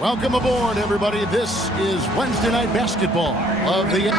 Welcome aboard, everybody. This is Wednesday Night Basketball of the...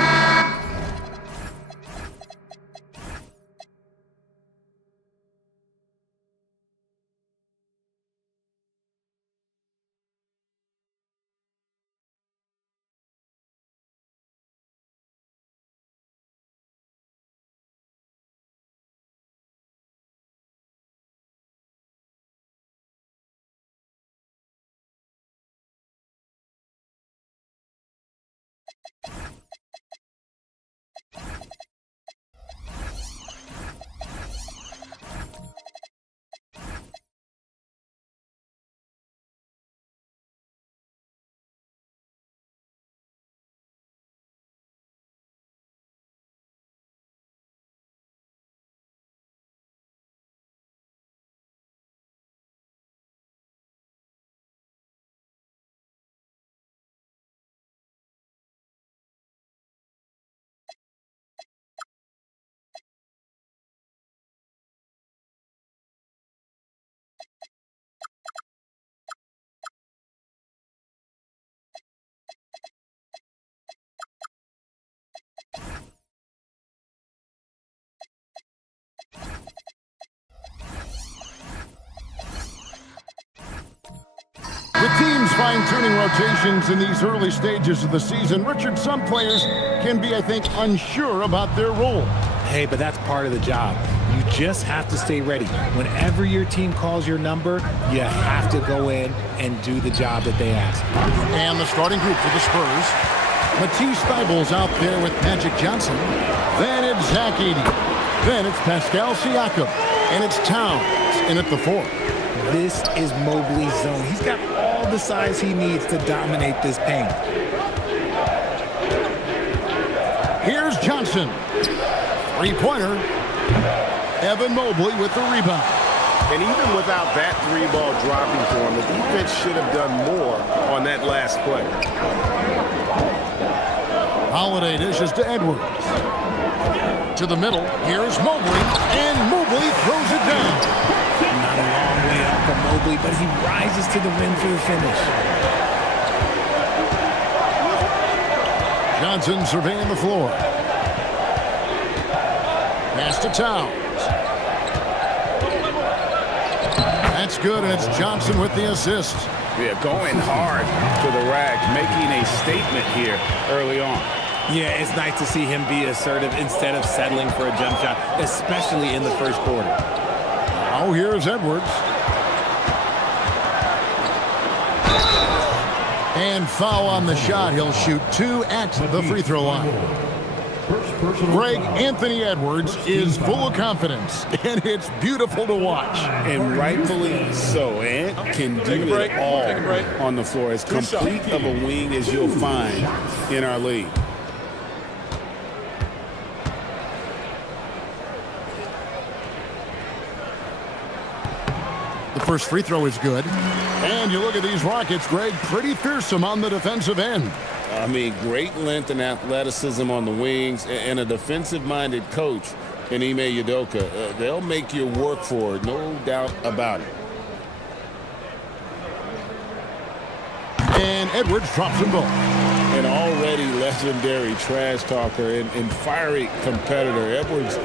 With teams fine-tuning rotations in these early stages of the season, Richard, some players can be, I think, unsure about their role. Hey, but that's part of the job. You just have to stay ready. Whenever your team calls your number, you have to go in and do the job that they ask. And the starting group for the Spurs. Matisse Thybulle's out there with Magic Johnson. Then it's Zach Edey. Then it's Pascal Siakam. And it's Towns in at the 4. This is Mobley's zone. He's got all the size he needs to dominate this paint. Here's Johnson. Three-pointer. Evan Mobley with the rebound. And even without that three-ball dropping for him, the defense should have done more on that last play. Holiday dishes to Edwards. To the middle. Here's Mobley. And Mobley throws it down. Not a long way up for Mobley, but he rises to the rim for the finish. Johnson surveying the floor. Pass to Towns. That's good, and it's Johnson with the assist. Yeah, going hard to the rack, making a statement here early on. Yeah, it's nice to see him be assertive instead of settling for a jump shot, especially in the first quarter. Now here's Edwards. And foul on the shot. He'll shoot 2 at the free throw line. Greg, Anthony Edwards is full of confidence, and it's beautiful to watch. And rightfully so. Ant can do it all on the floor. As complete of a wing as you'll find in our league. The first free throw is good. And you look at these Rockets, Greg, pretty fearsome on the defensive end. I mean, great length and athleticism on the wings, and a defensive-minded coach in Ime Udoka. They'll make you work for it, no doubt about it. And Edwards drops them both. An already legendary trash talker and fiery competitor. Edwards'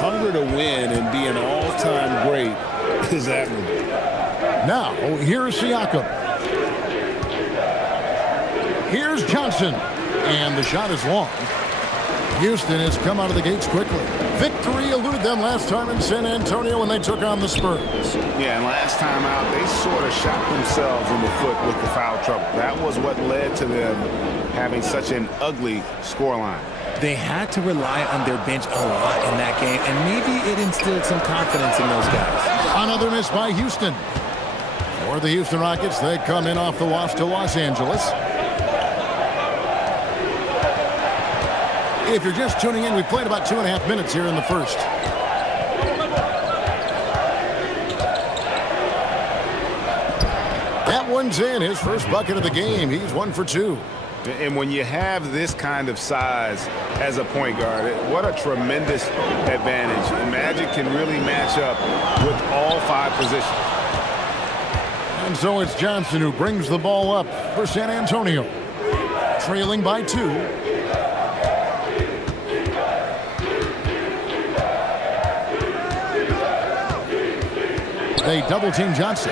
hunger to win and be an all-time great is admirable. Now, here's Siakam. Here's Johnson. And the shot is long. Houston has come out of the gates quickly. Victory eluded them last time in San Antonio when they took on the Spurs. Yeah, and last time out, they sort of shot themselves in the foot with the foul trouble. That was what led to them having such an ugly scoreline. They had to rely on their bench a lot in that game, and maybe it instilled some confidence in those guys. Another miss by Houston. For the Houston Rockets, they come in off the loss to Los Angeles. If you're just tuning in, we played about 2.5 minutes here in the first. That one's in, his first bucket of the game. He's 1 for 2. And when you have this kind of size as a point guard, what a tremendous advantage. And Magic can really match up with all 5 positions. And so it's Johnson who brings the ball up for San Antonio. Trailing by 2. They double-team Johnson.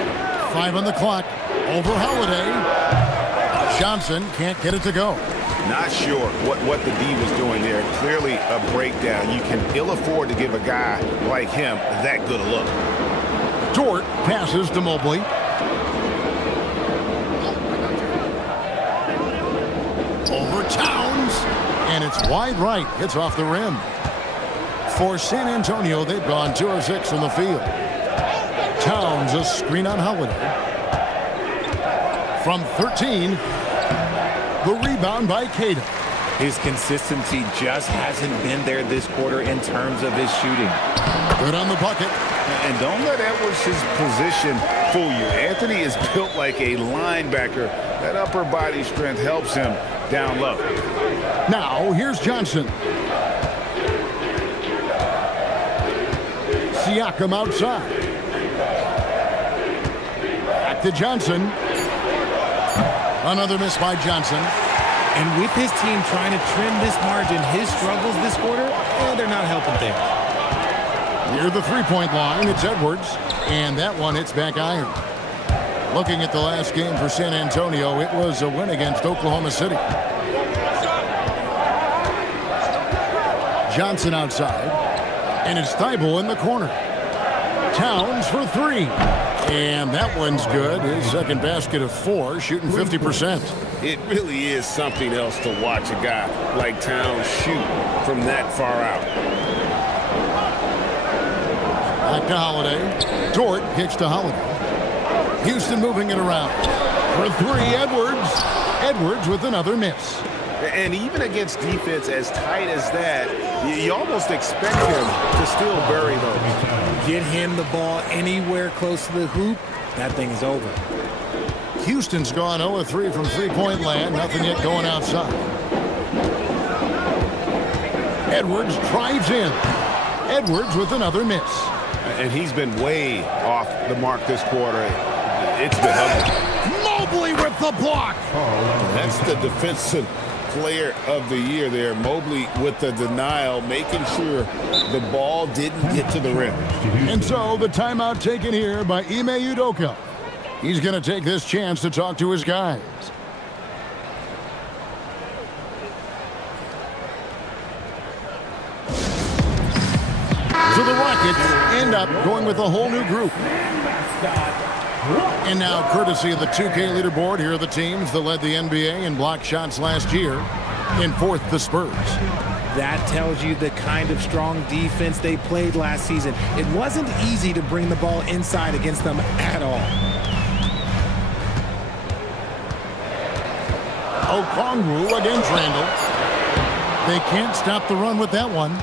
5 on the clock. Over Holiday. Johnson can't get it to go. Not sure what the D was doing there. Clearly a breakdown. You can ill afford to give a guy like him that good a look. Dort passes to Mobley. Over Towns. And it's wide right. It's off the rim. For San Antonio, they've gone 2 of 6 from the field. Towns, a screen on Holiday. From 13, the rebound by Caden. His consistency just hasn't been there this quarter in terms of his shooting. Good on the bucket. And don't let Edwards' position fool you. Anthony is built like a linebacker. That upper body strength helps him down low. Now, here's Johnson. Siakam outside. Back to Johnson. Another miss by Johnson. And with his team trying to trim this margin, his struggles this quarter, they're not helping things. Near the three-point line, it's Edwards. And that one hits back iron. Looking at the last game for San Antonio, it was a win against Oklahoma City. Johnson outside. And it's Thibault in the corner. Towns for 3. And that one's good. His second basket of 4, shooting 50%. It really is something else to watch a guy like Towns shoot from that far out. Back to Holiday. Dort kicks to Holiday. Houston moving it around. For 3, Edwards. Edwards with another miss. And even against defense as tight as that, you almost expect him to still bury those. Get him the ball anywhere close to the hoop, that thing is over. Houston's gone 0 of 3 from three-point land. Nothing yet going outside. Edwards drives in. Edwards with another miss. And he's been way off the mark this quarter. It's been ugly. Mobley with the block. That's the defensive player of the year there. Mobley with the denial, making sure the ball didn't get to the rim. And so the timeout taken here by Ime Udoka. He's going to take this chance to talk to his guys. So the Rockets end up going with a whole new group. And now, courtesy of the 2K leaderboard, here are the teams that led the NBA in block shots last year. In 4th, the Spurs. That tells you the kind of strong defense they played last season. It wasn't easy to bring the ball inside against them at all. Okongwu against Randall. They can't stop the run with that one.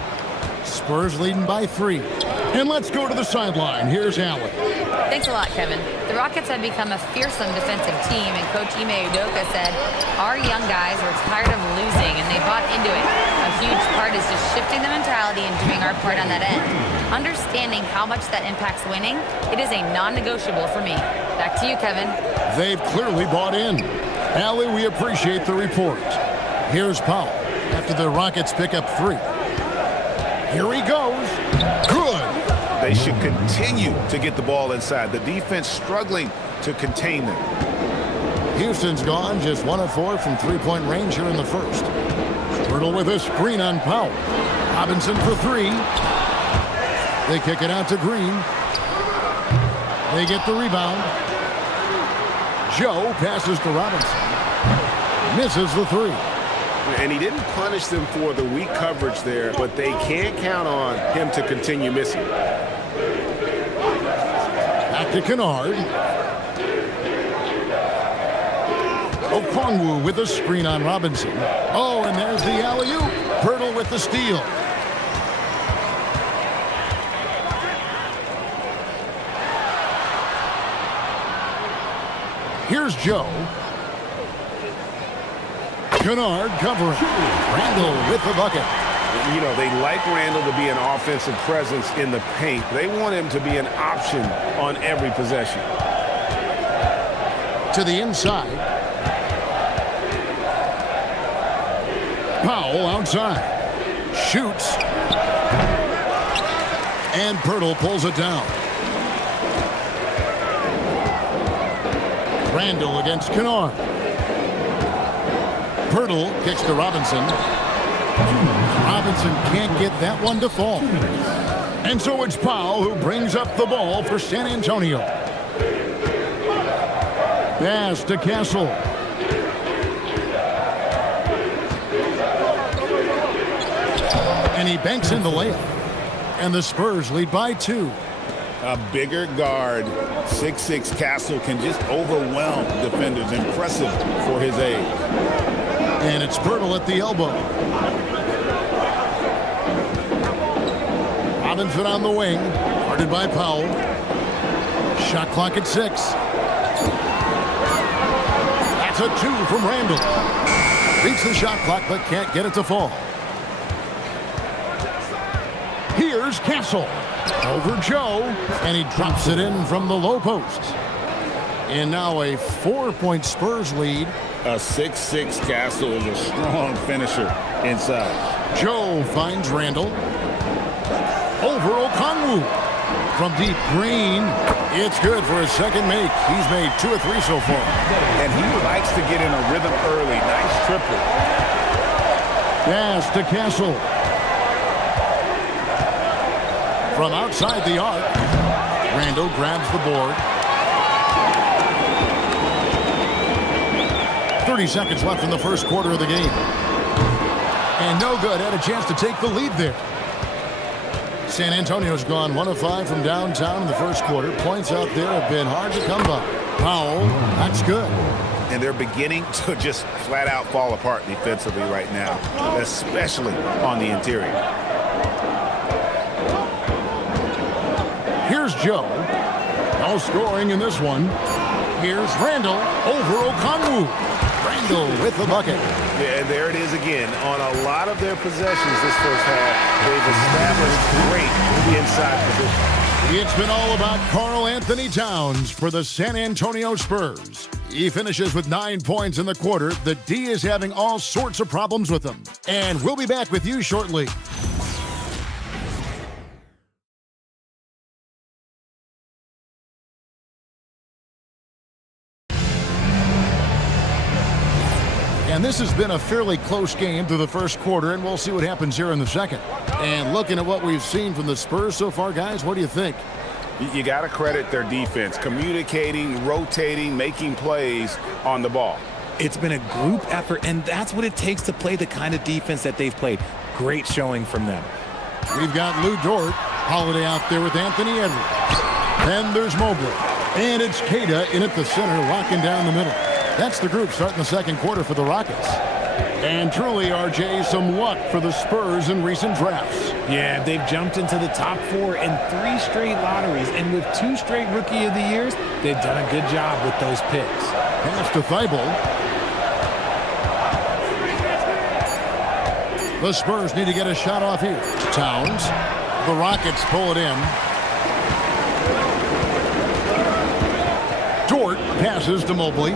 Spurs leading by 3. And let's go to the sideline. Here's Allen. Thanks a lot, Kevin. The Rockets have become a fearsome defensive team, and Coach Ime Udoka said, our young guys are tired of losing, and they bought into it. A huge part is just shifting the mentality and doing our part on that end. Understanding how much that impacts winning, it is a non-negotiable for me. Back to you, Kevin. They've clearly bought in. Allie, we appreciate the report. Here's Powell after the Rockets pick up 3. Here he goes. Good. They should continue to get the ball inside. The defense struggling to contain them. Houston's gone just 1 of 4 from three-point range here in the first. Hurdle with a screen on Powell. Robinson for 3. They kick it out to Green. They get the rebound. Joe passes to Robinson. Misses the 3. And he didn't punish them for the weak coverage there, but they can't count on him to continue missing. Back to Kennard. Okongwu with a screen on Robinson. Oh, and there's the alley-oop. Pirtle with the steal. Here's Joe. Kennard covering. Randall with the bucket. You know, they like Randall to be an offensive presence in the paint. They want him to be an option on every possession. to the inside. Powell outside. Shoots. And Pirtle pulls it down. Randall against Kennard. Pirtle kicks to Robinson. Robinson can't get that one to fall. And so it's Powell who brings up the ball for San Antonio. Pass to Castle. And he banks in the layup. And the Spurs lead by 2. A bigger guard, 6'6" Castle, can just overwhelm defenders. Impressive for his age. And it's Pirtle at the elbow. Robinson on the wing, guarded by Powell. Shot clock at 6. That's a 2 from Randall. Beats the shot clock but can't get it to fall. Here's Castle. Over Joe, and he drops it in from the low post. And now a 4-point Spurs lead. A 6'6" Castle is a strong finisher inside. Joe finds Randall. Over Okongwu. From deep Green. It's good for his second make. He's made 2 or 3 so far. And he likes to get in a rhythm early. Nice triple. Pass to Castle. From outside the arc, Randall grabs the board. 30 seconds left in the first quarter of the game. And no good. Had a chance to take the lead there. San Antonio's gone 1 of 5 from downtown in the first quarter. Points out there have been hard to come by. Powell, that's good. And they're beginning to just flat out fall apart defensively right now, especially on the interior. Here's Joe. No scoring in this one. Here's Randall over Okongwu. Randall with the bucket. Yeah, and there it is again. On a lot of their possessions this first half, they've established great inside position. It's been all about Karl Anthony Towns for the San Antonio Spurs. He finishes with 9 points in the quarter. The D is having all sorts of problems with him. And we'll be back with you shortly. And this has been a fairly close game through the first quarter, and we'll see what happens here in the second. And looking at what we've seen from the Spurs so far, guys, what do you think? You got to credit their defense, communicating, rotating, making plays on the ball. It's been a group effort, and that's what it takes to play the kind of defense that they've played. Great showing from them. We've got Lou Dort, Holiday out there with Anthony Edwards. Then there's Mobley. And it's Queta in at the center, locking down the middle. That's the group starting the second quarter for the Rockets. And truly, RJ, some luck for the Spurs in recent drafts. Yeah, they've jumped into the top 4 in 3 straight lotteries, and with 2 straight Rookie of the Years, they've done a good job with those picks. Pass to Thibault. The Spurs need to get a shot off here. Towns. The Rockets pull it in. Dort passes to Mobley.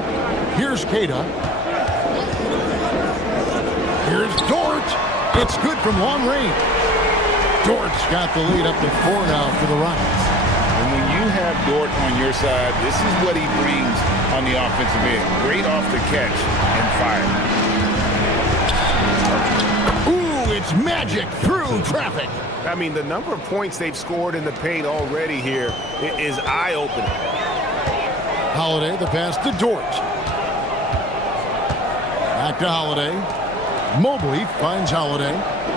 Here's Queta. Here's Dort. It's good from long range. Dort's got the lead up to 4 now for the Rockets. And when you have Dort on your side, this is what he brings on the offensive end. Great off the catch and fire. Ooh, it's magic through traffic. I mean, the number of points they've scored in the paint already here is eye-opening. Holiday, the pass to Dort. Back to Holiday. Mobley finds Holiday.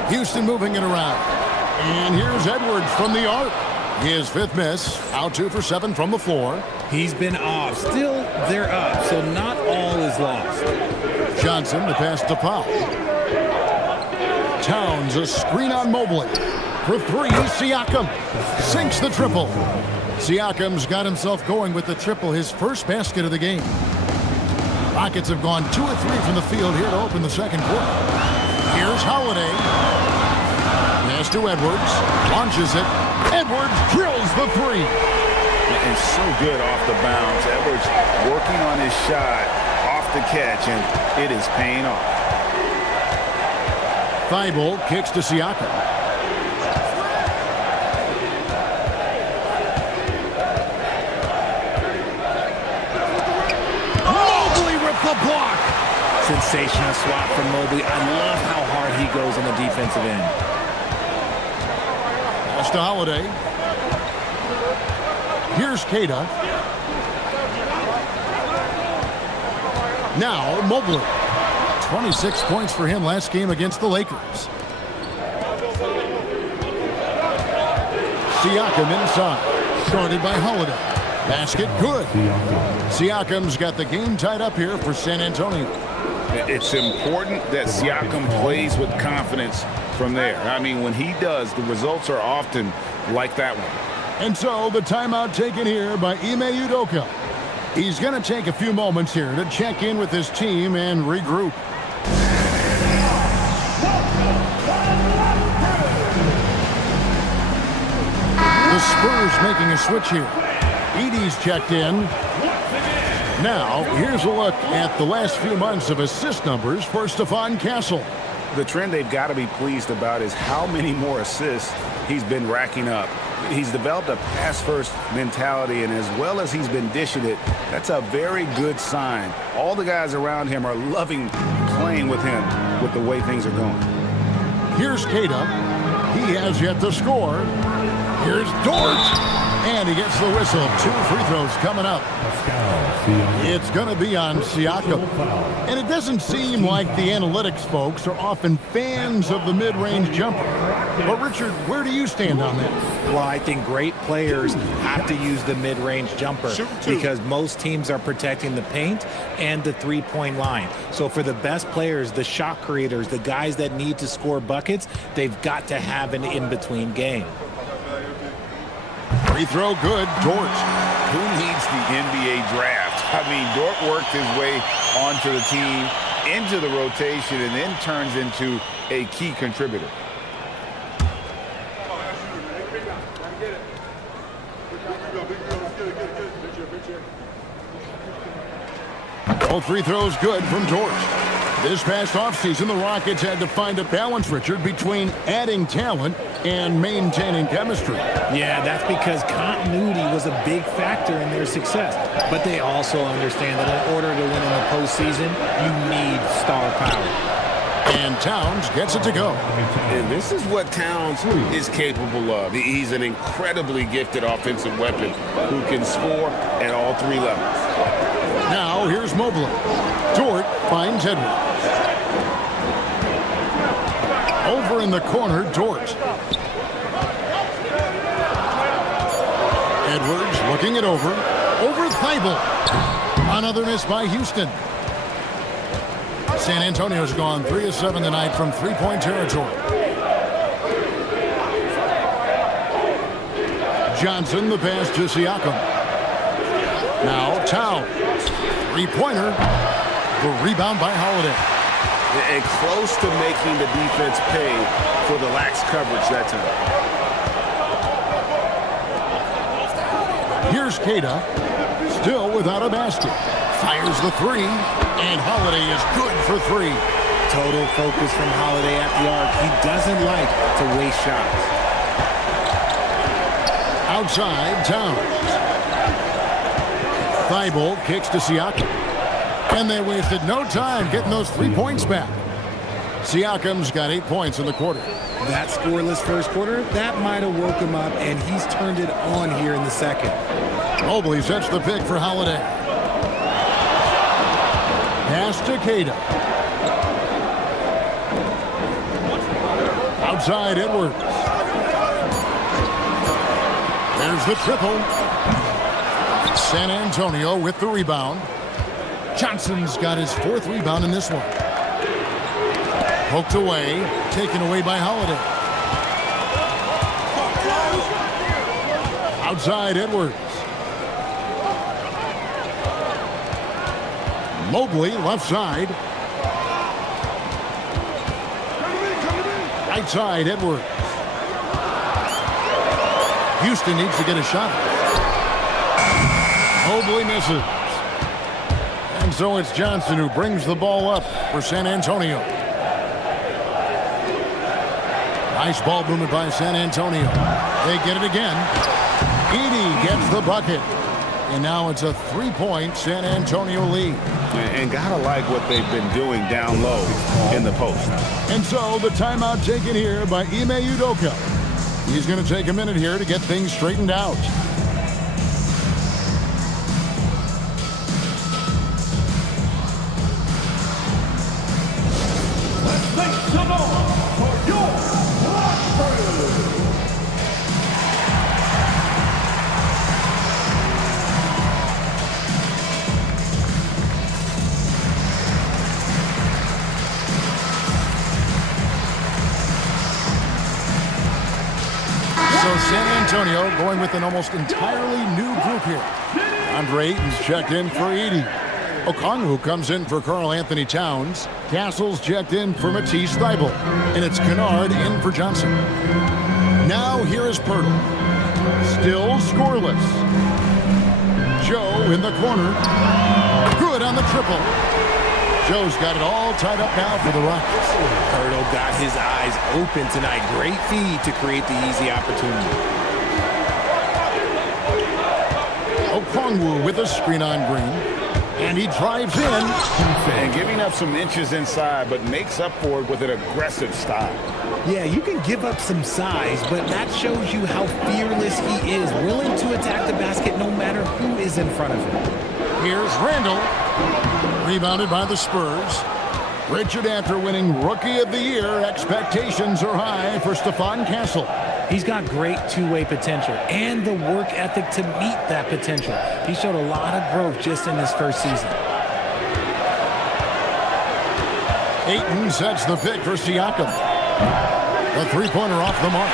Houston moving it around. And here's Edwards from the arc. His 5th miss. Out 2 for 7 from the floor. He's been off. Still, they're up, so not all is lost. Johnson, the pass to Powell. Towns, a screen on Mobley. For 3, Siakam sinks the triple. Siakam's got himself going with the triple, his first basket of the game. Rockets have gone 2 or 3 from the field here to open the second quarter. Here's Holiday. Pass to Edwards. Launches it. Edwards drills the 3. And so good off the bounce. Edwards working on his shot off the catch, and it is paying off. Thibault kicks to Siakam. Mobley with the block. Sensational swat from Mobley. I love how hard he goes on the defensive end. Pass to Holiday. Here's Queta. Now Mobley. 26 points for him last game against the Lakers. Siakam inside. Shorted by Holiday. Basket good. Siakam's got the game tied up here for San Antonio. It's important that Siakam plays with confidence from there. I mean, when he does, the results are often like that one. And so the timeout taken here by Ime Udoka. He's going to take a few moments here to check in with his team and regroup. The Spurs making a switch here. Edey's checked in. Now, here's a look at the last few months of assist numbers for Stephon Castle. The trend they've got to be pleased about is how many more assists he's been racking up. He's developed a pass-first mentality, and as well as he's been dishing it, that's a very good sign. All the guys around him are loving playing with him with the way things are going. Here's Queta. He has yet to score. Here's Dort. And he gets the whistle. 2 free throws coming up. It's going to be on Siakam. And it doesn't seem like the analytics folks are often fans of the mid-range jumper. But, Richard, where do you stand on that? Well, I think great players have to use the mid-range jumper because most teams are protecting the paint and the three-point line. So for the best players, the shot creators, the guys that need to score buckets, they've got to have an in-between game. Free throw good. Dort. Who needs the NBA draft? I mean, Dort worked his way onto the team, into the rotation, and then turns into a key contributor. All free throws good from Dort. This past offseason, the Rockets had to find a balance, Richard, between adding talent and maintaining chemistry. Yeah, that's because continuity was a big factor in their success. But they also understand that in order to win in the postseason, you need star power. And Towns gets it to go. And this is what Towns is capable of. He's an incredibly gifted offensive weapon who can score at all 3 levels. Now here's Mobley. Dort finds Edwards. Over in the corner, Dort. Edwards looking it over. Over Thibault. Another miss by Houston. San Antonio's gone 3 of 7 tonight from three-point territory. Johnson, the pass to Siakam. Now Towns. Three-pointer. The rebound by Holiday. And close to making the defense pay for the lax coverage that time. Here's Queta. Still without a basket. Fires the 3. And Holiday is good for 3. Total focus from Holiday at the arc. He doesn't like to waste shots. Outside, Towns. Thibault kicks to Siakam. And they wasted no time getting those 3 points back. Siakam's got 8 points in the quarter. That scoreless first quarter, that might have woke him up, and he's turned it on here in the second. Mobley sets the pick for Holiday. Pass to Queta. Outside, Edwards. There's the triple. San Antonio with the rebound. Johnson's got his 4th rebound in this one. Poked away, taken away by Holiday. Outside, Edwards. Mobley, left side. Right side, Edwards. Houston needs to get a shot. Mobley misses. And so it's Johnson who brings the ball up for San Antonio. Nice ball movement by San Antonio. They get it again. Edey gets the bucket. And now it's a 3-point San Antonio lead. And gotta like what they've been doing down low in the post. And so the timeout taken here by Ime Udoka. He's going to take a minute here to get things straightened out. Let's make some noise for your Rockford. So San Antonio going with an almost entirely new group here. Andre Ayton's checked in for Edey. Okongwu comes in for Karl Anthony Towns. Castle's checked in for Matisse Thybulle. And it's Kennard in for Johnson. Now here is Poeltl. Still scoreless. Joe in the corner. Good on the triple. Joe's got it all tied up now for the Rockets. Poeltl got his eyes open tonight. Great feed to create the easy opportunity. Okongwu with a screen on Green. And he drives in. And giving up some inches inside, but makes up for it with an aggressive style. Yeah, you can give up some size, but that shows you how fearless he is, willing to attack the basket no matter who is in front of him. Here's Randall. Rebounded by the Spurs. Richard, after winning Rookie of the Year, expectations are high for Stephon Castle. He's got great two-way potential and the work ethic to meet that potential. He showed a lot of growth just in his first season. Ayton sets the pick for Siakam. The three-pointer off the mark.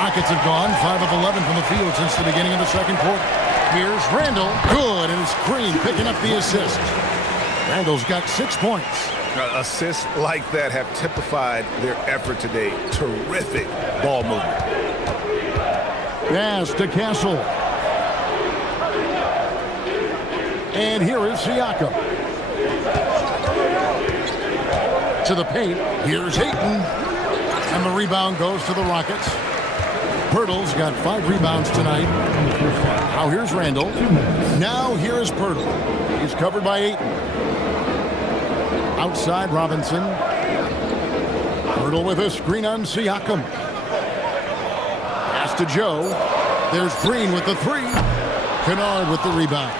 Rockets have gone 5 of 11 from the field since the beginning of the second quarter. Here's Randall. Good, and it's Green picking up the assist. Randall's got 6 points. Assists like that have typified their effort today. Terrific ball movement. Pass to Castle. And here is Siakam. To the paint. Here's Ayton. And the rebound goes to the Rockets. Poeltl's got 5 rebounds tonight. Now here's Randall. Now here is Poeltl. He's covered by Ayton. Outside Robinson. Poeltl with a screen on Siakam. Pass to Joe. There's Green with the 3. Kennard with the rebound.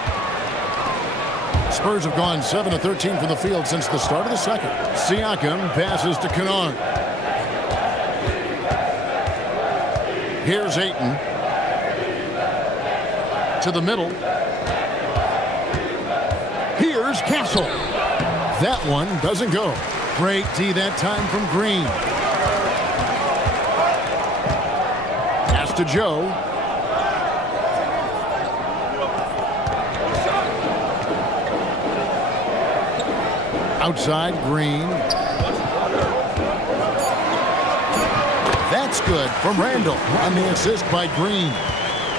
Spurs have gone 7 of 13 from the field since the start of the second. Siakam passes to Kennard. Here's Ayton. To the middle. Here's Castle. That one doesn't go. Great D that time from Green. Pass to Joe. Outside Green. That's good from Randall on the assist by Green.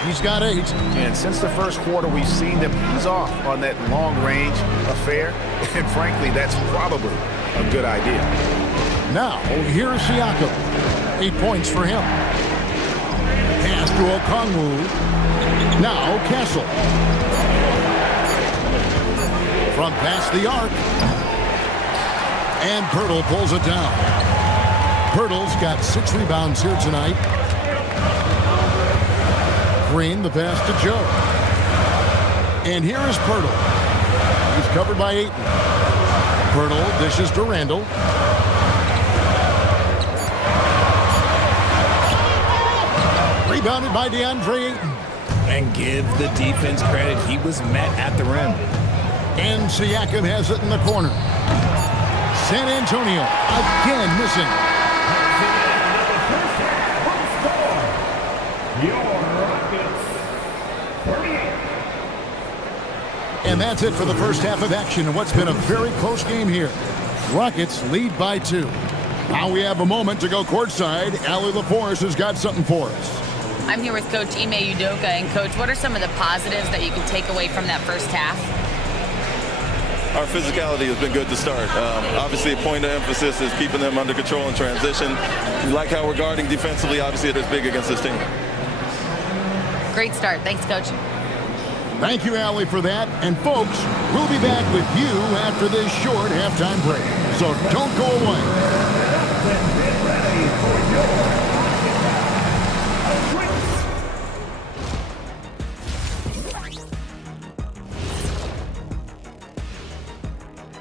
He's got 8. And since the first quarter, we've seen them ease off on that long-range affair. And frankly, that's probably a good idea. Now, here's Siakam. 8 points for him. Pass to Okongwu. Now, Castle. From past the arc. And Poeltl pulls it down. Poeltl's got 6 rebounds here tonight. Green, the pass to Joe. And here is Poeltl. He's covered by Ayton. Poeltl dishes to Randall. Rebounded by DeAndre Ayton. And give the defense credit. He was met at the rim. And Siakam has it in the corner. San Antonio again missing. And that's it for the first half of action in what's been a very close game here. Rockets lead by 2. Now we have a moment to go courtside. Allie LaForce has got something for us. I'm here with Coach Ime Udoka. And, Coach, what are some of the positives that you can take away from that first half? Our physicality has been good to start. Obviously, a point of emphasis is keeping them under control in transition. We like how we're guarding defensively. Obviously, it is big against this team. Great start. Thanks, Coach. Thank you, Allie, for that. And, folks, we'll be back with you after this short halftime break. So don't go away. Get ready for your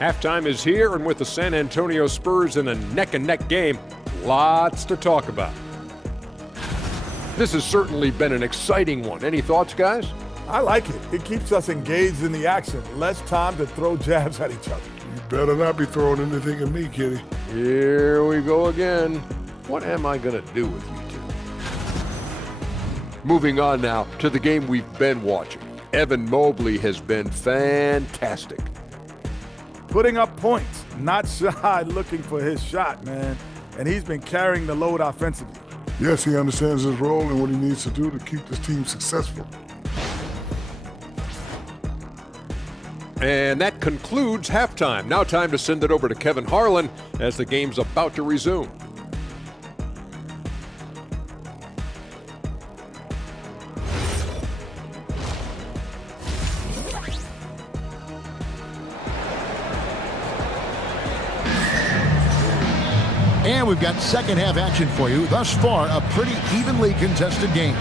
Halftime is here, and with the San Antonio Spurs in a neck-and-neck game, lots to talk about. This has certainly been an exciting one. Any thoughts, guys? I like it. It keeps us engaged in the action. Less time to throw jabs at each other. You better not be throwing anything at me, Kenny. Here we go again. What am I going to do with you two? Moving on now to the game we've been watching. Evan Mobley has been fantastic. Putting up points, not shy, looking for his shot, man. And he's been carrying the load offensively. Yes, he understands his role and what he needs to do to keep this team successful. And that concludes halftime. Now time to send it over to Kevin Harlan as the game's about to resume. And we've got second half action for you. Thus far, a pretty evenly contested game.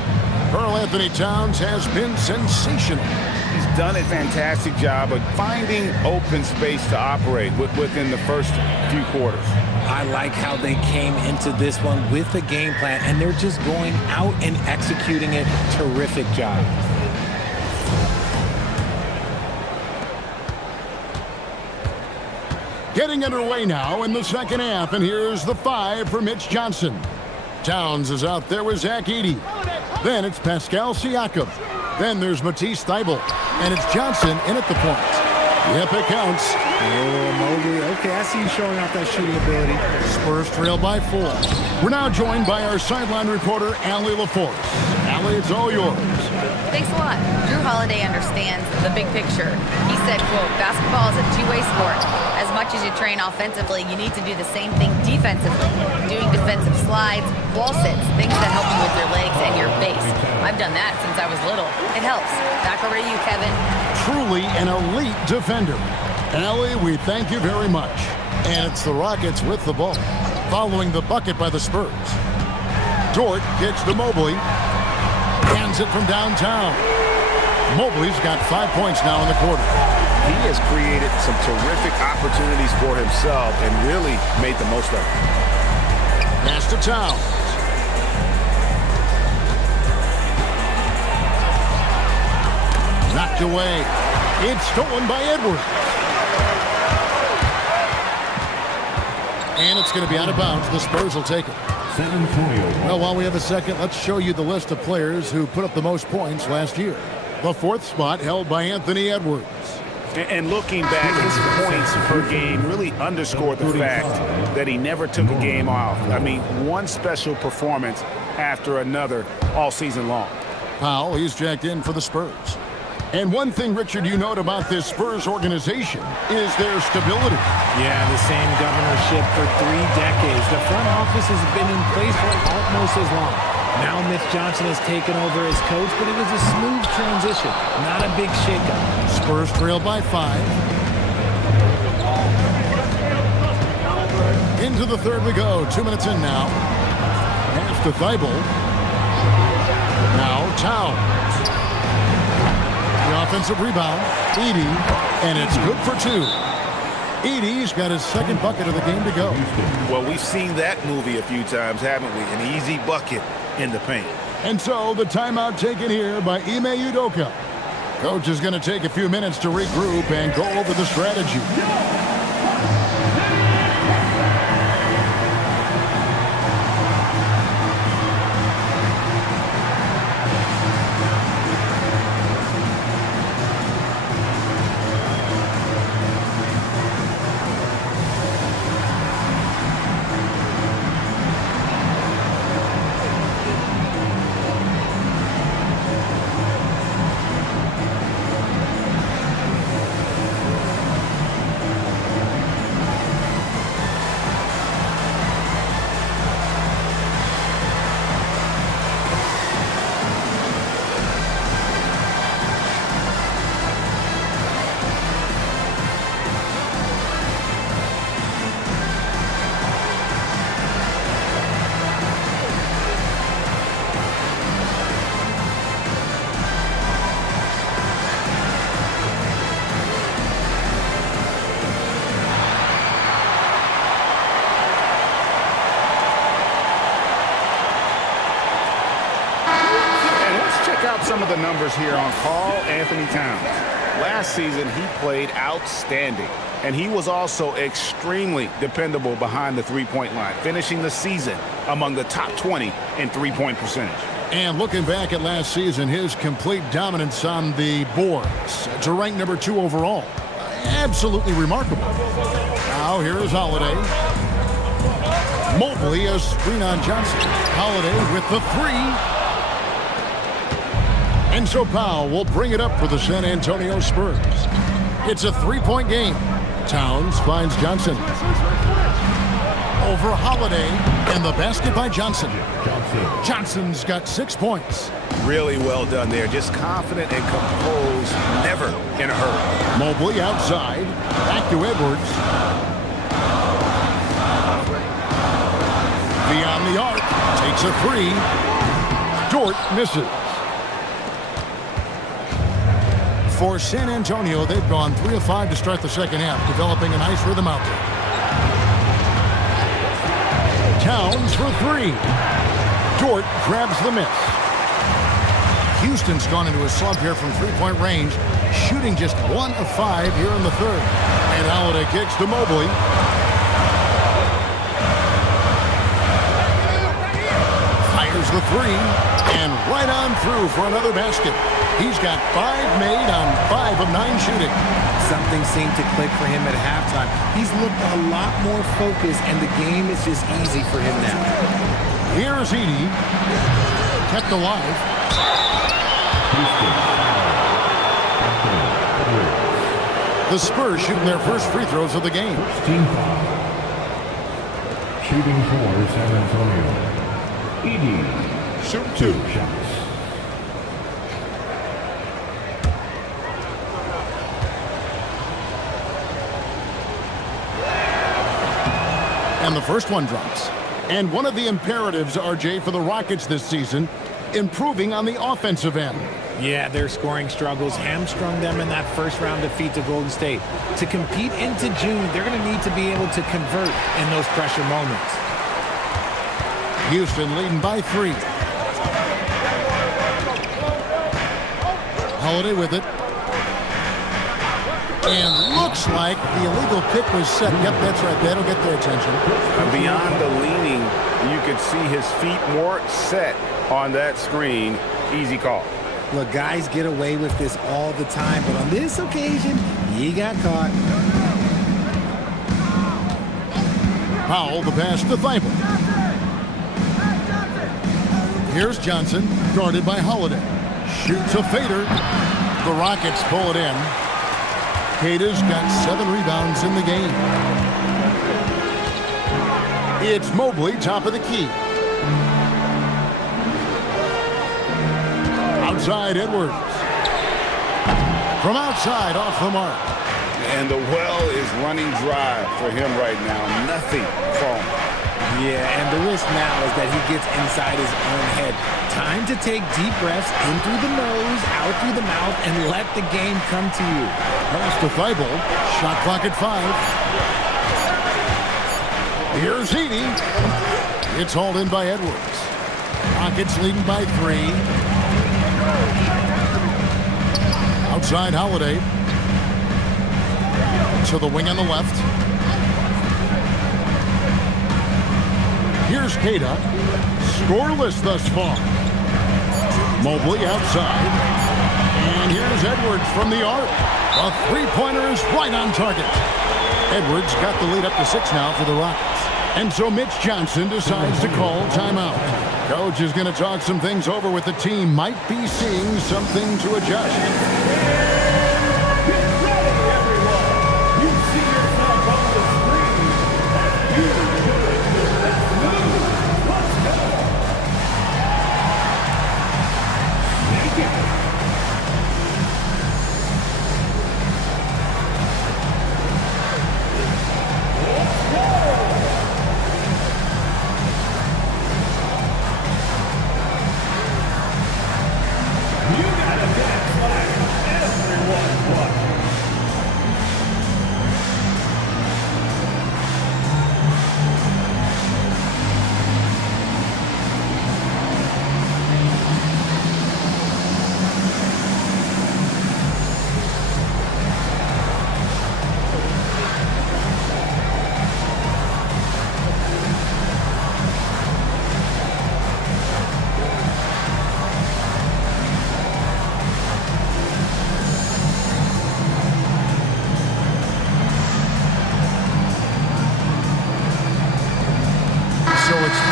Karl Anthony Towns has been sensational. He's done a fantastic job of finding open space to operate within the first few quarters. I like how they came into this one with a game plan, and they're just going out and executing it. Terrific job. Getting underway now in the second half, and here's the 5 for Mitch Johnson. Towns is out there with Zach Edey. Then it's Pascal Siakam. Then there's Matisse Thybulle. And it's Johnson in at the point. Yep, it counts. Oh, Mobley. Okay, I see you showing off that shooting ability. Spurs trail by 4. We're now joined by our sideline reporter, Allie LaForce. Allie, it's all yours. Thanks a lot. Drew Holiday understands the big picture. He said, quote, basketball is a two-way sport. As much as you train offensively, you need to do the same thing defensively. Doing defensive slides, wall sits, things that help you with your legs and your base. I've done that since I was little. It helps. Back over to you, Kevin. Truly an elite defender. Allie, we thank you very much. And it's the Rockets with the ball, following the bucket by the Spurs. Dort kicks to Mobley. Hands it from downtown. Mobley's got 5 points now in the quarter. He has created some terrific opportunities for himself and really made the most of it. Pass to Towns. Knocked away. It's stolen by Edwards. And it's going to be out of bounds. The Spurs will take it. San Antonio. Well, while we have a second, let's show you the list of players who put up the most points last year. The 4th spot held by Anthony Edwards. And looking back, his points per game really underscored the fact that he never took a game off. I mean, one special performance after another all season long. Powell, he's jacked in for the Spurs. And one thing, Richard, you note about this Spurs organization is their stability. Yeah, the same governorship for 3 decades. The front office has been in place for almost as long. Now Mitch Johnson has taken over as coach, but it was a smooth transition, not a big shakeup. Spurs trail by 5. Into the third we go. 2 minutes in now. Pass to Thybulle. Now Towns. The offensive rebound. Edey. And it's good for 2. Edey's got his second bucket of the game to go. Well, we've seen that movie a few times, haven't we? An easy bucket in the paint. And so the timeout taken here by Ime Udoka. Coach is going to take a few minutes to regroup and go over the strategy. some of the numbers here on Karl Anthony Towns. Last season, he played outstanding, and he was also extremely dependable behind the three-point line, finishing the season among the top 20 in three-point percentage. And looking back at last season, his complete dominance on the boards to rank number 2 overall. Absolutely remarkable. Now here's Holiday. Mobley a screen on Johnson. Holiday with the 3. And so Powell will bring it up for the San Antonio Spurs. It's a 3-point game. Towns finds Johnson. Over Holiday, and the basket by Johnson. Johnson's got 6 points. Really well done there. Just confident and composed, never in a hurry. Mobley outside. Back to Edwards. Beyond the arc. Takes a 3. Dort misses. For San Antonio, they've gone 3 of 5 to start the second half, developing a nice rhythm out there. Towns for 3. Dort grabs the miss. Houston's gone into a slump here from three-point range, shooting just 1 of 5 here in the third. And Holiday kicks to Mobley. Fires the 3, and right on through for another basket. He's got 5 made on 5 of 9 shooting. Something seemed to click for him at halftime. He's looked a lot more focused, and the game is just easy for him now. Here's Edey. Kept alive. The Spurs shooting their first free throws of the game. Team foul. Shooting for San Antonio. Edey. Shoot 2 shots. And the first one drops. And one of the imperatives, RJ, for the Rockets this season, improving on the offensive end. Yeah, their scoring struggles hamstrung them in that first-round defeat to Golden State. To compete into June, they're going to need to be able to convert in those pressure moments. Houston leading by 3. Holiday with it. And looks like the illegal pick was set. Yep, that's right. That'll get their attention. Beyond the leaning, you could see his feet more set on that screen. Easy call. Look, guys get away with this all the time, but on this occasion, he got caught. Powell, the pass to Thibault. Here's Johnson, guarded by Holiday. Shoots a fader. The Rockets pull it in. Queta's got 7 rebounds in the game. It's Mobley, top of the key. Outside Edwards. From outside, off the mark. And the well is running dry for him right now. Nothing falling. Yeah, and the risk now is that he gets inside his own head. Time to take deep breaths in through the nose, out through the mouth, and let the game come to you. Pass to Thibault. Shot clock at 5. Here's Edey. It's hauled in by Edwards. Rockets leading by 3. Outside Holiday. To the wing on the left. Here's Queta. Scoreless thus far. Mobley outside. And here's Edwards from the arc. A three-pointer is right on target. Edwards got the lead up to 6 now for the Rockets. And so Mitch Johnson decides to call timeout. Coach is going to talk some things over with the team. Might be seeing something to adjust.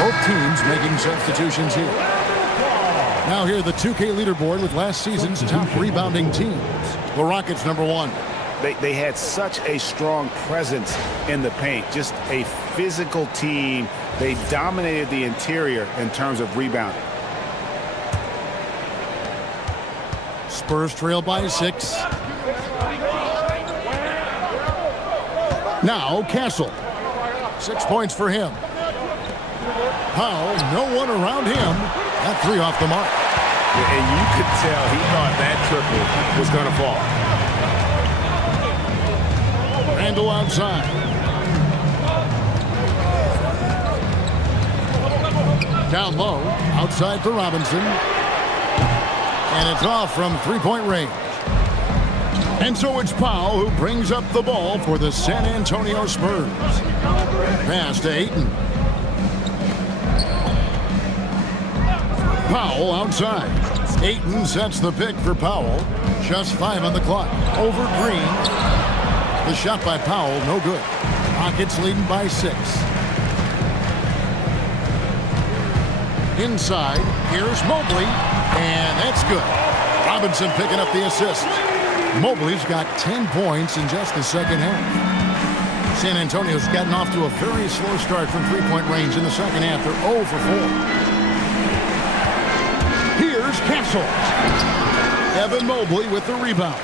Both teams making substitutions here. Now here the 2K leaderboard with last season's top rebounding teams. The Rockets #1. They had such a strong presence in the paint, just a physical team. They dominated the interior in terms of rebounding. Spurs trail by 6. Now Castle. 6 points for him. Powell, no one around him. That 3 off the mark. And you could tell he thought that triple was going to fall. Randall outside. Down low, outside for Robinson. And it's off from three-point range. And so it's Powell who brings up the ball for the San Antonio Spurs. Pass to Ayton. Powell outside. Ayton sets the pick for Powell. Just 5 on the clock. Over Green. The shot by Powell, no good. Rockets leading by 6. Inside, here's Mobley, and that's good. Robinson picking up the assist. Mobley's got 10 points in just the second half. San Antonio's gotten off to a very slow start from three-point range in the second half. They're 0 for 4. Here's Castle. Evan Mobley with the rebound.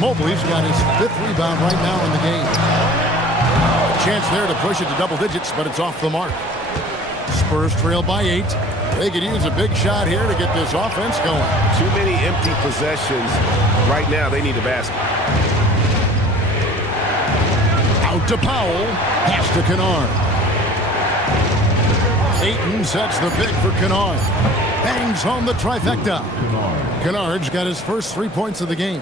Mobley's got his 5th rebound right now in the game. A chance there to push it to double digits, but it's off the mark. Spurs trail by 8. They could use a big shot here to get this offense going. Too many empty possessions. Right now, they need a basket. Out to Powell. Pass to Kennard. Ayton sets the pick for Kennard. Bangs home the trifecta. Kennard's got his first 3 points of the game.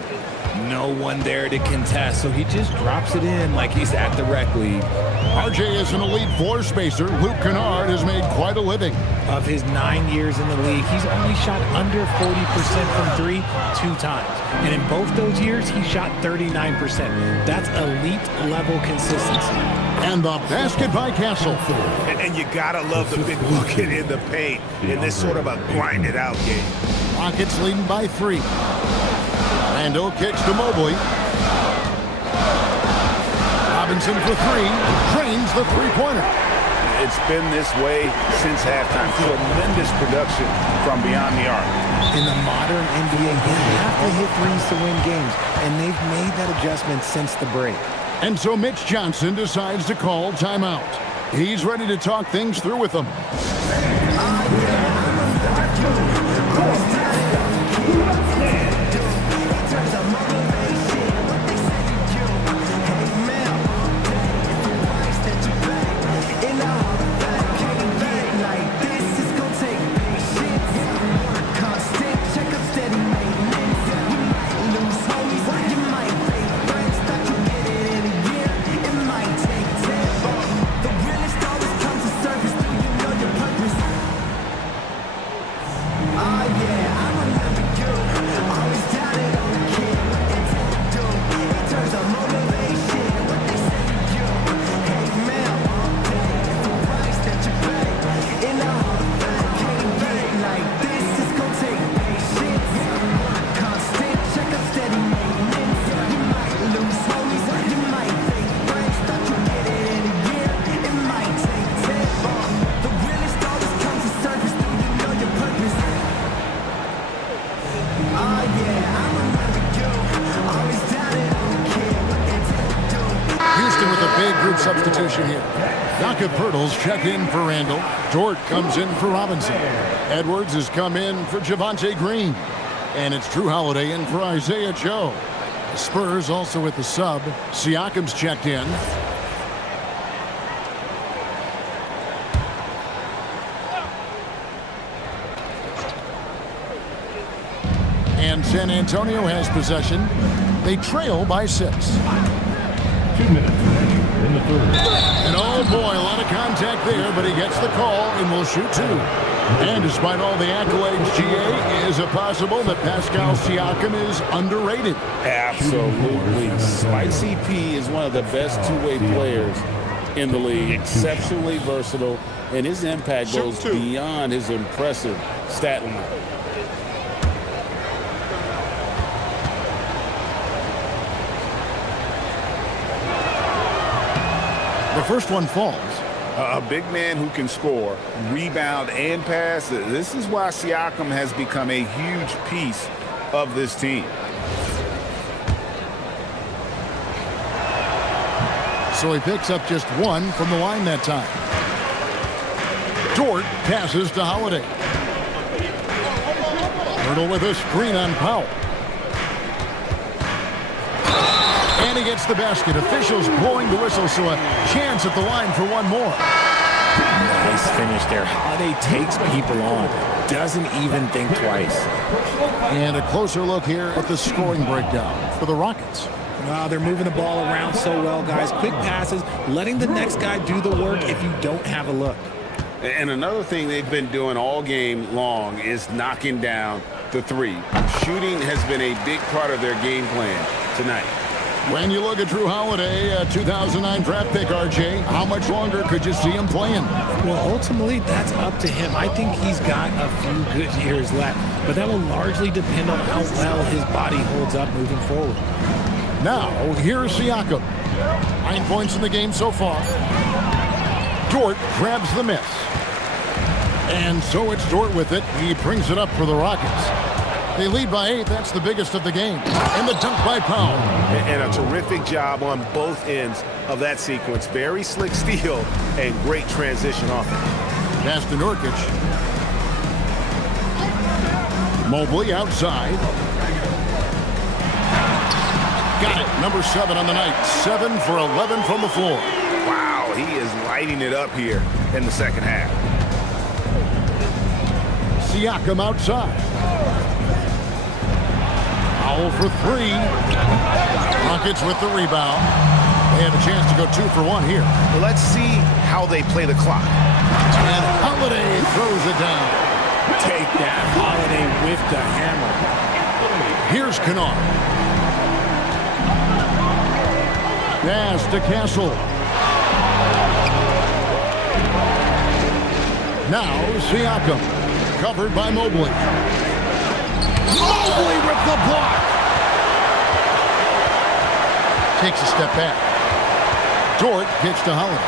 No one there to contest, so he just drops it in like he's at the rec league. RJ is an elite floor spacer. Luke Kennard has made quite a living. Of his 9 years in the league, he's only shot under 40% from 3 2 times. And in both those years, he shot 39%. That's elite level consistency. And the basket by Castle. And you gotta love the big bucket in the paint in this sort of a grinded out game. Rockets leading by 3. Randall kicks to Mobley. Robinson for 3. Drains the three-pointer. It's been this way since halftime. Tremendous production from beyond the arc. In the modern NBA, you have to hit threes to win games, and they've made that adjustment since the break. And so Mitch Johnson decides to call timeout. He's ready to talk things through with them. Substitution here. Jakob Poeltl's check in for Randall. Dort comes in for Robinson. Edwards has come in for Javonte Green. And it's Drew Holiday in for Isaiah Joe. The Spurs also with the sub. Siakam's checked in. And San Antonio has possession. They trail by 6. 2 minutes in the third. And oh boy, a lot of contact there, but he gets the call and will shoot 2. And despite all the accolades, GA, is it possible that Pascal Siakam is underrated? Absolutely. Spike CP is one of the best two-way players in the league. Exceptionally versatile, and his impact goes beyond his impressive stat line. The first one falls. A big man who can score, rebound, and pass. This is why Siakam has become a huge piece of this team. So he picks up just one from the line that time. Dort passes to Holiday. Hurdle with a screen on Powell. And he gets the basket. Officials blowing the whistle, so a chance at the line for one more. Nice finish there. Holiday takes people on. Doesn't even think twice. And a closer look here at the scoring breakdown for the Rockets. Wow, they're moving the ball around so well, guys. Quick passes, letting the next guy do the work if you don't have a look. And another thing they've been doing all game long is knocking down the three. Shooting has been a big part of their game plan tonight. When you look at Drew Holiday, a 2009 draft pick, RJ, how much longer could you see him playing? Well, ultimately, that's up to him. I think he's got a few good years left, but that will largely depend on how well his body holds up moving forward. Now, here's Siakam. 9 points in the game so far. Dort grabs the miss. And so it's Dort with it. He brings it up for the Rockets. They lead by 8. That's the biggest of the game. And the dunk by Powell. And a terrific job on both ends of that sequence. Very slick steal and great transition offense. Pass to Nurkic. Mobley outside. Got it. Number 7 on the night. 7 for 11 from the floor. Wow, he is lighting it up here in the second half. Siakam outside. Powell for 3. Rockets with the rebound. They have a chance to go 2 for 1 here. Well, let's see how they play the clock. And Holiday throws it down. Take that, Holiday with the hammer. Here's Kennard. Pass to Castle. Now Siakam. Covered by Mobley. Mobley with the block. Takes a step back. Dort pitch to Holiday.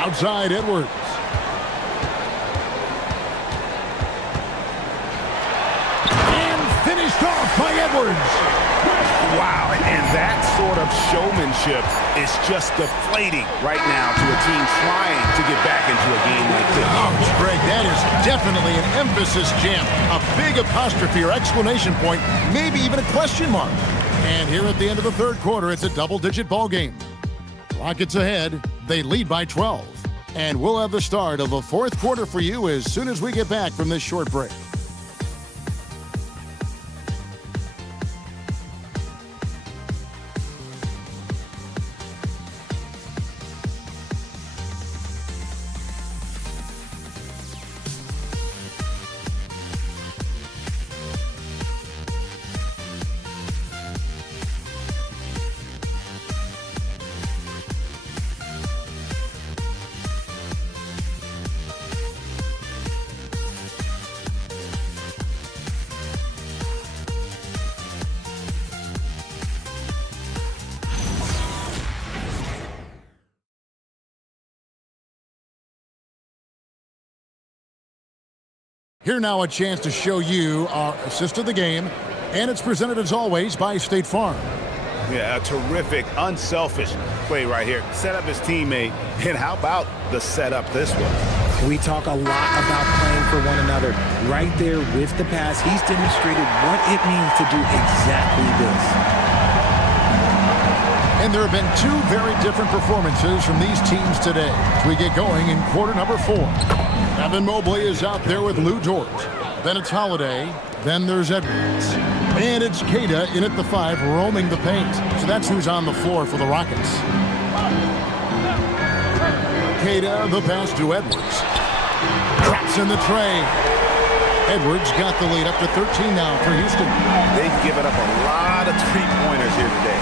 Outside Edwards. And finished off by Edwards. Wow, and that sort of showmanship is just deflating right now to a team trying to get back into a game like this. Oh, Greg, that is definitely an emphasis jam. A big apostrophe or exclamation point, maybe even a question mark. And here at the end of the third quarter, it's a double-digit ball game. Rockets ahead. They lead by 12. And we'll have the start of the fourth quarter for you as soon as we get back from this short break. Here now a chance to show you our assist of the game, and it's presented as always by State Farm. Yeah, a terrific, unselfish play right here. Set up his teammate, and how about the setup this one? We talk a lot about playing for one another. Right there with the pass, he's demonstrated what it means to do exactly this. And there have been 2 very different performances from these teams today as we get going in quarter number 4. Evan Mobley is out there with Lou Dort. Then it's Holiday. Then there's Edwards. And it's Queta in at the 5, roaming the paint. So that's who's on the floor for the Rockets. Queta, the pass to Edwards. Drops in the tray. Edwards got the lead up to 13 now for Houston. They've given up a lot of three-pointers here today.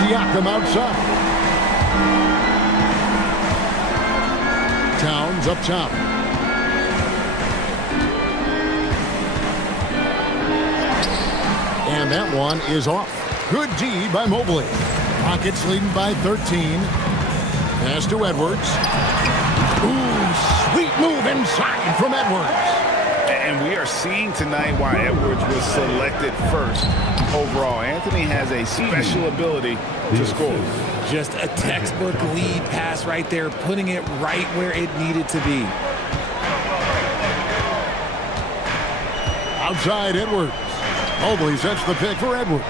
Siakam outside. Towns up top. And that one is off. Good D by Mobley. Rockets leading by 13. Pass to Edwards. Ooh, sweet move inside from Edwards. And we are seeing tonight why Edwards was selected first overall. Anthony has a special ability to score. Just a textbook lead pass right there, putting it right where it needed to be. Outside Edwards. Mobley sets the pick for Edwards.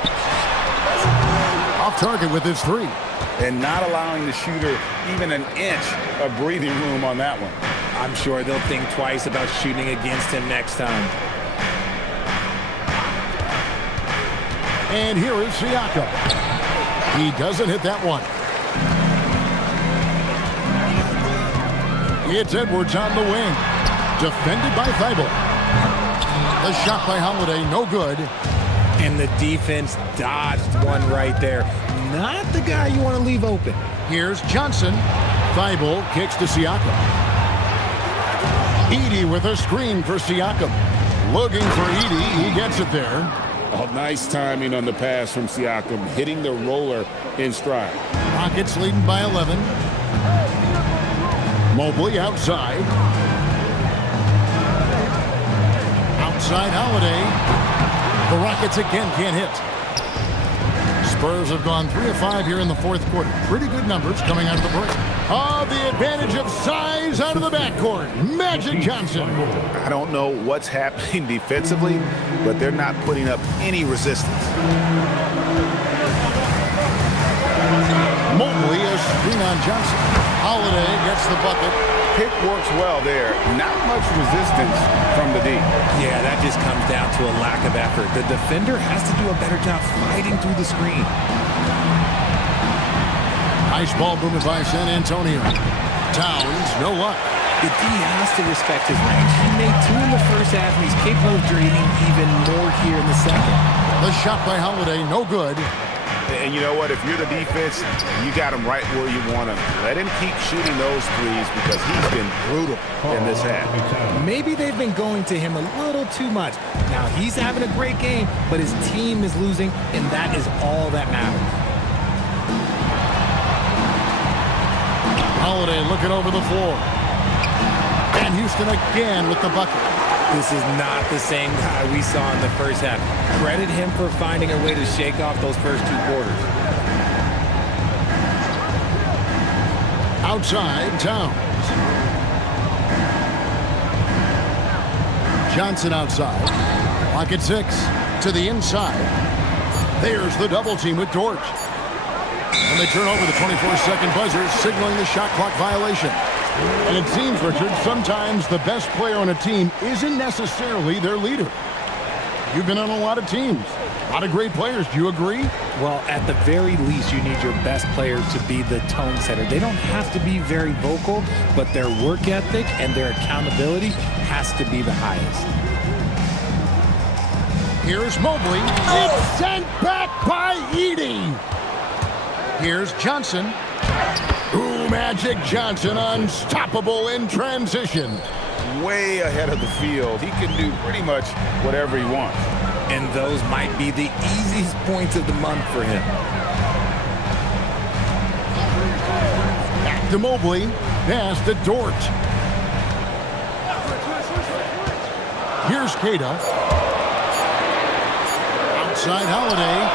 Off target with his three. And not allowing the shooter even an inch of breathing room on that one. I'm sure they'll think twice about shooting against him next time. And here is Siakam. He doesn't hit that one. It's Edwards on the wing. Defended by Thibault. The shot by Holiday, no good. And the defense dodged one right there. Not the guy you want to leave open. Here's Johnson. Thibault kicks to Siakam. Edey with a screen for Siakam. Looking for Edey. He gets it there. Oh, nice timing on the pass from Siakam, hitting the roller in stride. Rockets leading by 11. Mobley outside. Outside Holiday. The Rockets again can't hit. Spurs have gone 3 of 5 here in the fourth quarter. Pretty good numbers coming out of the break. Oh, the advantage of size out of the backcourt. Magic Johnson. I don't know what's happening defensively, but they're not putting up any resistance. Mobley a screen on Johnson. Holiday gets the bucket. Pick works well there. Not much resistance from the D. Yeah, that just comes down to a lack of effort. The defender has to do a better job fighting through the screen. Nice ball movement by San Antonio. Towns, no luck. The D has to respect his range. He made 2 in the first half, and he's capable of draining even more here in the second. The shot by Holiday, no good. And you know what? If you're the defense, you got him right where you want him. Let him keep shooting those threes because he's been brutal in this half. Maybe they've been going to him a little too much. Now, he's having a great game, but his team is losing, and that is all that matters. Holiday looking over the floor. And Houston again with the bucket. This is not the same guy we saw in the first half. Credit him for finding a way to shake off those first 2 quarters. Outside, Towns. Johnson outside. Lock at 6. To the inside. There's the double team with Dort. And they turn over the 24-second buzzer, signaling the shot clock violation. And it seems, Richard, sometimes the best player on a team isn't necessarily their leader. You've been on a lot of teams. A lot of great players. Do you agree? Well, at the very least, you need your best player to be the tone setter. They don't have to be very vocal, but their work ethic and their accountability has to be the highest. Here's Mobley. It's sent back by Edey. Here's Johnson. Ooh, Magic Johnson, unstoppable in transition. Way ahead of the field. He can do pretty much whatever he wants. And those might be the easiest points of the month for him. Back to Mobley. Pass to Dort. Here's Queta. Outside Holiday.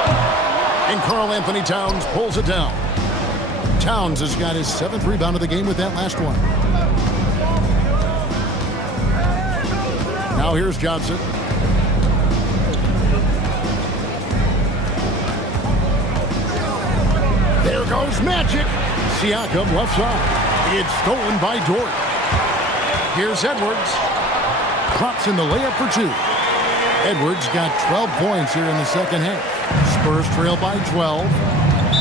And Karl Anthony Towns pulls it down. Towns has got his 7th rebound of the game with that last one. Now here's Johnson. There goes Magic. Siakam left side. It's stolen by Dort. Here's Edwards. Drops in the layup for 2. Edwards got 12 points here in the second half. Spurs trail by 12.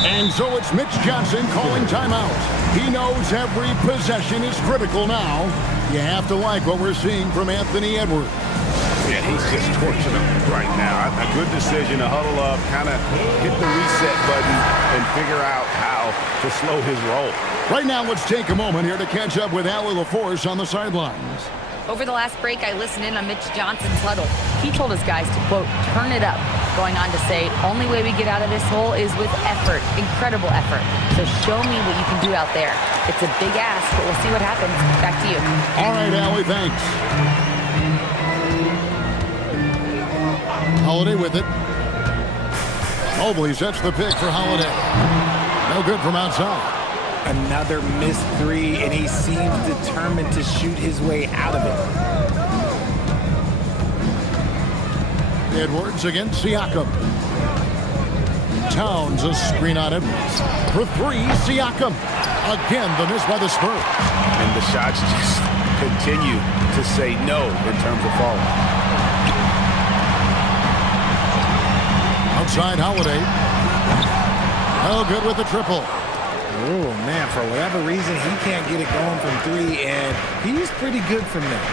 And so it's Mitch Johnson calling timeout. He knows every possession is critical now. You have to like what we're seeing from Anthony Edwards. Yeah, He's just torching them right now. A good decision to huddle up, kind of hit the reset button, and figure out how to slow his roll. Right now, let's take a moment here to catch up with Allie LaForce on the sidelines. Over the last break, I listened in on Mitch Johnson's huddle. He told his guys to, quote, turn it up, going on to say, only way we get out of this hole is with effort, incredible effort. So show me what you can do out there. It's a big ask, but we'll see what happens. Back to you. All right, Allie, thanks. Holiday with it. Mobley sets the pick for Holiday. No good from outside. Another missed three, and he seems determined to shoot his way out of it. Edwards against Siakam. Towns a screen on him. For three, Siakam. Again, the miss by the Spurs. And the shots just continue to say no in terms of falling. Outside Holiday. No good with the triple. Oh, man, for whatever reason, he can't get it going from three, and he's pretty good from there.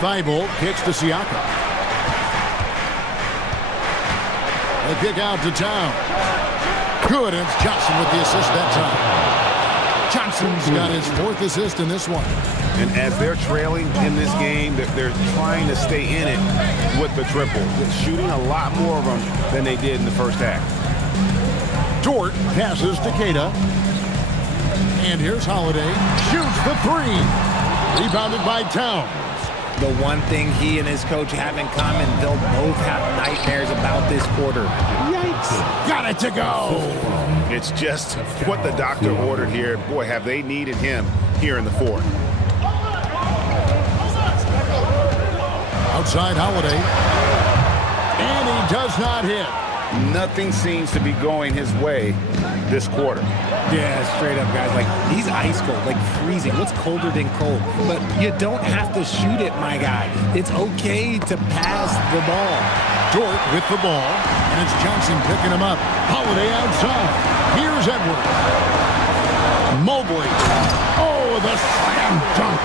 Thibault kicks to Siakam. They kick out to Town. Good, and it's Johnson with the assist that time. Johnson's got his fourth assist in this one. And as they're trailing in this game, they're trying to stay in it with the triple. They're shooting a lot more of them than they did in the first half. Dort passes to Queta. And here's Holiday. Shoots the three. Rebounded by Towns. The one thing he and his coach have in common, they'll both have nightmares about this quarter. Yikes. Got it to go. It's just what the doctor ordered here. Boy, have they needed him here in the fourth. Outside Holiday. And he does not hit. Nothing seems to be going his way this quarter. Yeah, straight up, guys. Like, he's ice cold, like freezing. What's colder than cold? But you don't have to shoot it, my guy. It's okay to pass the ball. Dort with the ball, and it's Johnson picking him up. Holiday outside. Here's Edwards. Mobley. Oh, the slam dunk.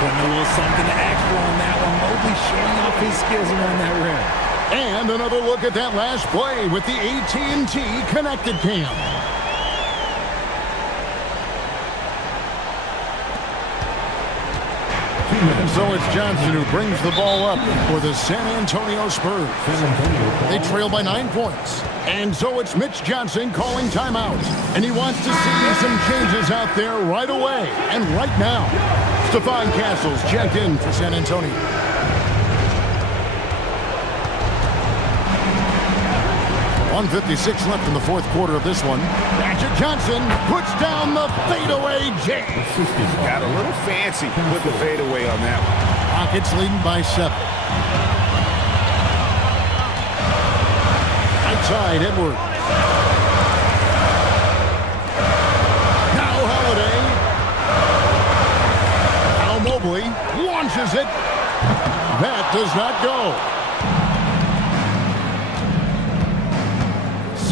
Putting a little something extra on that one. Mobley showing off his skills around that rim. And another look at that last play with the AT&T Connected Cam. And so it's Johnson who brings the ball up for the San Antonio Spurs. They trail by 9 points. And so it's Mitch Johnson calling timeout. And he wants to see some changes out there right away and right now. Stephon Castles checked in for San Antonio. 1:56 left in the fourth quarter of this one. Magic Johnson puts down the fadeaway jam. Got a little fancy with the fadeaway on that one. Rockets leading by 7. Outside Edwards. Now Holiday. Now Mobley launches it. That does not go.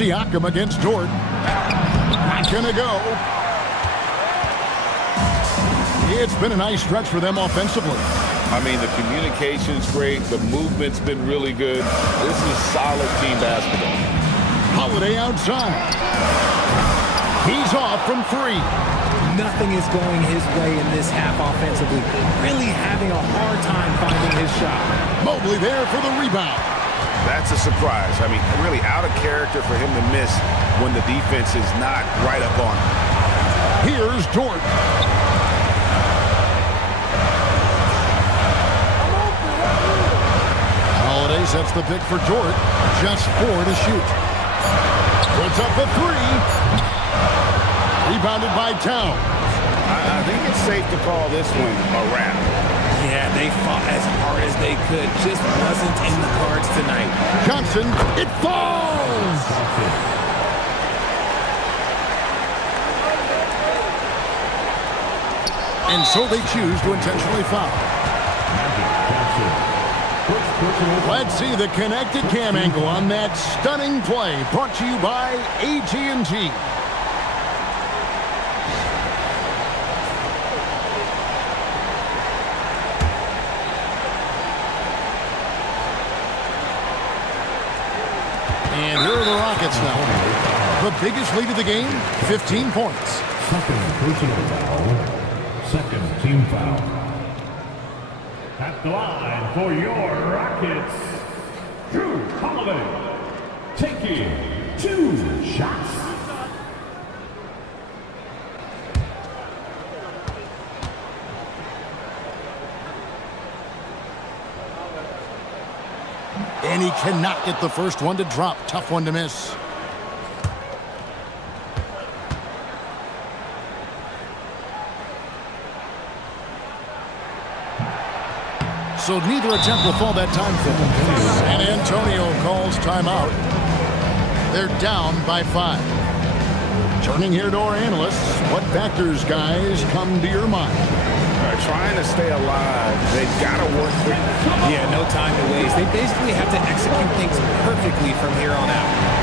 Siakam against Dort. Not gonna go. It's been a nice stretch for them offensively. I mean, the communication's great. The movement's been really good. This is solid team basketball. Holiday outside. He's off from 3. Nothing is going his way in this half offensively. Really having a hard time finding his shot. Mobley there for the rebound. That's a surprise. I mean, really out of character for him to miss when the defense is not right up on him. Here's Dort. Holiday sets the pick for Dort. Just 4 to shoot. Puts up the 3. Rebounded by Towns. I think it's safe to call this one a wrap. Yeah, they fought as hard as they could. Just wasn't in the cards tonight. Johnson, it falls! And so they choose to intentionally foul. Let's see the connected cam angle on that stunning play. Brought to you by AT&T. And here are the Rockets now. The biggest lead of the game, 15 points. Second personal foul. Second team foul. At the line for your Rockets, Drew Holiday, taking 2 shots. And he cannot get the first one to drop. Tough one to miss. So neither attempt will fall that time for him. San Antonio calls timeout. They're down by 5. Turning here to our analysts, what factors, guys, come to your mind? Trying to stay alive, they've got to work quickly. Yeah, no time to waste. They basically have to execute things perfectly from here on out.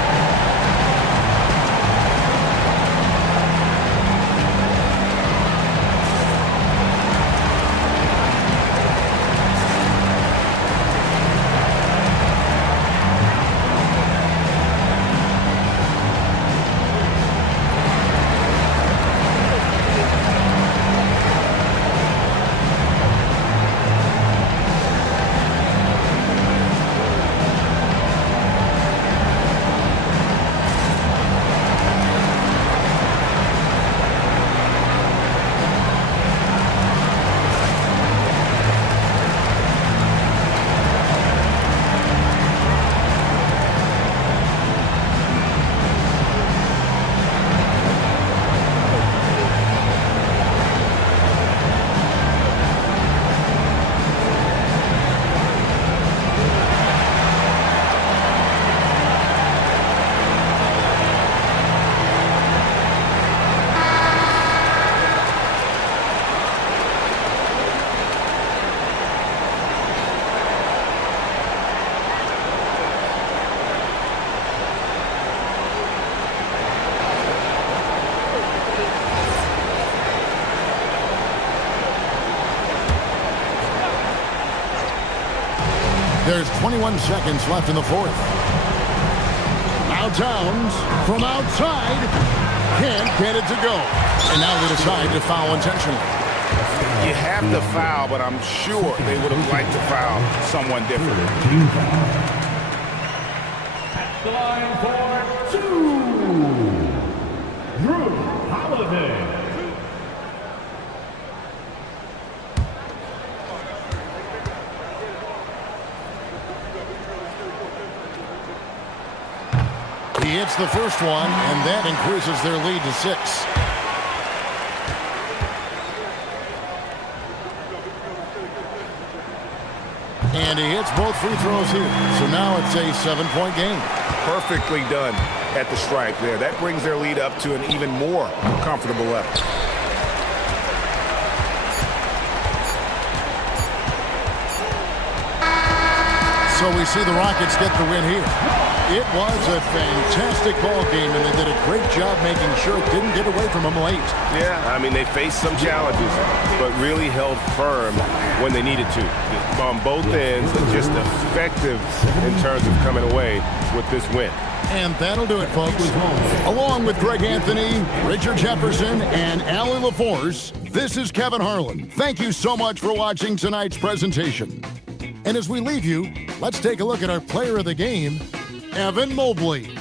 There's 21 seconds left in the fourth. Now Towns from outside can't get it to go. And now they decide to foul intentionally. You have to foul, but I'm sure they would have liked to foul someone different. Team foul. At the line for 2, Drew Holiday. He hits the first one, and that increases their lead to 6. And he hits both free throws here. So now it's a 7-point game. Perfectly done at the stripe there. That brings their lead up to an even more comfortable level. So we see the Rockets get the win here. It was a fantastic ball game, and they did a great job making sure it didn't get away from them late. Yeah, I mean, they faced some challenges, but really held firm when they needed to. On both ends, just effective in terms of coming away with this win. And that'll do it, folks. Along with Greg Anthony, Richard Jefferson, and Allie LaForce, this is Kevin Harlan. Thank you so much for watching tonight's presentation. And as we leave you, let's take a look at our player of the game, Evan Mobley.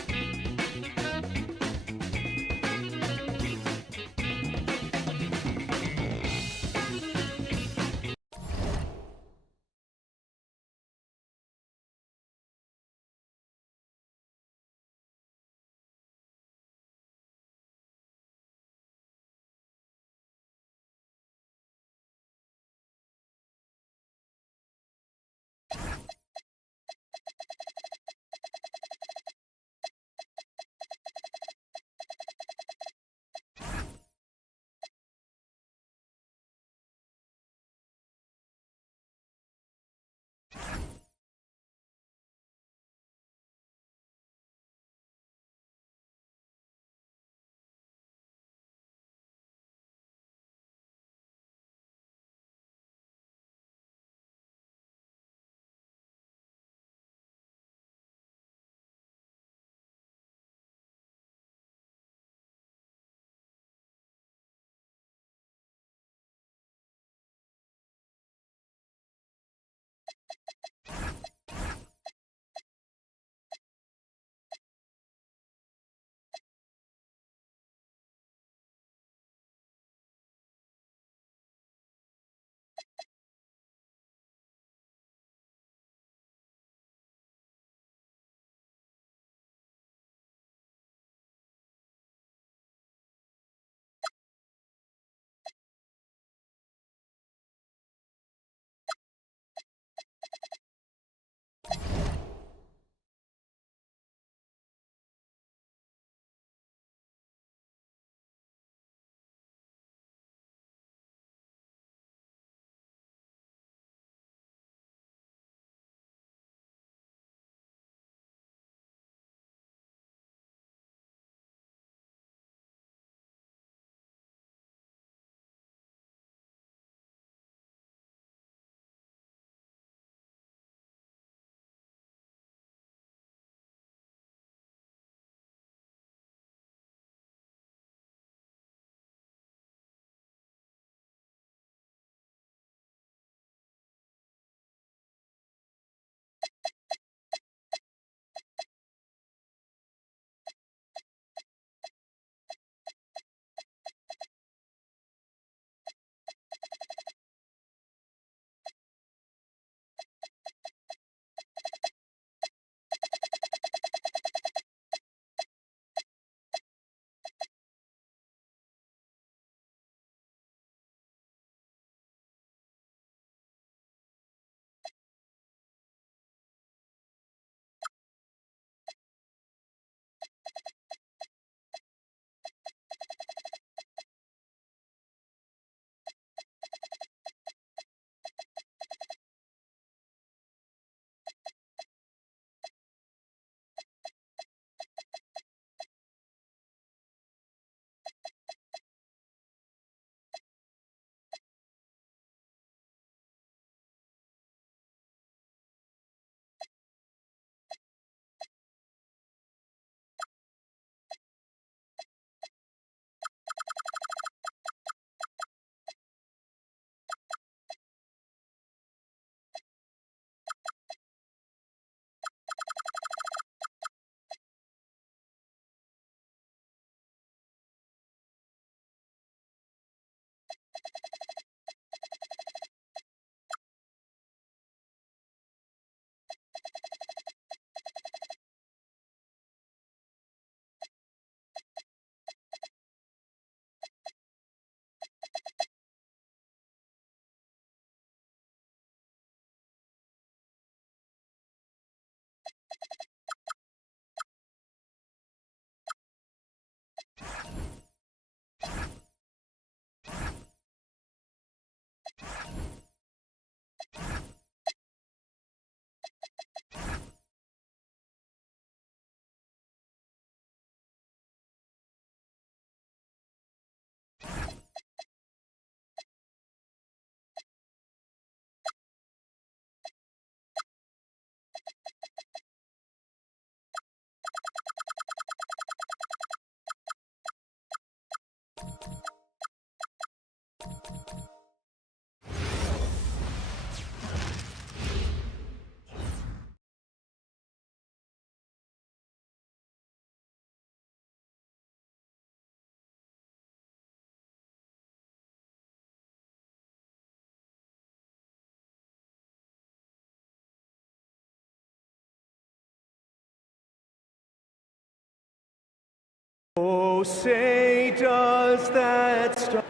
Oh, say does that star...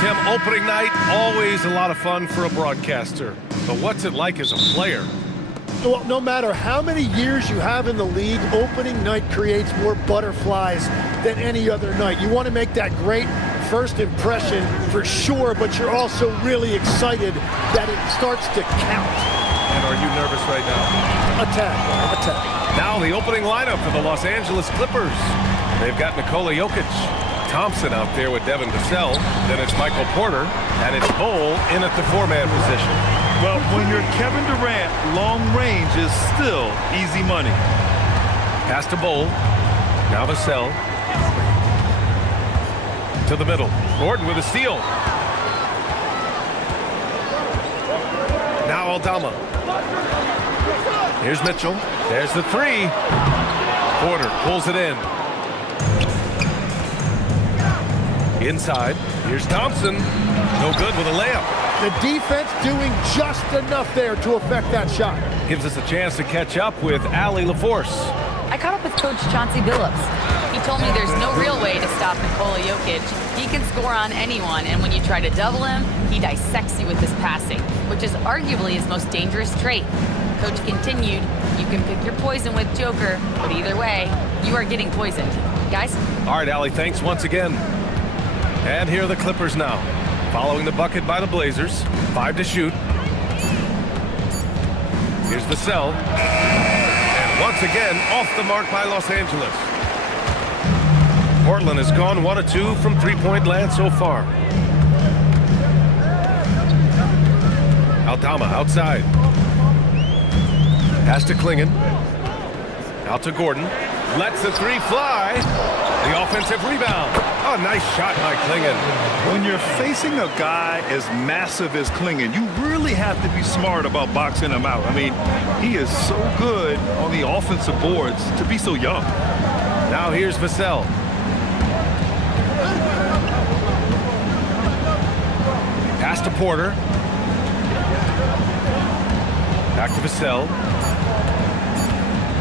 Tim, opening night, always a lot of fun for a broadcaster. But what's it like as a player? Well, no matter how many years you have in the league, opening night creates more butterflies than any other night. You want to make that great first impression for sure, but you're also really excited that it starts to count. And are you nervous right now? Attack. Now the opening lineup for the Los Angeles Clippers. They've got Nikola Jokic, Thompson out there with Devin Vassell. Then it's Michael Porter, and it's Bol in at the four-man position. Well, when you're Kevin Durant, long range is still easy money. Pass to Bol. Now Vassell. To the middle. Gordon with a steal. Now Aldama. Here's Mitchell. There's the three. Porter pulls it in. Inside. Here's Thompson. No good with a layup. The defense doing just enough there to affect that shot. Gives us a chance to catch up with Allie LaForce. I caught up with Coach Chauncey Billups. He told me there's no real way to stop Nikola Jokic. He can score on anyone, and when you try to double him, he dissects you with his passing, which is arguably his most dangerous trait. Coach continued, you can pick your poison with Joker, but either way, you are getting poisoned. Guys? All right, Allie, thanks once again. And here are the Clippers now. Following the bucket by the Blazers. 5 to shoot. Here's Vassell. And once again, off the mark by Los Angeles. Portland has gone 1 of 2 from three-point land so far. Aldama outside. Pass to Klingon. Out to Gordon. Lets the three fly. The offensive rebound. Oh, nice shot by Klingon. When you're facing a guy as massive as Klingon, you really have to be smart about boxing him out. I mean, he is so good on the offensive boards to be so young. Now here's Vassell. Pass to Porter. Back to Vassell.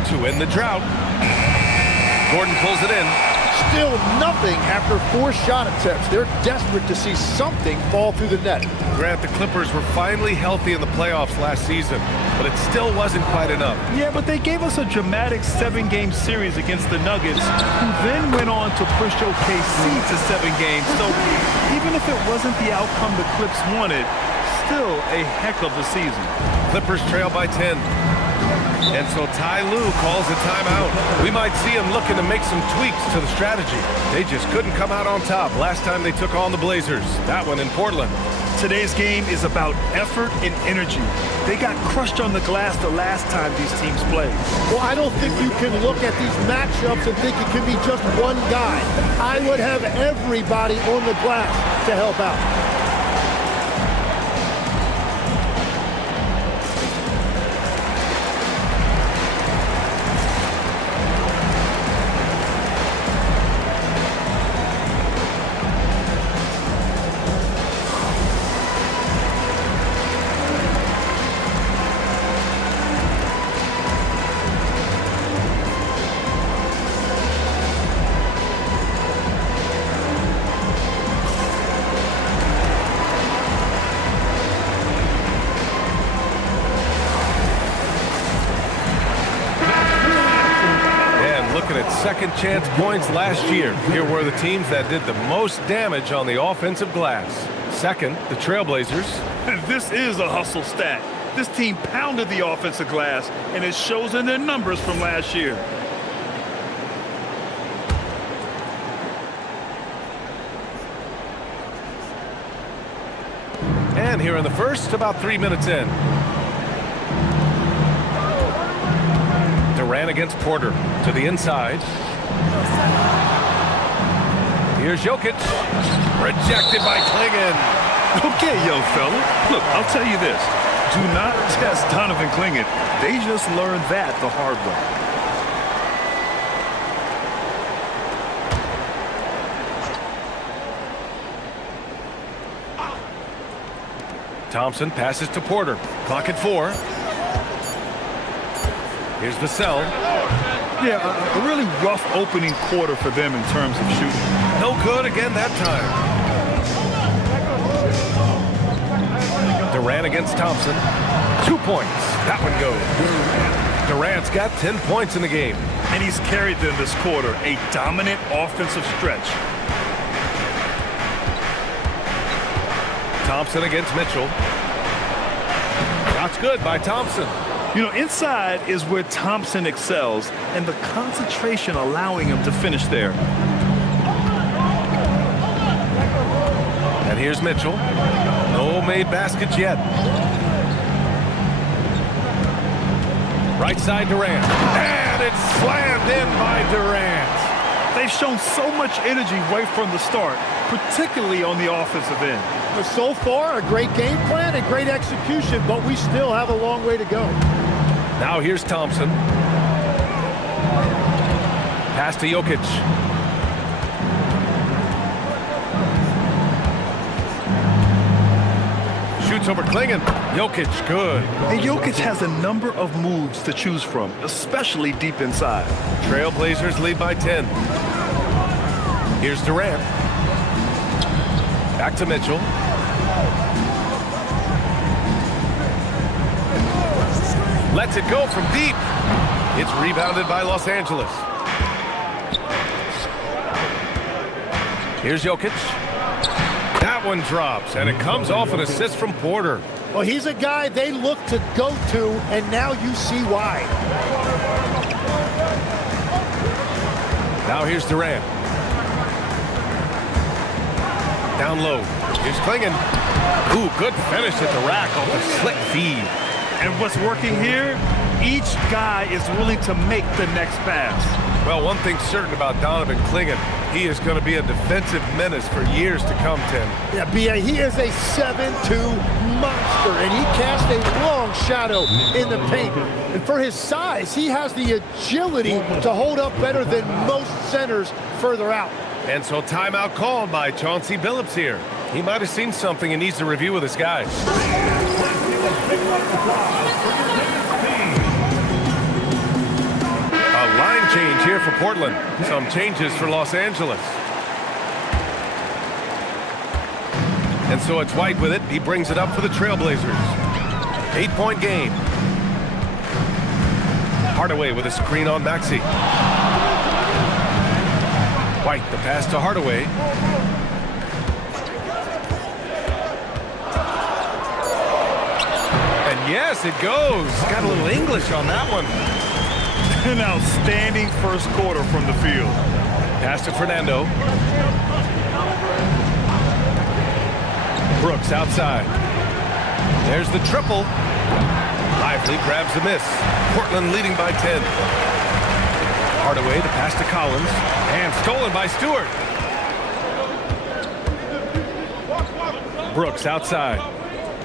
To end the drought. Gordon pulls it in. Still nothing after 4 shot attempts. They're desperate to see something fall through the net. Grant, the Clippers were finally healthy in the playoffs last season, but it still wasn't quite enough. Yeah, but they gave us a dramatic 7-game series against the Nuggets, who then went on to push OKC to 7 games. So even if it wasn't the outcome the Clips wanted, still a heck of a season. Clippers trail by 10. And so Ty Lue calls a timeout. We might see him looking to make some tweaks to the strategy. They just couldn't come out on top last time they took on the Blazers. That one in Portland. Today's game is about effort and energy. They got crushed on the glass the last time these teams played. Well, I don't think you can look at these matchups and think it can be just one guy. I would have everybody on the glass to help out. Second chance points last year. Here were the teams that did the most damage on the offensive glass. Second, the Trailblazers. This is a hustle stat. This team pounded the offensive glass, and it shows in their numbers from last year. And here in the first, about 3 minutes in. Durant against Porter to the inside. Here's Jokic. Rejected by Clingan. Okay, young fella. Look, I'll tell you this. Do not test Donovan Clingan. They just learned that the hard way. Thompson passes to Porter. Clock at 4. Here's Vassell. Yeah, a really rough opening quarter for them in terms of shooting. No good again that time. Durant against Thompson. 2 points. That one goes. Durant's got 10 points in the game. And he's carried them this quarter. A dominant offensive stretch. Thompson against Mitchell. That's good by Thompson. You know, inside is where Thompson excels, and the concentration allowing him to finish there. And here's Mitchell. No made baskets yet. Right side Durant. And it's slammed in by Durant. They've shown so much energy right from the start, particularly on the offensive end. But so far, a great game plan and great execution, but we still have a long way to go. Now here's Thompson. Pass to Jokic. Shoots over Clingan. Jokic, good. And Jokic has a number of moves to choose from, especially deep inside. Trailblazers lead by 10. Here's Durant. Back to Mitchell. Lets it go from deep. It's rebounded by Los Angeles. Here's Jokic. That one drops, and it comes off an assist from Porter. Well, he's a guy they look to go to, and now you see why. Now here's Durant. Down low. Here's Clingan. Ooh, good finish at the rack off the slick feed. And what's working here? Each guy is willing to make the next pass. Well, one thing's certain about Donovan Clingan. He is going to be a defensive menace for years to come, Tim. Yeah, B.A., he is a 7'2" monster, and he casts a long shadow in the paint. And for his size, he has the agility to hold up better than most centers further out. And so timeout called by Chauncey Billups here. He might have seen something and needs to review with his guys. A line change here for Portland. Some changes for Los Angeles. And so it's White with it. He brings it up for the Trailblazers. 8-point game. Hardaway with a screen on Maxey. White, the pass to Hardaway. And yes, it goes. Got a little English on that one. An outstanding first quarter from the field. Pass to Fernando. Brooks outside. There's the triple. Lively grabs the miss. Portland leading by 10. Hardaway to pass to Collins. And stolen by Stewart. Brooks outside.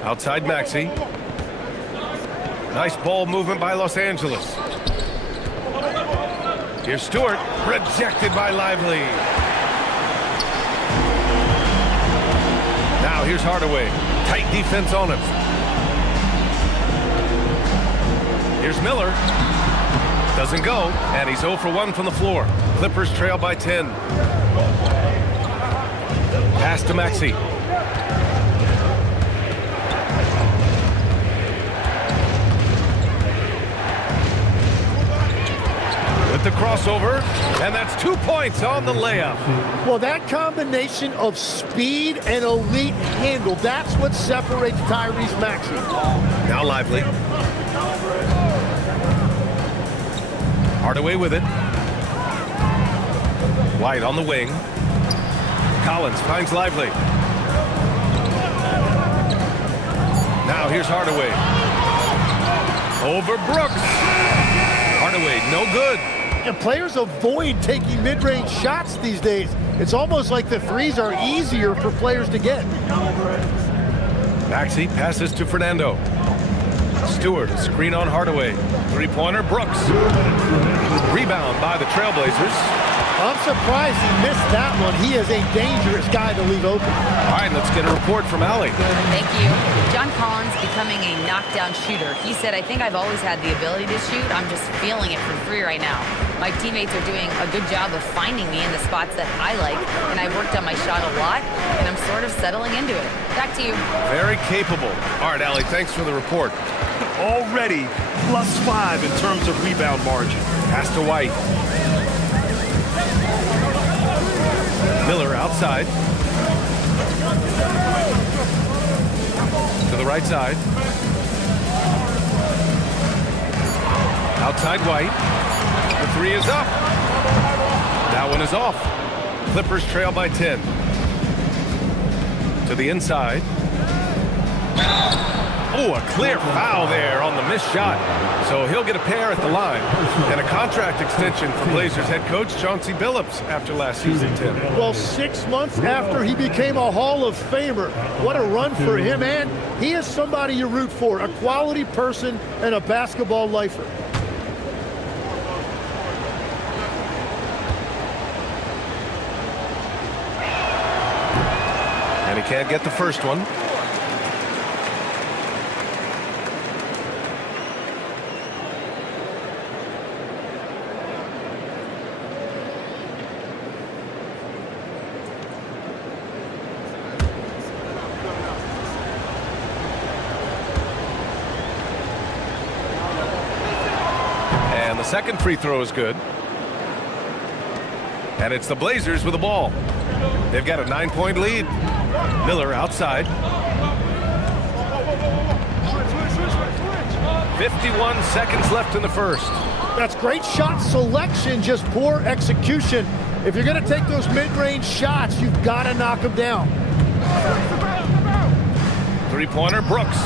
Outside Maxey. Nice ball movement by Los Angeles. Here's Stewart. Rejected by Lively. Now here's Hardaway. Tight defense on him. Here's Miller. Doesn't go, and he's 0 for 1 from the floor. Clippers trail by 10. Pass to Maxey. With the crossover, and that's 2 points on the layup. Well, that combination of speed and elite handle, that's what separates Tyrese Maxey. Now Lively. Hardaway with it. White on the wing. Collins finds Lively. Now here's Hardaway. Over Brooks. Hardaway, no good. And players avoid taking mid-range shots these days. It's almost like the threes are easier for players to get. Maxey passes to Fernando. Stewart, a screen on Hardaway. Three-pointer, Brooks. Rebound by the Trailblazers. I'm surprised he missed that one. He is a dangerous guy to leave open. All right, let's get a report from Allie. Thank you. John Collins becoming a knockdown shooter. He said, I think I've always had the ability to shoot. I'm just feeling it from three right now. My teammates are doing a good job of finding me in the spots that I like, and I've worked on my shot a lot, and I'm sort of settling into it. Back to you. Very capable. All right, Allie, thanks for the report. Already +5 in terms of rebound margin. Pass to White. Miller outside. To the right side. Outside White. The three is up. That one is off. Clippers trail by 10. To the inside. Oh, a clear foul there on the missed shot. So he'll get a pair at the line. And a contract extension for Blazers head coach Chauncey Billups after last season, Tim. Well, 6 months after he became a Hall of Famer. What a run for him, and he is somebody you root for, a quality person and a basketball lifer. And he can't get the first one. Second free throw is good. And it's the Blazers with the ball. They've got a 9-point lead. Miller outside. 51 seconds left in the first. That's great shot selection, just poor execution. If you're going to take those mid-range shots, you've got to knock them down. Three-pointer, Brooks.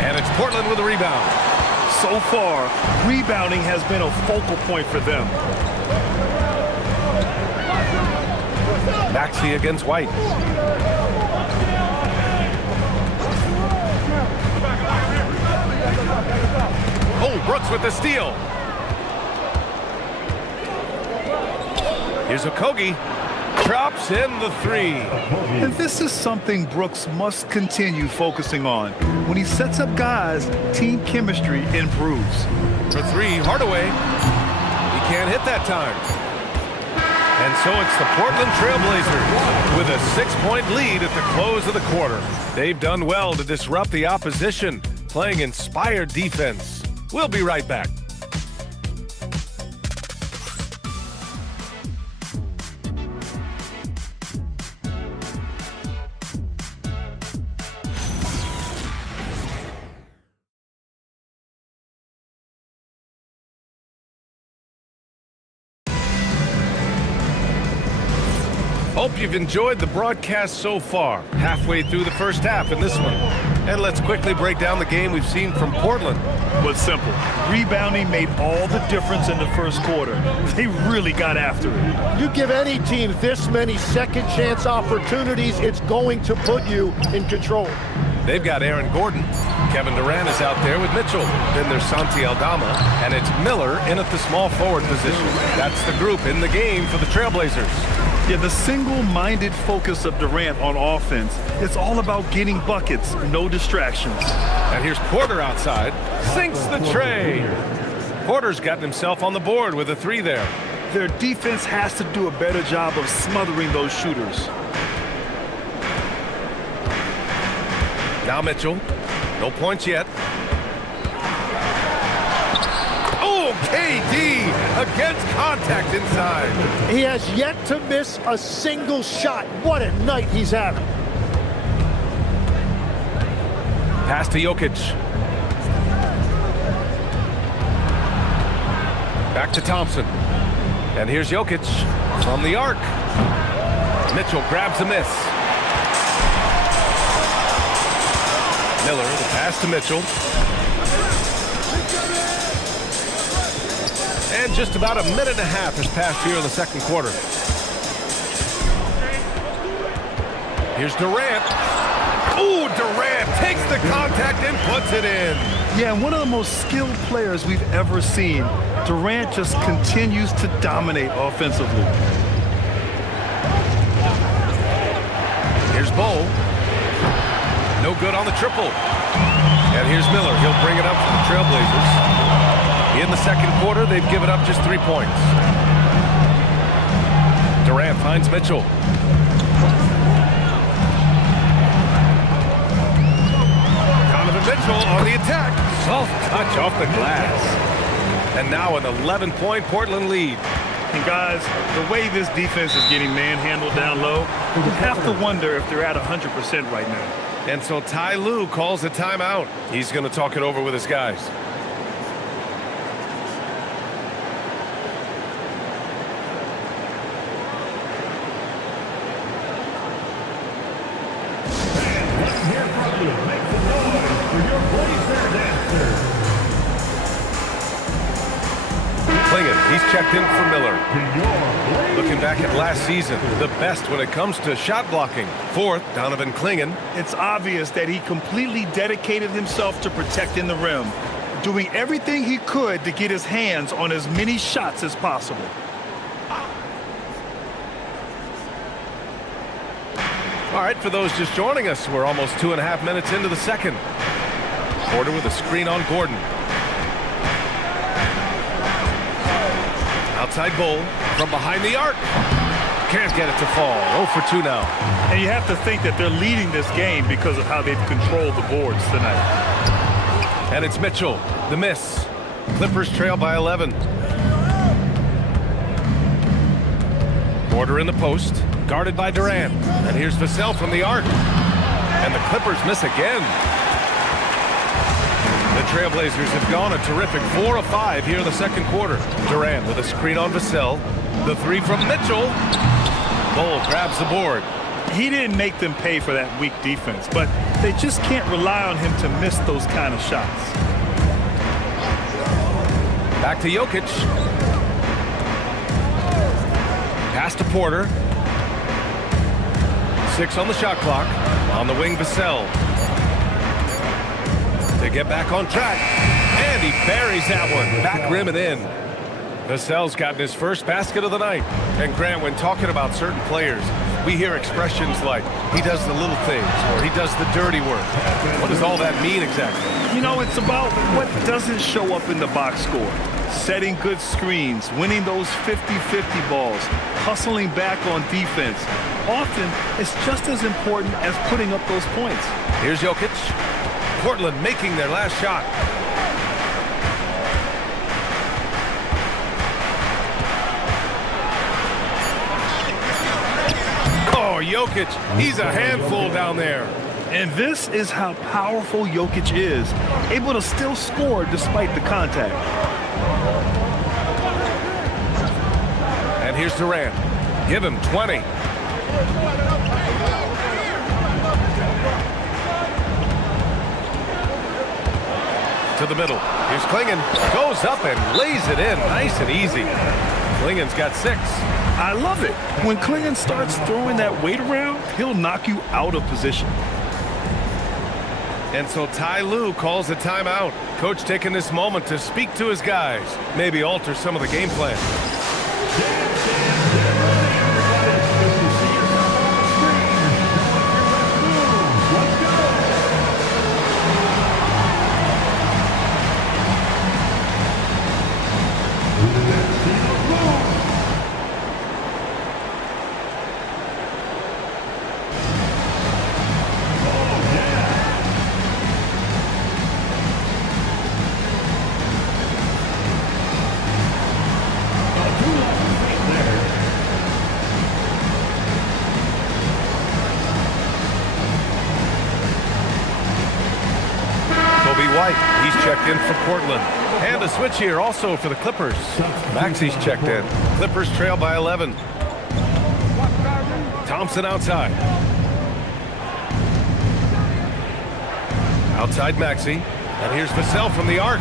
And it's Portland with a rebound. So far, rebounding has been a focal point for them. Maxey against White. Oh, Brooks with the steal. Here's Okogie. Drops in the three. And this is something Brooks must continue focusing on. When he sets up guys, team chemistry improves. For three, Hardaway. He can't hit that time. And so it's the Portland Trailblazers with a 6-point lead at the close of the quarter. They've done well to disrupt the opposition, playing inspired defense. We'll be right back. Hope you've enjoyed the broadcast so far. Halfway through the first half in this one. And let's quickly break down the game we've seen from Portland. Well, it's simple. Rebounding made all the difference in the first quarter. They really got after it. You give any team this many second chance opportunities, it's going to put you in control. They've got Aaron Gordon. Kevin Durant is out there with Mitchell. Then there's Santi Aldama, and it's Miller in at the small forward position. That's the group in the game for the Trailblazers. Yeah, the single-minded focus of Durant on offense, it's all about getting buckets, no distractions. And here's Porter outside, sinks the tray. Porter's gotten himself on the board with a 3 there. Their defense has to do a better job of smothering those shooters. Now Mitchell, no points yet. Oh, KD against contact inside. He has yet to miss a single shot. What a night he's having. Pass to Jokic. Back to Thompson. And here's Jokic from the arc. Mitchell grabs a miss. Miller, the pass to Mitchell. And just about a minute and a half has passed here in the second quarter. Here's Durant. Ooh, Durant takes the contact and puts it in. Yeah, and one of the most skilled players we've ever seen. Durant just continues to dominate offensively. Here's Bol. No good on the triple. And here's Miller. He'll bring it up for the Trailblazers. In the second quarter, they've given up just 3 points. Durant finds Mitchell. Donovan Mitchell on the attack. Soft touch off the glass. And now an 11-point Portland lead. And guys, the way this defense is getting manhandled down low, you have to wonder if they're at 100% right now. And so Ty Lue calls a timeout. He's going to talk it over with his guys. Clingan, he's checked in for Miller. Looking back at last season, the best when it comes to shot blocking. Fourth, Donovan Clingan. It's obvious that he completely dedicated himself to protecting the rim, doing everything he could to get his hands on as many shots as possible. All right, for those just joining us, we're almost 2.5 minutes into the second. Porter with a screen on Gordon. Outside Bol from behind the arc. Can't get it to fall. 0 for 2 now. And you have to think that they're leading this game because of how they've controlled the boards tonight. And it's Mitchell. The miss. Clippers trail by 11. Porter in the post. Guarded by Durant. And here's Vassell from the arc. And the Clippers miss again. The Trailblazers have gone a terrific 4 of 5 here in the second quarter. Durant with a screen on Vassell. The 3 from Mitchell. Bol grabs the board. He didn't make them pay for that weak defense, but they just can't rely on him to miss those kind of shots. Back to Jokic. Pass to Porter. 6 on the shot clock. On the wing, Vassell. To get back on track. And he buries that one. Back rim and in. Vassell's gotten his first basket of the night. And Grant, when talking about certain players, we hear expressions like, he does the little things, or he does the dirty work. What does all that mean exactly? You know, it's about what doesn't show up in the box score. Setting good screens, winning those 50-50 balls, hustling back on defense. Often, it's just as important as putting up those points. Here's Jokic. Portland making their last shot. Oh, Jokic, he's a handful down there. And this is how powerful Jokic is, able to still score despite the contact. And here's Durant. Give him 20. To the middle. Here's Klingon. Goes up and lays it in. Nice and easy. Klingon's got 6. I love it. When Klingon starts throwing that weight around, he'll knock you out of position. And so Ty Lue calls a timeout. Coach taking this moment to speak to his guys. Maybe alter some of the game plan. White, he's checked in for Portland. And a switch here also for the Clippers. Maxey's checked in. Clippers trail by 11. Thompson outside. Outside Maxey. And here's Vassell from the arc.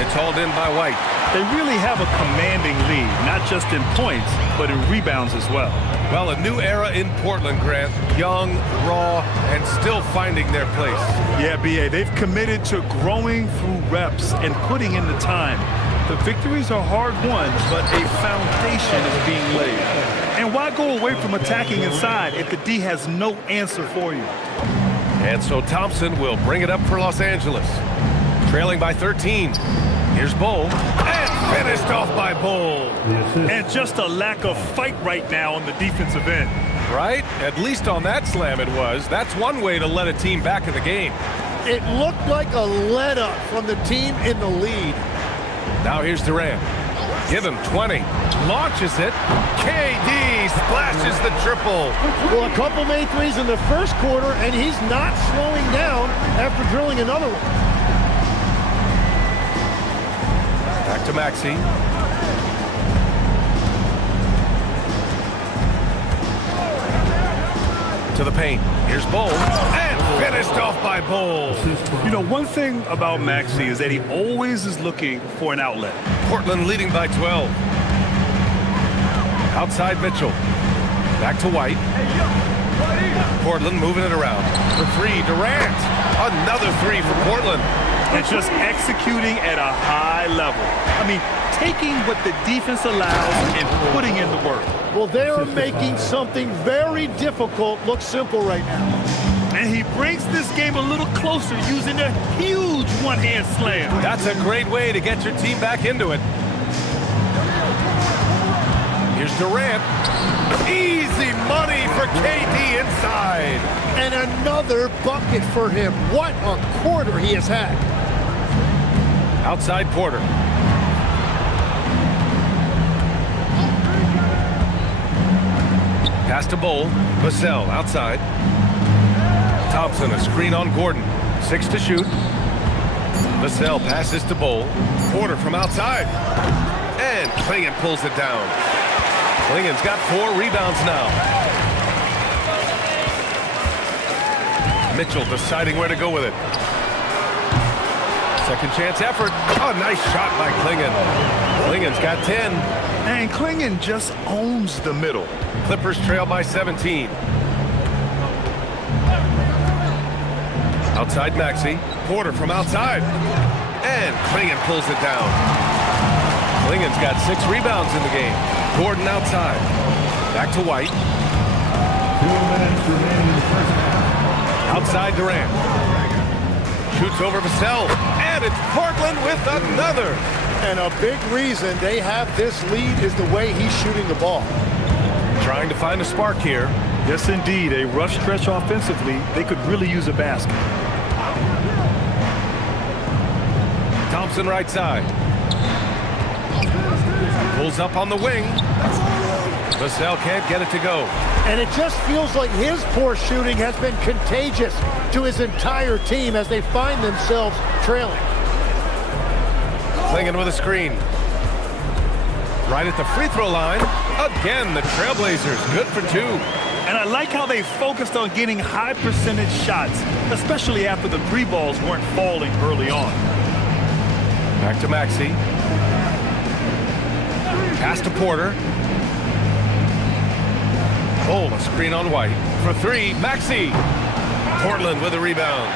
It's hauled in by White. They really have a commanding lead, not just in points, but in rebounds as well. Well, a new era in Portland, Grant. Young, raw, and still finding their place. Yeah, B.A., they've committed to growing through reps and putting in the time. The victories are hard-won, but a foundation is being laid. And why go away from attacking inside if the D has no answer for you? And so Thompson will bring it up for Los Angeles. Trailing by 13. Here's Bull, and finished off by Bull. And just a lack of fight right now on the defensive end. Right? At least on that slam it was. That's one way to let a team back in the game. It looked like a let-up from the team in the lead. Now here's Durant. Give him 20. Launches it. KD splashes the triple. Well, a couple made threes in the first quarter, and he's not slowing down after drilling another one. Back to Maxey. To the paint. Here's Bull. And finished off by Bull. You know, one thing about Maxey is that he always is looking for an outlet. Portland leading by 12. Outside Mitchell. Back to White. Portland moving it around. For 3, Durant. Another 3 for Portland. And just executing at a high level. I mean, taking what the defense allows and putting in the work. Well, they are making something very difficult look simple right now. And he brings this game a little closer using a huge one-hand slam. That's a great way to get your team back into it. Here's Durant. Easy money for KD inside. And another bucket for him. What a quarter he has had. Outside Porter. Pass to Bull. Vassell outside. Thompson a screen on Gordon. 6 to shoot. Vassell passes to Bull. Porter from outside. And Klingon pulls it down. Klingon's got 4 rebounds now. Mitchell deciding where to go with it. Second chance effort. Oh, nice shot by Klingon. Klingon's got 10. And Klingon just owns the middle. Clippers trail by 17. Outside Maxey. Porter from outside. And Klingon pulls it down. Klingon's got 6 rebounds in the game. Gordon outside. Back to White. 2 minutes remaining in the first half. Outside Durant. Shoots over Vassell. And it's Portland with another. And a big reason they have this lead is the way he's shooting the ball. Trying to find a spark here. Yes, indeed. A rough stretch offensively. They could really use a basket. Thompson right side. Pulls up on the wing. Vassell can't get it to go. And it just feels like his poor shooting has been contagious to his entire team as they find themselves trailing. Klingon with a screen. Right at the free throw line. Again, the Trailblazers good for 2. And I like how they focused on getting high percentage shots, especially after the 3 balls weren't falling early on. Back to Maxey. Pass to Porter. Oh, a screen on White. For 3, Maxey. Portland with a rebound.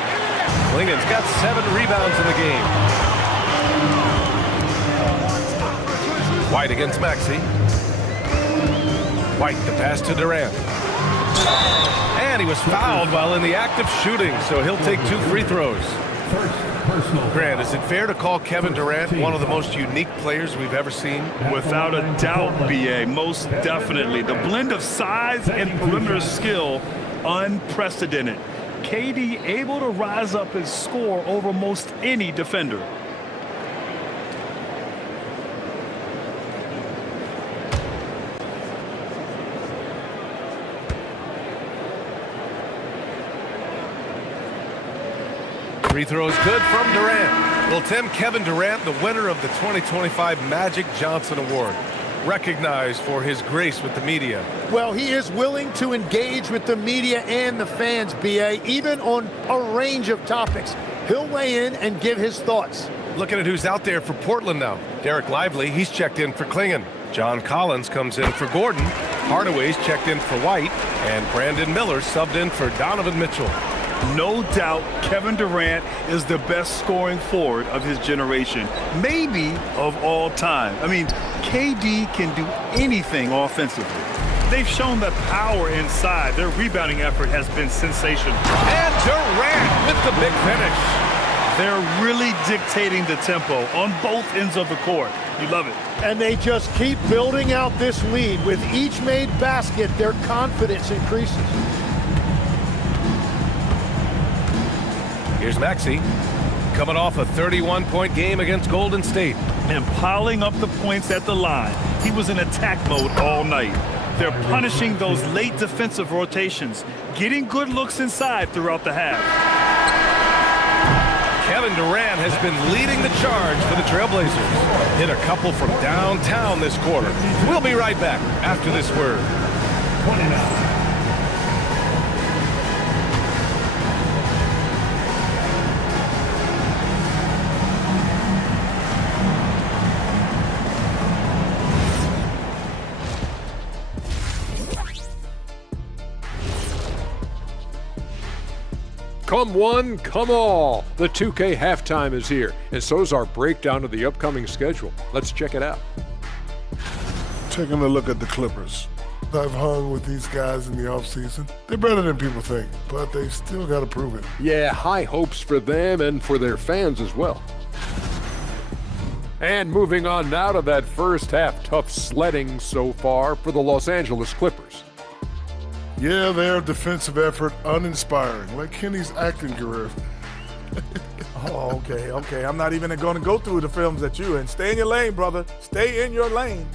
Klingen's got 7 rebounds in the game. White against Maxey. White, the pass to Durant. And he was fouled while in the act of shooting, so he'll take 2 free throws. Grant, is it fair to call Kevin Durant one of the most unique players we've ever seen? Without a doubt, B.A., most definitely. The blend of size and perimeter skill, unprecedented. KD able to rise up his score over most any defender. Free throws good from Durant. Will Tim, Kevin Durant, the winner of the 2025 Magic Johnson Award, recognized for his grace with the media. Well, he is willing to engage with the media and the fans, B.A., even on a range of topics. He'll weigh in and give his thoughts. Looking at who's out there for Portland now. Derek Lively, he's checked in for Klingen. John Collins comes in for Gordon. Hardaway's checked in for White. And Brandon Miller subbed in for Donovan Mitchell. No doubt Kevin Durant is the best scoring forward of his generation, maybe of all time. I mean, KD can do anything offensively. They've shown the power inside. Their rebounding effort has been sensational. And Durant with the big finish. They're really dictating the tempo on both ends of the court. You love it. And they just keep building out this lead. With each made basket, their confidence increases. Here's Maxey, coming off a 31-point game against Golden State. And piling up the points at the line. He was in attack mode all night. They're punishing those late defensive rotations, getting good looks inside throughout the half. Kevin Durant has been leading the charge for the Trailblazers. Hit a couple from downtown this quarter. We'll be right back after this word. 29. Come one, come all. The 2K halftime is here, and so's our breakdown of the upcoming schedule. Let's check it out. Taking a look at the Clippers. I've hung with these guys in the offseason. They're better than people think, but they've still got to prove it. Yeah, high hopes for them and for their fans as well. And moving on now to that first half, tough sledding so far for the Los Angeles Clippers. Yeah, their defensive effort uninspiring, like Kenny's acting career. Oh, okay. I'm not even going to go through the films that you in. Stay in your lane, brother. Stay in your lane.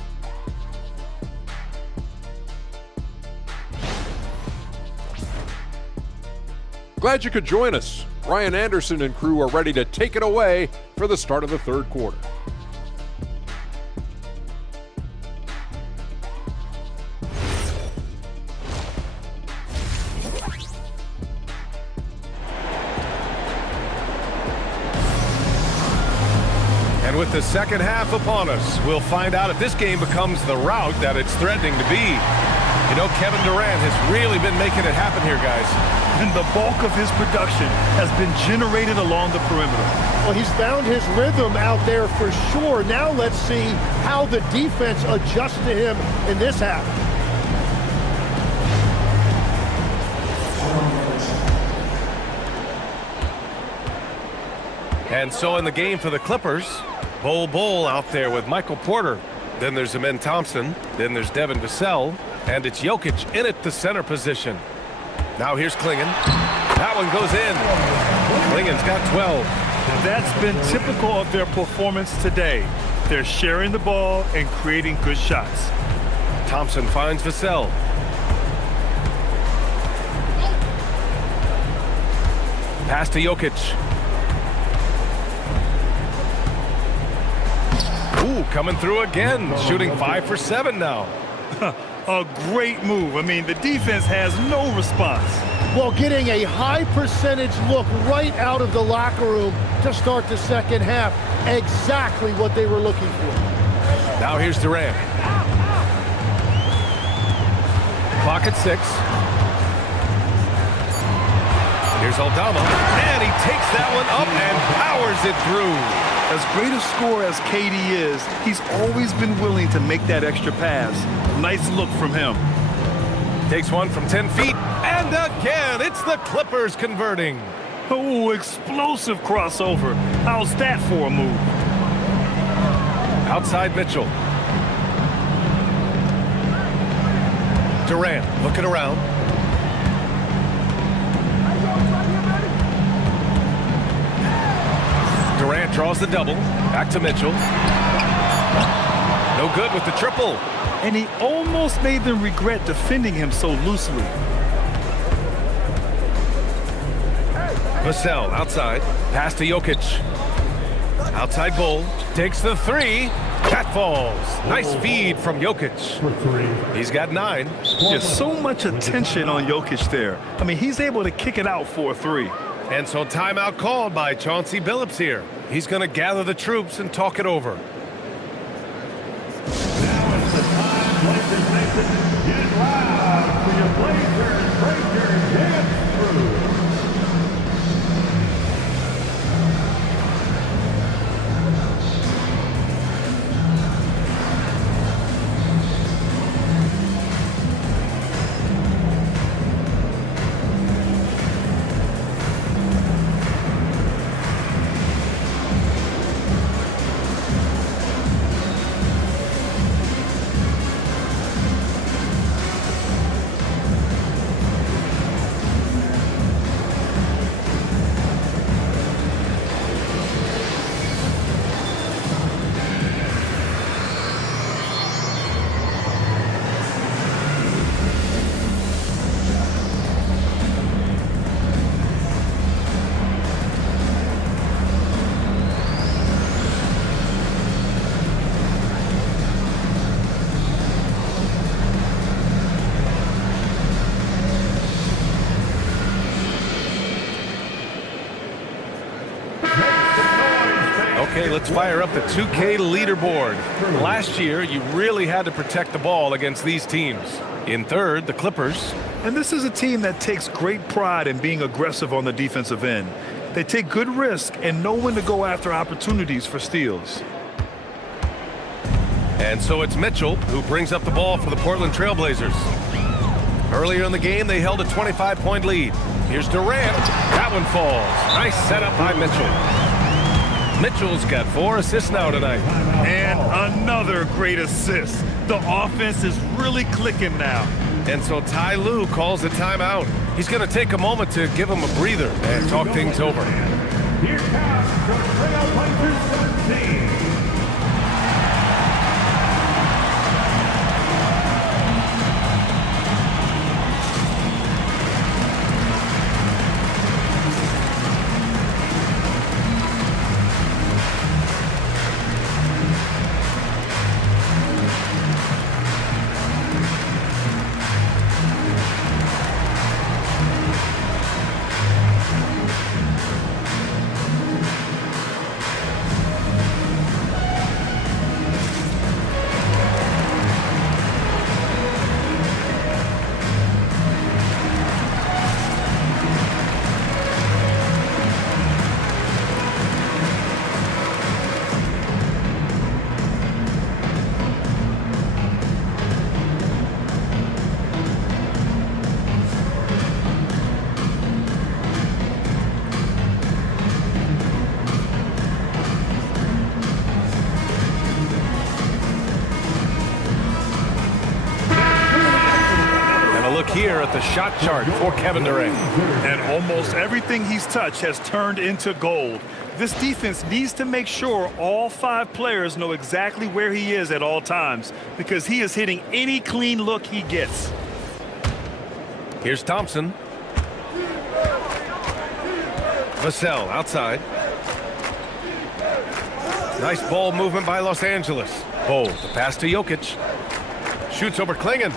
Glad you could join us. Ryan Anderson and crew are ready to take it away for the start of the third quarter. And with the second half upon us, we'll find out if this game becomes the rout that it's threatening to be. You know, Kevin Durant has really been making it happen here, guys. And the bulk of his production has been generated along the perimeter. Well, he's found his rhythm out there for sure. Now let's see how the defense adjusts to him in this half. And so in the game for the Clippers, Bol out there with Michael Porter. Then there's Amen Thompson. Then there's Devin Vassell. And it's Jokic in at the center position. Now here's Klingen. That one goes in. Klingen's got 12. That's been typical of their performance today. They're sharing the ball and creating good shots. Thompson finds Vassell. Pass to Jokic. Ooh, Ooh, coming through again, shooting 5 for 7 now. A great move. I mean, the defense has no response. Well, getting a high percentage look right out of the locker room to start the second half. Exactly what they were looking for. Now here's Durant. Clock at 6. Here's Aldama, and he takes that one up and powers it through. As great a scorer as KD is, he's always been willing to make that extra pass. Nice look from him. Takes one from 10 feet, and again, it's the Clippers converting. Oh, explosive crossover. How's that for a move? Outside Mitchell. Durant looking around. Durant draws the double. Back to Mitchell. No good with the triple. And he almost made them regret defending him so loosely. Vassell outside. Pass to Jokic. Outside Bull. Takes the 3. That falls. Nice feed from Jokic. He's got 9. Just so much attention on Jokic there. I mean, he's able to kick it out for a 3. And so timeout called by Chauncey Billups here. He's going to gather the troops and talk it over. Now is the time, ladies and gentlemen, get loud for your Blazers Breakers dance crew. Okay, let's fire up the 2K leaderboard. Last year, you really had to protect the ball against these teams. In third, the Clippers. And this is a team that takes great pride in being aggressive on the defensive end. They take good risk and know when to go after opportunities for steals. And so it's Mitchell who brings up the ball for the Portland Trailblazers. Earlier in the game, they held a 25-point lead. Here's Durant. That one falls. Nice setup by Mitchell. Mitchell's got 4 assists now tonight. And another great assist. The offense is really clicking now. And so Ty Lue calls a timeout. He's going to take a moment to give him a breather and talk things over. Here comes the Trailblazers team. Here at the shot chart for Kevin Durant. And almost everything he's touched has turned into gold. This defense needs to make sure all 5 players know exactly where he is at all times, because he is hitting any clean look he gets. Here's Thompson. Vassell outside. Nice ball movement by Los Angeles. Bold, the pass to Jokic. Shoots over Klingon.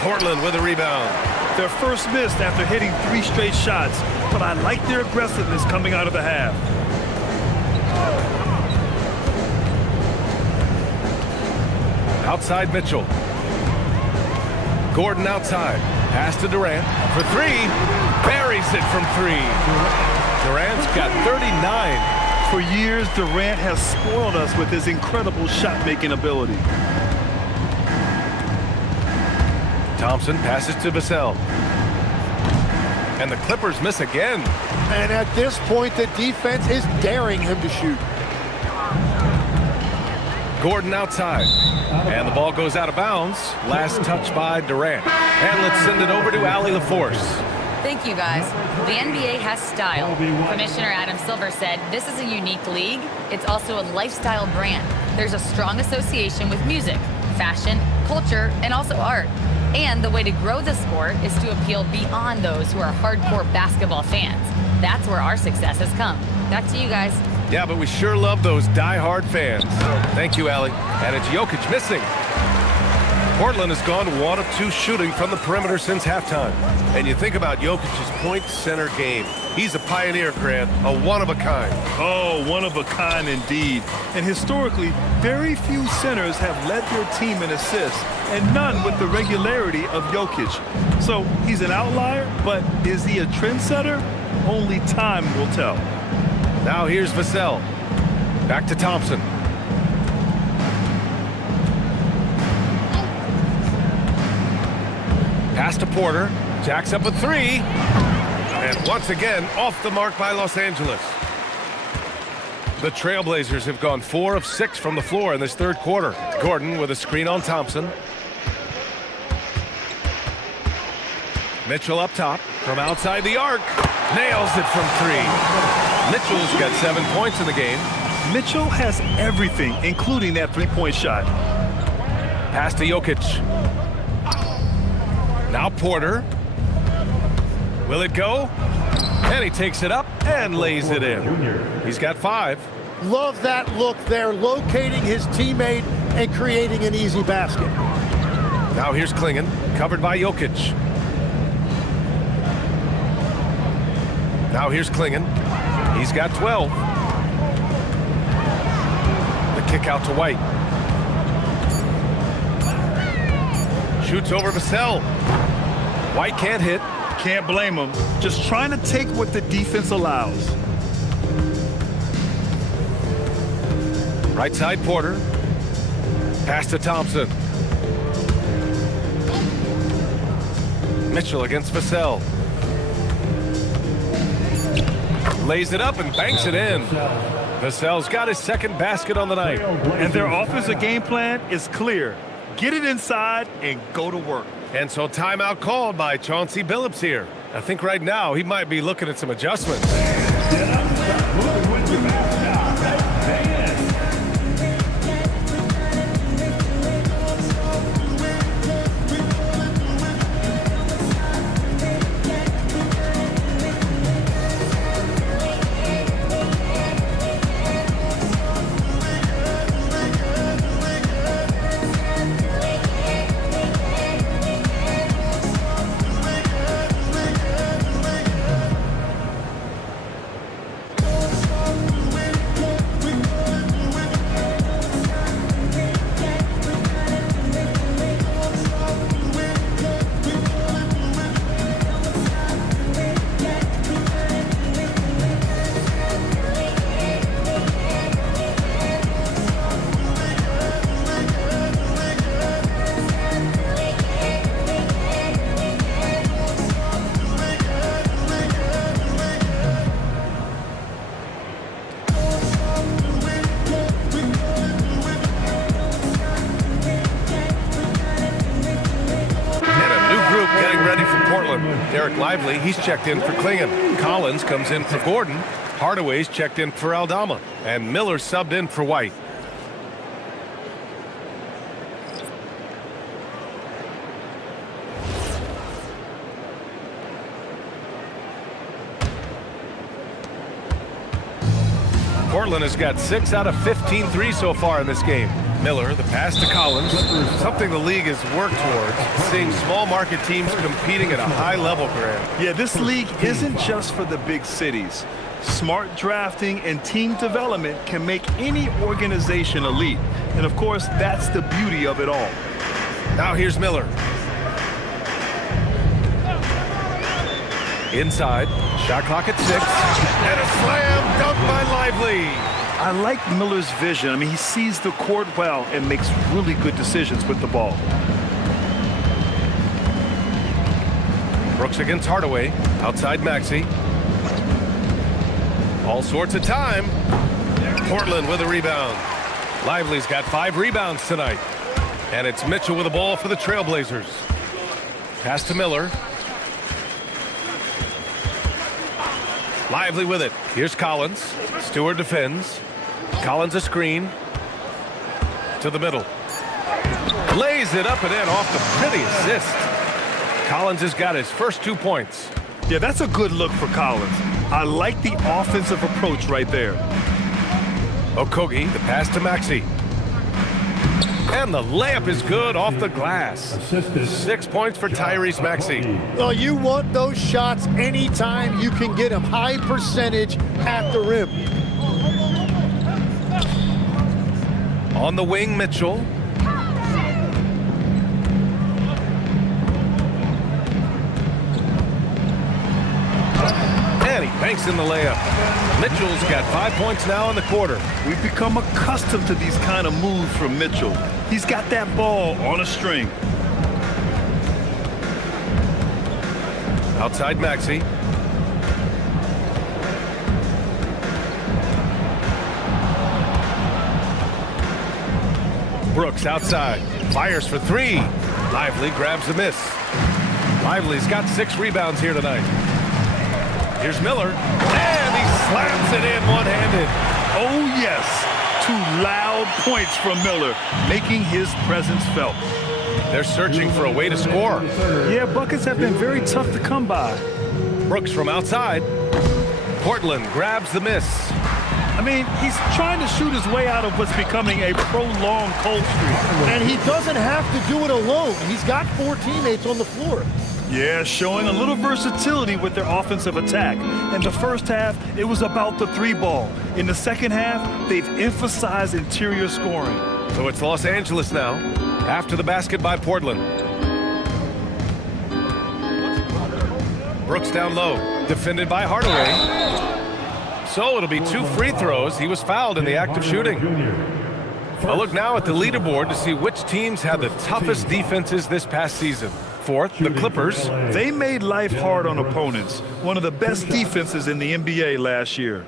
Portland with a rebound. Their first miss after hitting 3 straight shots, but I like their aggressiveness coming out of the half. Outside Mitchell. Gordon outside. Pass to Durant for 3. Buries it from 3. Durant's got 39. For years, Durant has spoiled us with his incredible shot-making ability. Thompson passes to Vassell. And the Clippers miss again. And at this point, the defense is daring him to shoot. Gordon outside. And the ball goes out of bounds. Last touch by Durant. And let's send it over to Allie LaForce. Thank you, guys. The NBA has style. Commissioner Adam Silver said, this is a unique league. It's also a lifestyle brand. There's a strong association with music, fashion, culture, and also art. And the way to grow the sport is to appeal beyond those who are hardcore basketball fans. That's where our success has come. Back to you guys. Yeah, but we sure love those die-hard fans. Thank you, Allie. And it's Jokic missing. Portland has gone 1 of 2 shooting from the perimeter since halftime. And you think about Jokic's point center game. He's a pioneer, Grant, a one-of-a-kind. Oh, one-of-a-kind indeed. And historically, very few centers have led their team in assists, and none with the regularity of Jokic. So he's an outlier, but is he a trendsetter? Only time will tell. Now here's Vassell. Back to Thompson. Pass to Porter. Jacks up a 3. And once again, off the mark by Los Angeles. The Trailblazers have gone 4 of 6 from the floor in this third quarter. Gordon with a screen on Thompson. Mitchell up top from outside the arc. Nails it from 3. Mitchell's got 7 points in the game. Mitchell has everything, including that 3-point shot. Pass to Jokic. Now Porter. Will it go? And he takes it up and lays it in. He's got 5. Love that look there, locating his teammate and creating an easy basket. Now here's Klingon, covered by Jokic. Now here's Klingon. He's got 12. The kick out to White. Shoots over Vassell. White can't hit. Can't blame him. Just trying to take what the defense allows. Right side Porter. Pass to Thompson. Mitchell against Vassell. Lays it up and banks it in. Vassell's got his second basket on the night. And their offensive game plan is clear. Get it inside and go to work. And so timeout called by Chauncey Billups here. I think right now he might be looking at some adjustments. Derek Lively, he's checked in for Klingon. Collins comes in for Gordon. Hardaway's checked in for Aldama. And Miller subbed in for White. Portland has got 6 out of 15 threes so far in this game. Miller, the pass to Collins, something the league has worked towards, seeing small market teams competing at a high level, Graham. Yeah, this league isn't just for the big cities. Smart drafting and team development can make any organization elite. And of course, that's the beauty of it all. Now here's Miller. Inside, shot clock at 6, and a slam dunk by Lively. I like Miller's vision. I mean, he sees the court well and makes really good decisions with the ball. Brooks against Hardaway, outside Maxey. All sorts of time. Portland with a rebound. Lively's got 5 rebounds tonight. And it's Mitchell with the ball for the Trailblazers. Pass to Miller. Lively with it. Here's Collins. Stewart defends. Collins a screen. To the middle. Lays it up and in off the pretty assist. Collins has got his first 2 points. Yeah, that's a good look for Collins. I like the offensive approach right there. Okogie, the pass to Maxey. And the layup is good off the glass. 6 points for Tyrese Maxey. Well, you want those shots anytime you can get them. High percentage at the rim. On the wing, Mitchell. And he banks in the layup. Mitchell's got 5 points now in the quarter. We've become accustomed to these kind of moves from Mitchell. He's got that ball on a string. Outside Maxey. Brooks outside. Fires for 3. Lively grabs the miss. Lively's got 6 rebounds here tonight. Here's Miller. And he slams it in one-handed. Oh, yes. 2 loud points from Miller, making his presence felt. They're searching for a way to score. Yeah, buckets have been very tough to come by. Brooks from outside. Portland grabs the miss. I mean, he's trying to shoot his way out of what's becoming a prolonged cold streak. And he doesn't have to do it alone. He's got 4 teammates on the floor. Yeah, showing a little versatility with their offensive attack. In the first half, it was about the 3-ball. In the second half, they've emphasized interior scoring. So it's Los Angeles now, after the basket by Portland. Brooks down low, defended by Hardaway. So it'll be 2 free throws. He was fouled in the act of shooting. A look now at the leaderboard to see which teams had the toughest defenses this past season. 4th, the Clippers. They made life hard on opponents. One of the best defenses in the NBA last year.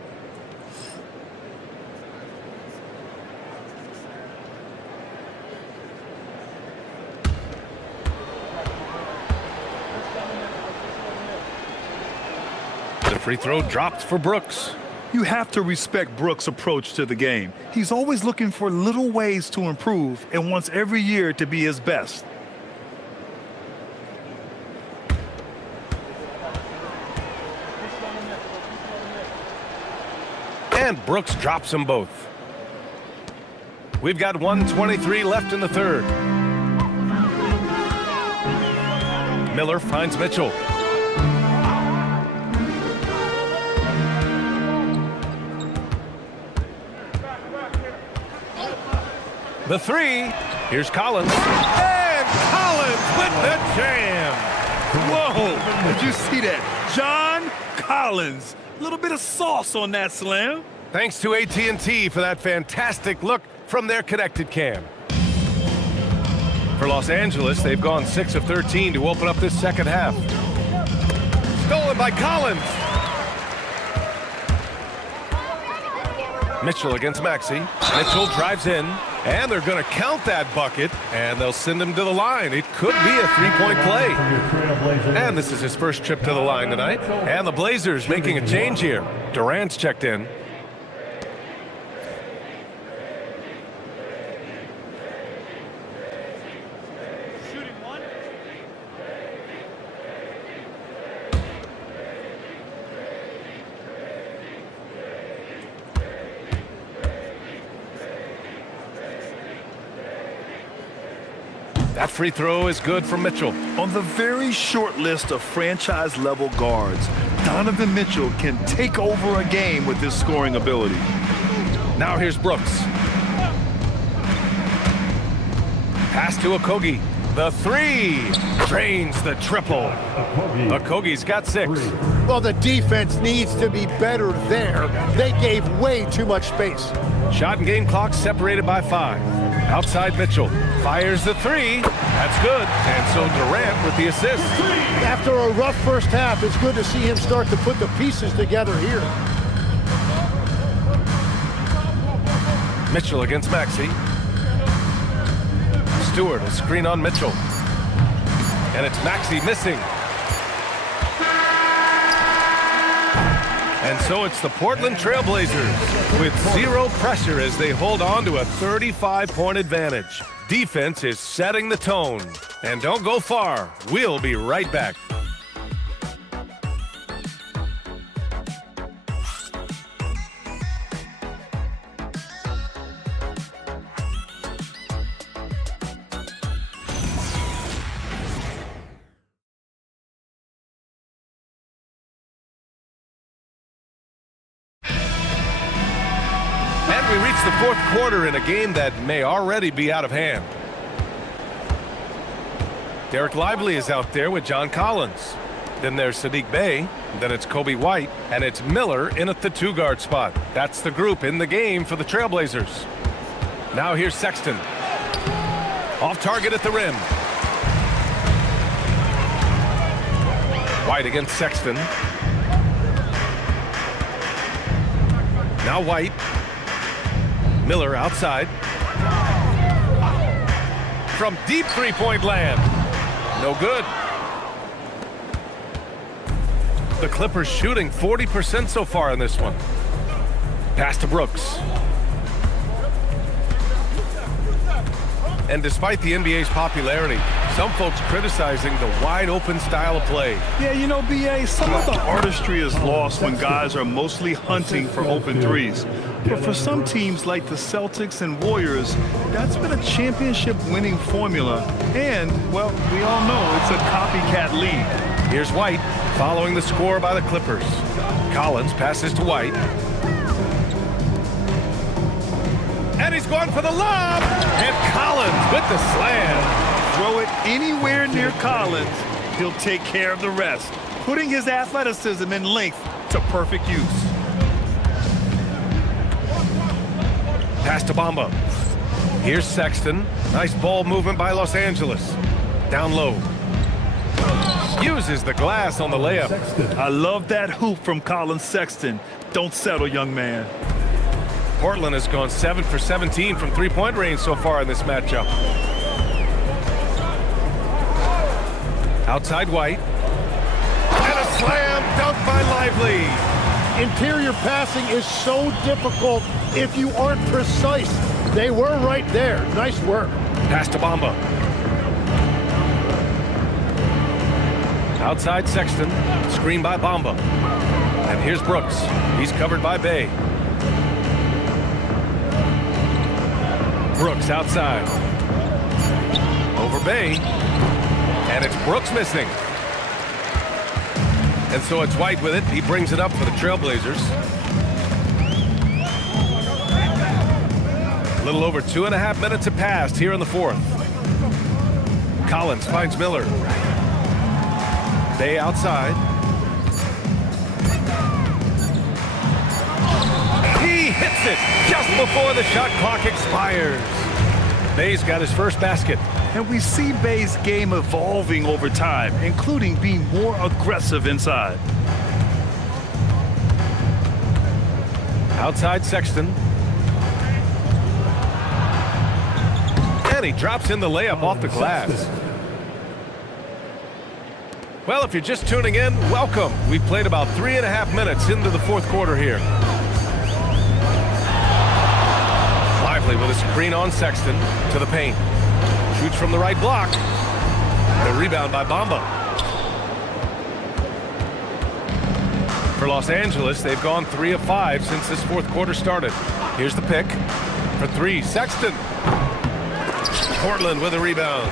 The free throw dropped for Brooks. You have to respect Brooks' approach to the game. He's always looking for little ways to improve and wants every year to be his best. And Brooks drops them both. We've got 1:23 left in the third. Miller finds Mitchell. The 3. Here's Collins. And Collins with the jam. Whoa, did you see that? John Collins. A little bit of sauce on that slam. Thanks to AT&T for that fantastic look from their connected cam. For Los Angeles, they've gone 6 of 13 to open up this second half. Stolen by Collins. Mitchell against Maxey. Mitchell drives in, and they're going to count that bucket, and they'll send him to the line. It could be a 3-point play. And this is his first trip to the line tonight. And the Blazers making a change here. Durant's checked in. That free throw is good from Mitchell. On the very short list of franchise-level guards, Donovan Mitchell can take over a game with his scoring ability. Now here's Brooks. Pass to Okogie. The three drains the triple. Okogie's got 6. Well, the defense needs to be better there. They gave way too much space. Shot and game clock separated by 5. Outside Mitchell fires the 3. That's good. And so Durant with the assist. After a rough first half, it's good to see him start to put the pieces together here. Mitchell against Maxey. Stewart, a screen on Mitchell. And it's Maxey missing. And so it's the Portland Trailblazers with 0 pressure as they hold on to a 35-point advantage. Defense is setting the tone. And don't go far. We'll be right back. And we reach the 4th quarter in a game that may already be out of hand. Derek Lively is out there with John Collins. Then there's Sadiq Bey. Then it's Kobe White. And it's Miller in at the 2-guard spot. That's the group in the game for the Trailblazers. Now here's Sexton. Off target at the rim. White against Sexton. Now White. Miller outside. From deep 3-point land. No good. The Clippers shooting 40% so far in this one. Pass to Brooks. And despite the NBA's popularity, some folks criticizing the wide-open style of play. Yeah, you know, B.A., some of the artistry is lost when guys are mostly hunting for open threes. But for some teams like the Celtics and Warriors, that's been a championship-winning formula. And, well, we all know it's a copycat league. Here's White following the score by the Clippers. Collins passes to White. And he's going for the lob. And Collins with the slam. Throw it anywhere near Collins, he'll take care of the rest, putting his athleticism and length to perfect use. Pass to Bamba. Here's Sexton. Nice ball movement by Los Angeles. Down low. Uses the glass on the layup. I love that hoop from Colin Sexton. Don't settle, young man. Portland has gone 7 for 17 from 3-point range so far in this matchup. Outside White. And a slam dunk by Lively. Interior passing is so difficult if you aren't precise. They were right there. Nice work. Pass to Bamba. Outside Sexton. Screen by Bamba. And here's Brooks. He's covered by Bey. Brooks outside. Over Bey. And it's Brooks missing. And so it's White with it. He brings it up for the Trailblazers. A little over 2.5 minutes have passed here in the 4th. Collins finds Miller. Bey outside. He hits it just before the shot clock expires. Bey's got his first basket. And we see Bey's game evolving over time, including being more aggressive inside. Outside Sexton. And he drops in the layup off the glass. Well, if you're just tuning in, welcome. We've played about 3.5 minutes into the 4th quarter here. Lively with a screen on Sexton to the paint. Shoots from the right block. The rebound by Bamba. For Los Angeles, they've gone 3 of 5 since this 4th quarter started. Here's the pick. For 3, Sexton. Portland with a rebound.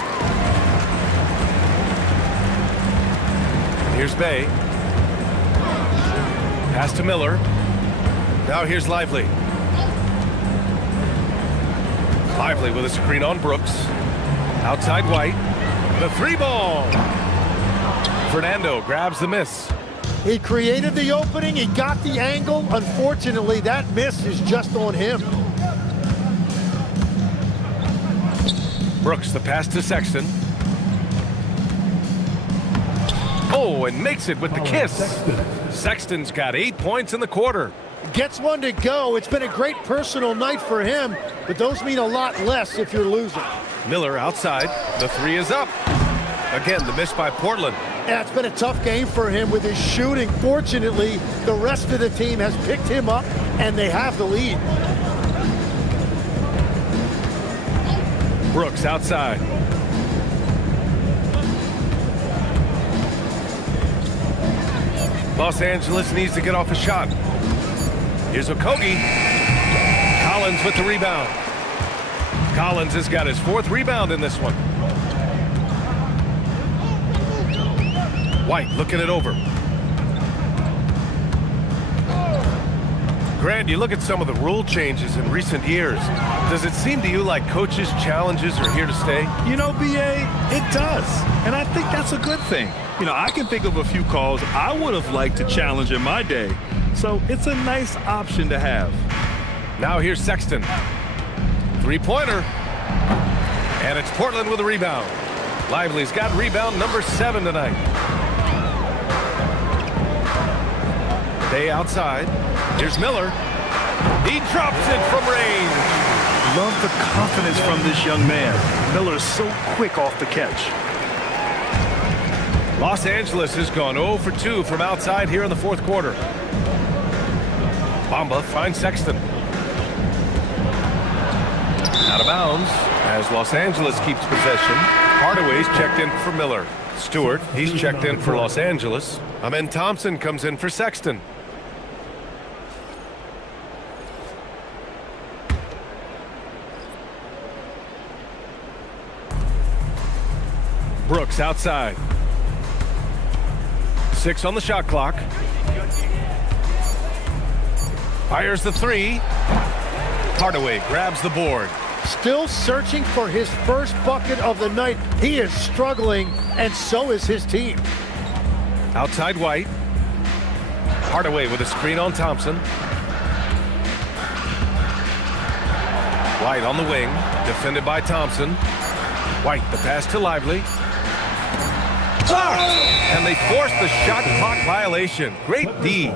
Here's Bay. Pass to Miller. Now here's Lively. Lively with a screen on Brooks. Outside White. The 3-ball. Fernando grabs the miss. He created the opening. He got the angle. Unfortunately, that miss is just on him. Brooks, the pass to Sexton. Oh, and makes it with the kiss. Sexton's got 8 points in the quarter. Gets one to go. It's been a great personal night for him, but those mean a lot less if you're losing. Miller outside. The 3 is up. Again, the miss by Portland. Yeah, it's been a tough game for him with his shooting. Fortunately, the rest of the team has picked him up, and they have the lead. Brooks outside. Los Angeles needs to get off a shot. Here's Okogie. Collins with the rebound. Collins has got his 4th rebound in this one. White looking it over. Grant, you look at some of the rule changes in recent years. Does it seem to you like coaches' challenges are here to stay? You know, B.A., it does. And I think that's a good thing. You know, I can think of a few calls I would have liked to challenge in my day. So it's a nice option to have. Now here's Sexton. 3-pointer. And it's Portland with a rebound. Lively's got rebound number 7 tonight. Bay outside. Here's Miller. He drops it from range. Love the confidence from this young man. Miller is so quick off the catch. Los Angeles has gone 0 for 2 from outside here in the 4th quarter. Bamba finds Sexton. Out of bounds as Los Angeles keeps possession. Hardaway's checked in for Miller. Stewart, he's checked in for Los Angeles. Amen Thompson comes in for Sexton. Brooks outside. 6 on the shot clock. Fires the 3. Hardaway grabs the board. Still searching for his first bucket of the night. He is struggling, and so is his team. Outside White. Hardaway with a screen on Thompson. White on the wing, defended by Thompson. White, the pass to Lively. And they force the shot clock violation. Great D.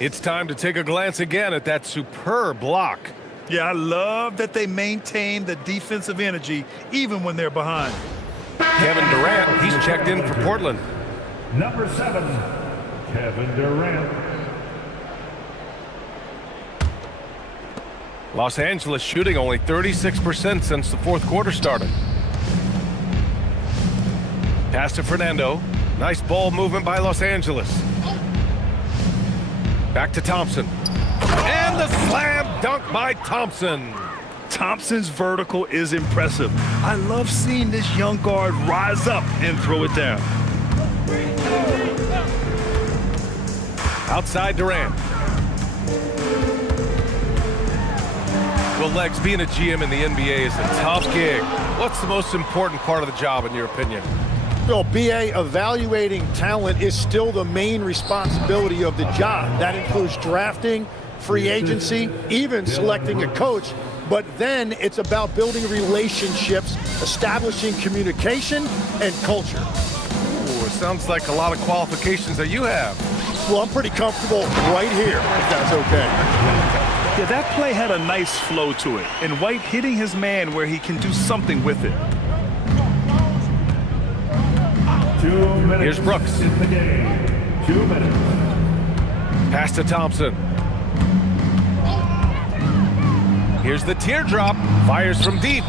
It's time to take a glance again at that superb block. Yeah, I love that they maintain the defensive energy even when they're behind. Kevin Durant, he's checked in for Portland. Number 7, Kevin Durant. Los Angeles shooting only 36% since the 4th quarter started. Pass to Fernando. Nice ball movement by Los Angeles. Back to Thompson. And the slam dunk by Thompson. Thompson's vertical is impressive. I love seeing this young guard rise up and throw it down. Outside Durant. Well, Legs, being a GM in the NBA is a tough gig. What's the most important part of the job, in your opinion? Well, BA, evaluating talent is still the main responsibility of the job. That includes drafting, free agency, even selecting a coach. But then it's about building relationships, establishing communication, and culture. Ooh, it sounds like a lot of qualifications that you have. Well, I'm pretty comfortable right here, if that's okay. Yeah, that play had a nice flow to it, and White hitting his man where he can do something with it. 2 minutes. Here's Brooks. In the game. 2 minutes. Pass to Thompson. Here's the teardrop. Fires from deep.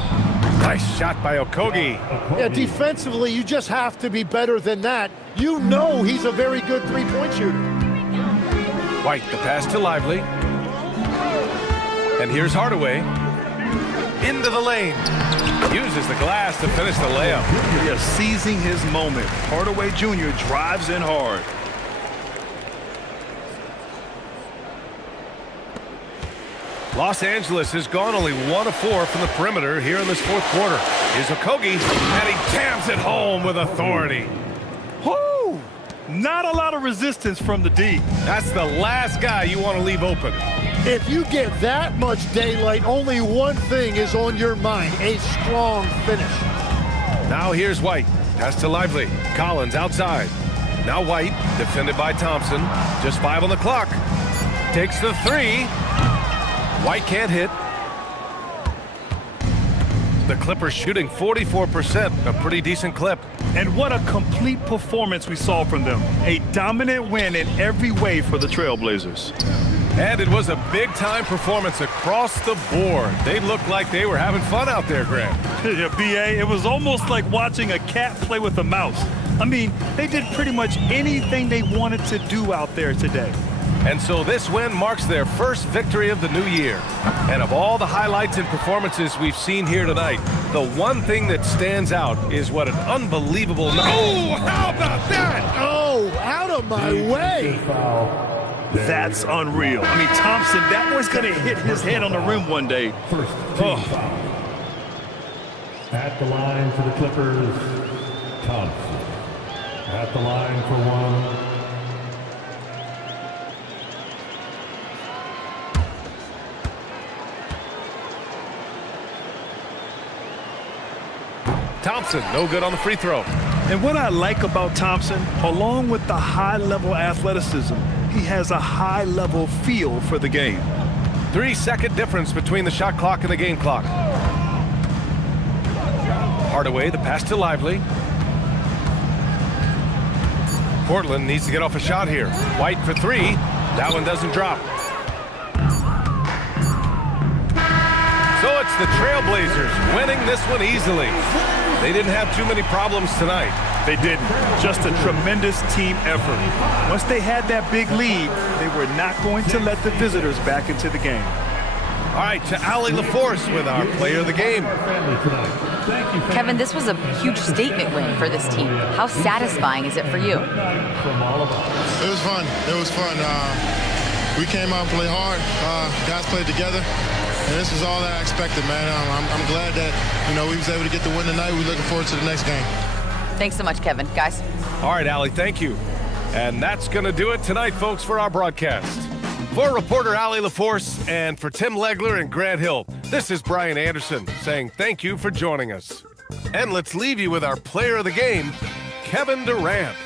Nice shot by Okogie. Yeah, defensively, you just have to be better than that. You know he's a very good three-point shooter. White, the pass to Lively. And here's Hardaway. into the lane. Uses the glass to finish the layup. Yeah, seizing his moment. Hardaway Jr. drives in hard. Los Angeles has gone only 1 of 4 from the perimeter here in this fourth quarter. Here's Okogie, and he jams it home with authority. Whoo! Not a lot of resistance from the D. That's the last guy you want to leave open. If you get that much daylight, only one thing is on your mind, a strong finish. Now here's White. Pass to Lively. Collins outside. Now White, defended by Thompson. Just 5 on the clock. Takes the 3. White can't hit. The Clippers shooting 44%, a pretty decent clip. And what a complete performance we saw from them. A dominant win in every way for the Trailblazers. And it was a big-time performance across the board. They looked like they were having fun out there, Grant. Yeah, B.A., it was almost like watching a cat play with a mouse. I mean, they did pretty much anything they wanted to do out there today. And so this win marks their first victory of the new year. And of all the highlights and performances we've seen here tonight, the one thing that stands out is what an unbelievable... Oh, how about that? Oh, out of my way. That's unreal. I mean, Thompson, that boy's going to hit his head on the rim one day. First team foul. At the line for the Clippers, Thompson. At the line for one. Thompson, no good on the free throw. And what I like about Thompson, along with the high-level athleticism, he has a high-level feel for the game. 3-second difference between the shot clock and the game clock. Hardaway, the pass to Lively. Portland needs to get off a shot here. White for 3. That one doesn't drop. So it's the Trailblazers winning this one easily. They didn't have too many problems tonight. They didn't. Just a tremendous team effort. Once they had that big lead, they were not going to let the visitors back into the game. All right, to Allie LaForce with our player of the game. Kevin, this was a huge statement win for this team. How satisfying is it for you? It was fun. It was fun. We came out and played hard. Guys played together. And this is all that I expected, man. I'm glad that, we was able to get the win tonight. We're looking forward to the next game. Thanks so much, Kevin. Guys. All right, Allie, thank you. And that's going to do it tonight, folks, for our broadcast. For reporter Allie LaForce and for Tim Legler and Grant Hill, this is Brian Anderson saying thank you for joining us. And let's leave you with our player of the game, Kevin Durant.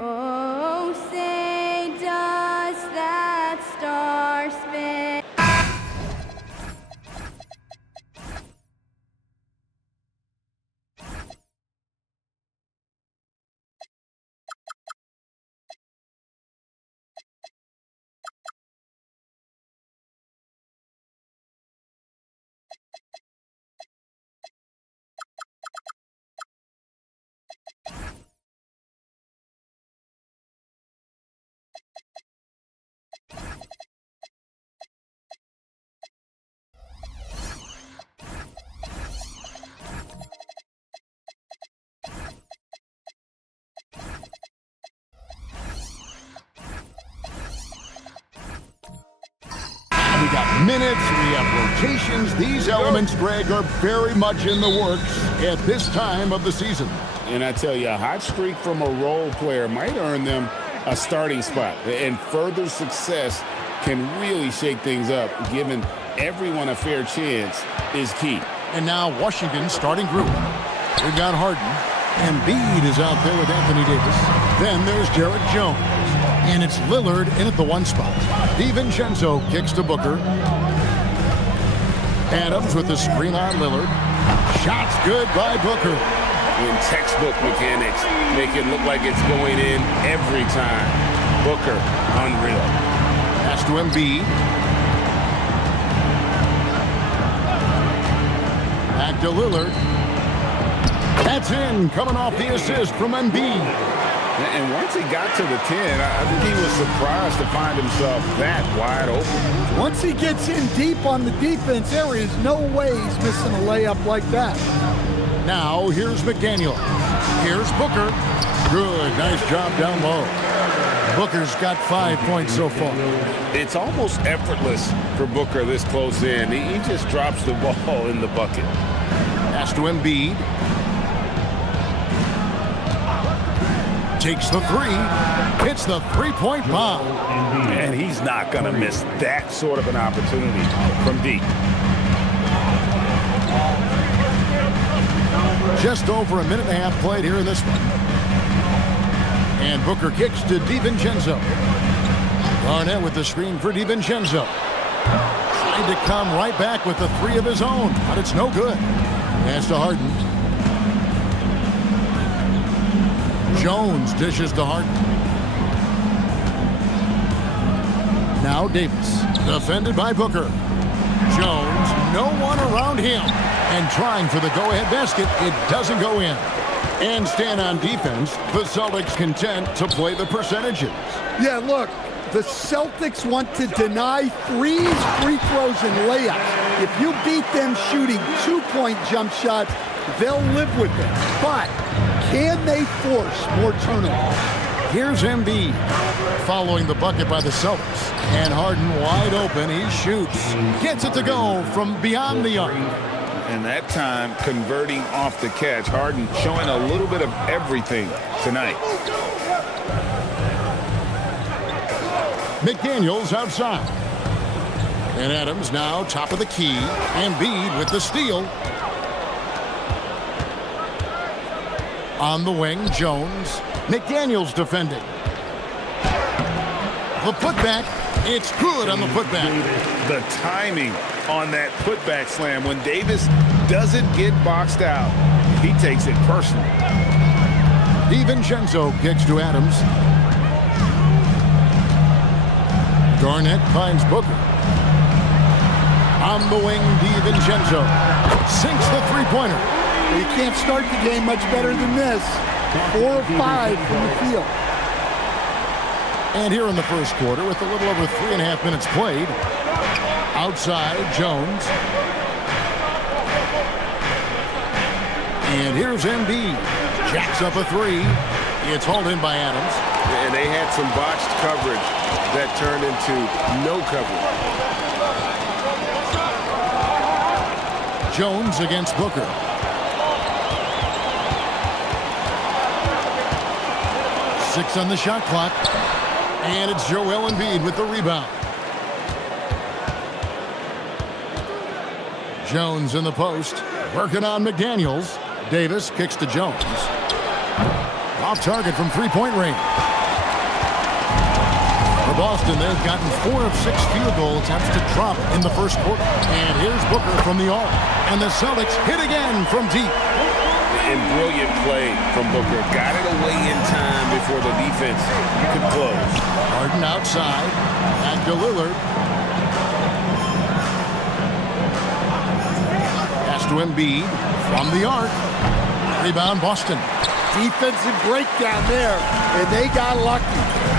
Oh, say does that star spin? We got minutes, we have rotations. These elements, Greg, are very much in the works at this time of the season. And I tell you, a hot streak from a role player might earn them a starting spot. And further success can really shake things up. Giving everyone a fair chance is key. And now Washington's starting group. We've got Harden. Embiid is out there with Anthony Davis. Then there's Derek Jones. And it's Lillard in at the 1 spot. DiVincenzo kicks to Booker. Adams with the screen on Lillard. Shots good by Booker. When textbook mechanics make it look like it's going in every time. Booker, unreal. Pass to Embiid. Back to Lillard. That's in, coming off the assist from Embiid. And once he got to the 10, I think he was surprised to find himself that wide open. Once he gets in deep on the defense, there is no way he's missing a layup like that. Now here's McDaniel. Here's Booker. Good, nice job down low. Booker's got 5 points so far. It's almost effortless for Booker this close in. He just drops the ball in the bucket. Pass to Embiid. Takes the 3. Hits the 3-point bomb. And he's not going to miss that sort of an opportunity from deep. Just over a minute and a half played here in this one. And Booker kicks to DiVincenzo. Garnett with the screen for DiVincenzo. Trying to come right back with the 3 of his own, but it's no good. Pass to Harden. Jones dishes to Harden. Now Davis, defended by Booker. Jones, no one around him. And trying for the go-ahead basket, it doesn't go in. And stand on defense, the Celtics content to play the percentages. Yeah, look, the Celtics want to deny threes, free throws, and layups. If you beat them shooting 2-point jump shots, they'll live with it. But can they force more turnovers? Here's Embiid following the bucket by the Celtics. And Harden wide open. He shoots. Gets it to go from beyond the arc. And that time, converting off the catch. Harden showing a little bit of everything tonight. McDaniels outside. And Adams now top of the key. Embiid with the steal. On the wing, Jones. McDaniels defending. The putback. It's good on the putback. The timing on that putback slam. When Davis doesn't get boxed out, he takes it personally. DiVincenzo kicks to Adams. Garnett finds Booker. On the wing, DiVincenzo sinks the three-pointer. You can't start the game much better than this. 4 of 5 from the field. And here in the first quarter, with a little over 3.5 minutes played, outside Jones. And here's Embiid. Jacks up a 3. It's hauled in by Adams. And they had some botched coverage that turned into no coverage. Jones against Booker. Six on the shot clock. And it's Joel Embiid with the rebound. Jones in the post. Working on McDaniels. Davis kicks to Jones. Off target from three-point range. Boston, they've gotten 4 of 6 field goal attempts to drop in the first quarter. And here's Booker from the arc. And the Celtics hit again from deep. And brilliant play from Booker. Got it away in time before the defense could close. Harden outside. Back to Lillard. Pass to Embiid from the arc. Rebound Boston. Defensive breakdown there, and they got lucky.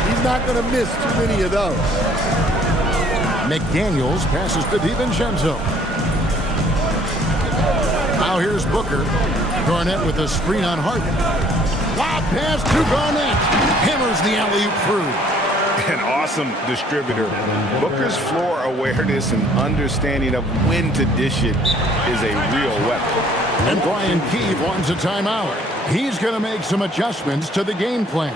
He's not going to miss too many of those. McDaniels passes to DiVincenzo. Now here's Booker. Garnett with a screen on Harden. Lob pass to Garnett. Hammers the alley-oop through. An awesome distributor. Booker's floor awareness and understanding of when to dish it is a real weapon. And Brian Keefe wants a timeout. He's going to make some adjustments to the game plan.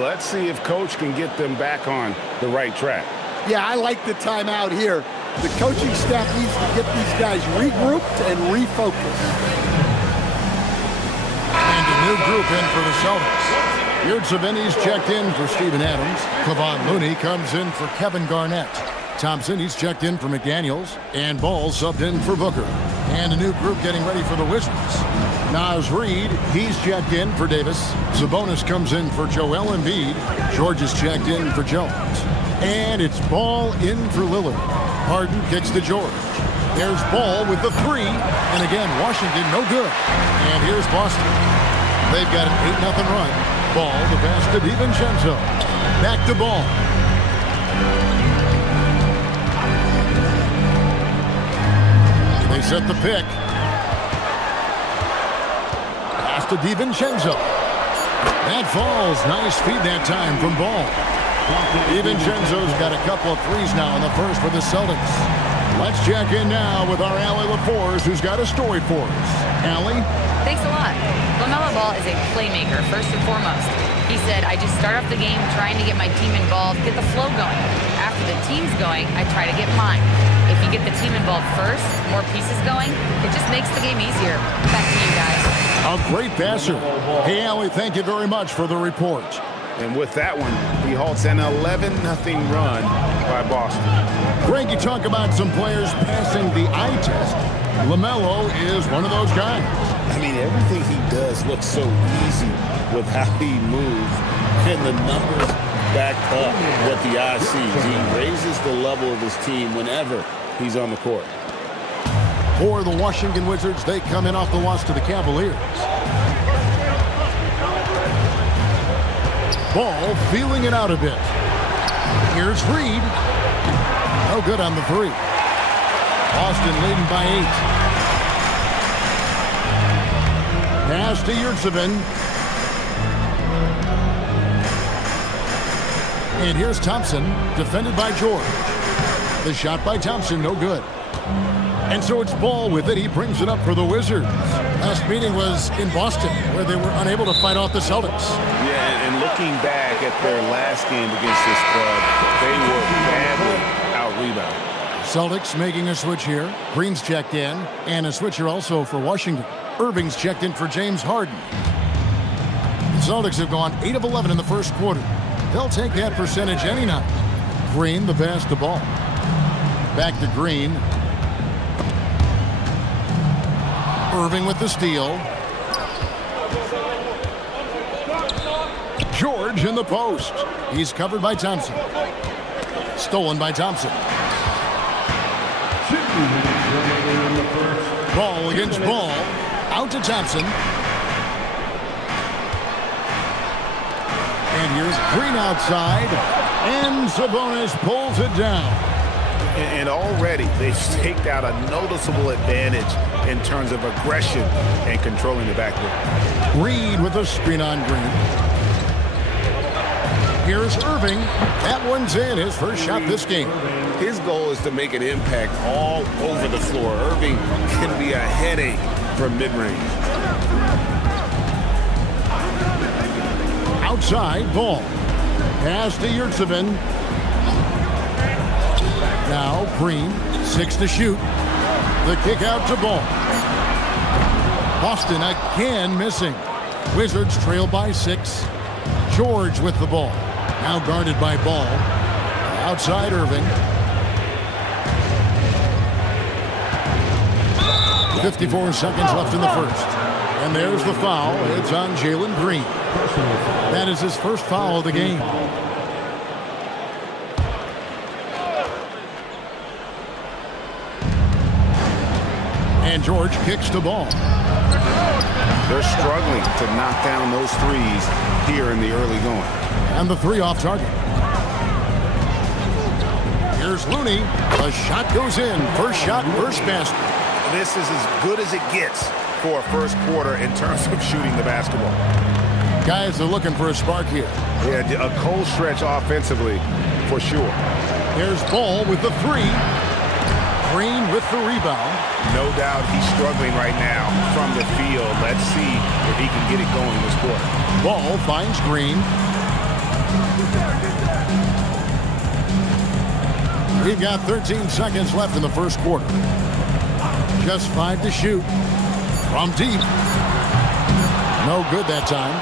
Let's see if Coach can get them back on the right track. Yeah, I like the timeout here. The coaching staff needs to get these guys regrouped and refocused. And a new group in for the Celtics. Yurtseven's checked in for Steven Adams. Kevon Looney comes in for Kevin Garnett. Thompson, he's checked in for McDaniels. And Ball subbed in for Booker. And a new group getting ready for the Wizards. Naz Reid, he's checked in for Davis. Sabonis comes in for Joel Embiid. George is checked in for Jones. And it's Ball in for Lillard. Harden kicks to George. There's Ball with the 3. And again, Washington no good. And here's Boston. They've got an 8-0 run. Ball, the pass to DiVincenzo. Back to Ball. They set the pick. Pass to DiVincenzo. That falls. Nice feed that time from Ball. DiVincenzo's got a couple of threes now in the first for the Celtics. Let's check in now with our Allie LaForce, who's got a story for us. Allie? Thanks a lot. LaMelo Ball is a playmaker, first and foremost. He said, I just start off the game trying to get my team involved, get the flow going. After the team's going, I try to get mine. If you get the team involved first, more pieces going, it just makes the game easier. Back to you guys. A great passer. Hey, Allie, thank you very much for the report. And with that one, he halts an 11-0 run by Boston. Greg, you talk about some players passing the eye test. LaMelo is one of those guys. I mean, everything he does looks so easy with how he moves. And the numbers back up what the eye sees. He raises the level of his team whenever he's on the court. For the Washington Wizards, they come in off the loss to the Cavaliers. Ball feeling it out a bit. Here's Reid. No good on the 3. Boston leading by 8. Pass to Yurtseven. And here's Thompson, defended by George. The shot by Thompson, no good. And so it's Ball with it. He brings it up for the Wizards. Last meeting was in Boston, where they were unable to fight off the Celtics. Yeah, and looking back at their last game against this club, they were badly out-rebounded. Celtics making a switch here. Green's checked in, and a switcher also for Washington. Irving's checked in for James Harden. The Celtics have gone 8 of 11 in the first quarter. They'll take that percentage any night. Green, the pass to Ball. Back to Green. Irving with the steal. George in the post. He's covered by Thompson. Stolen by Thompson. Ball against Ball. Out to Thompson. And here's Green outside. And Sabonis pulls it down. And already they've staked out a noticeable advantage in terms of aggression and controlling the backcourt. Reid with a screen on Green. Here's Irving. That one's in. His first shot this game. His goal is to make an impact all over the floor. Irving can be a headache from mid-range. Outside, Ball. Pass to Yurtseven. Now Green, 6 to shoot. The kick out to Ball. Boston again missing. Wizards trail by 6. George with the ball. Now guarded by Ball. Outside Irving. 54 seconds left in the first. And there's the foul. It's on Jalen Green. That is his first foul of the game. And George kicks the ball. They're struggling to knock down those threes here in the early going. And the three off target. Here's Looney. The shot goes in. First shot, first basket. This is as good as it gets for a first quarter in terms of shooting the basketball. Guys are looking for a spark here. Yeah, a cold stretch offensively for sure. There's Ball with the three. Green with the rebound. No doubt he's struggling right now from the field. Let's see if he can get it going this quarter. Ball finds Green. We've got 13 seconds left in the first quarter. Just 5 to shoot. From deep. No good that time.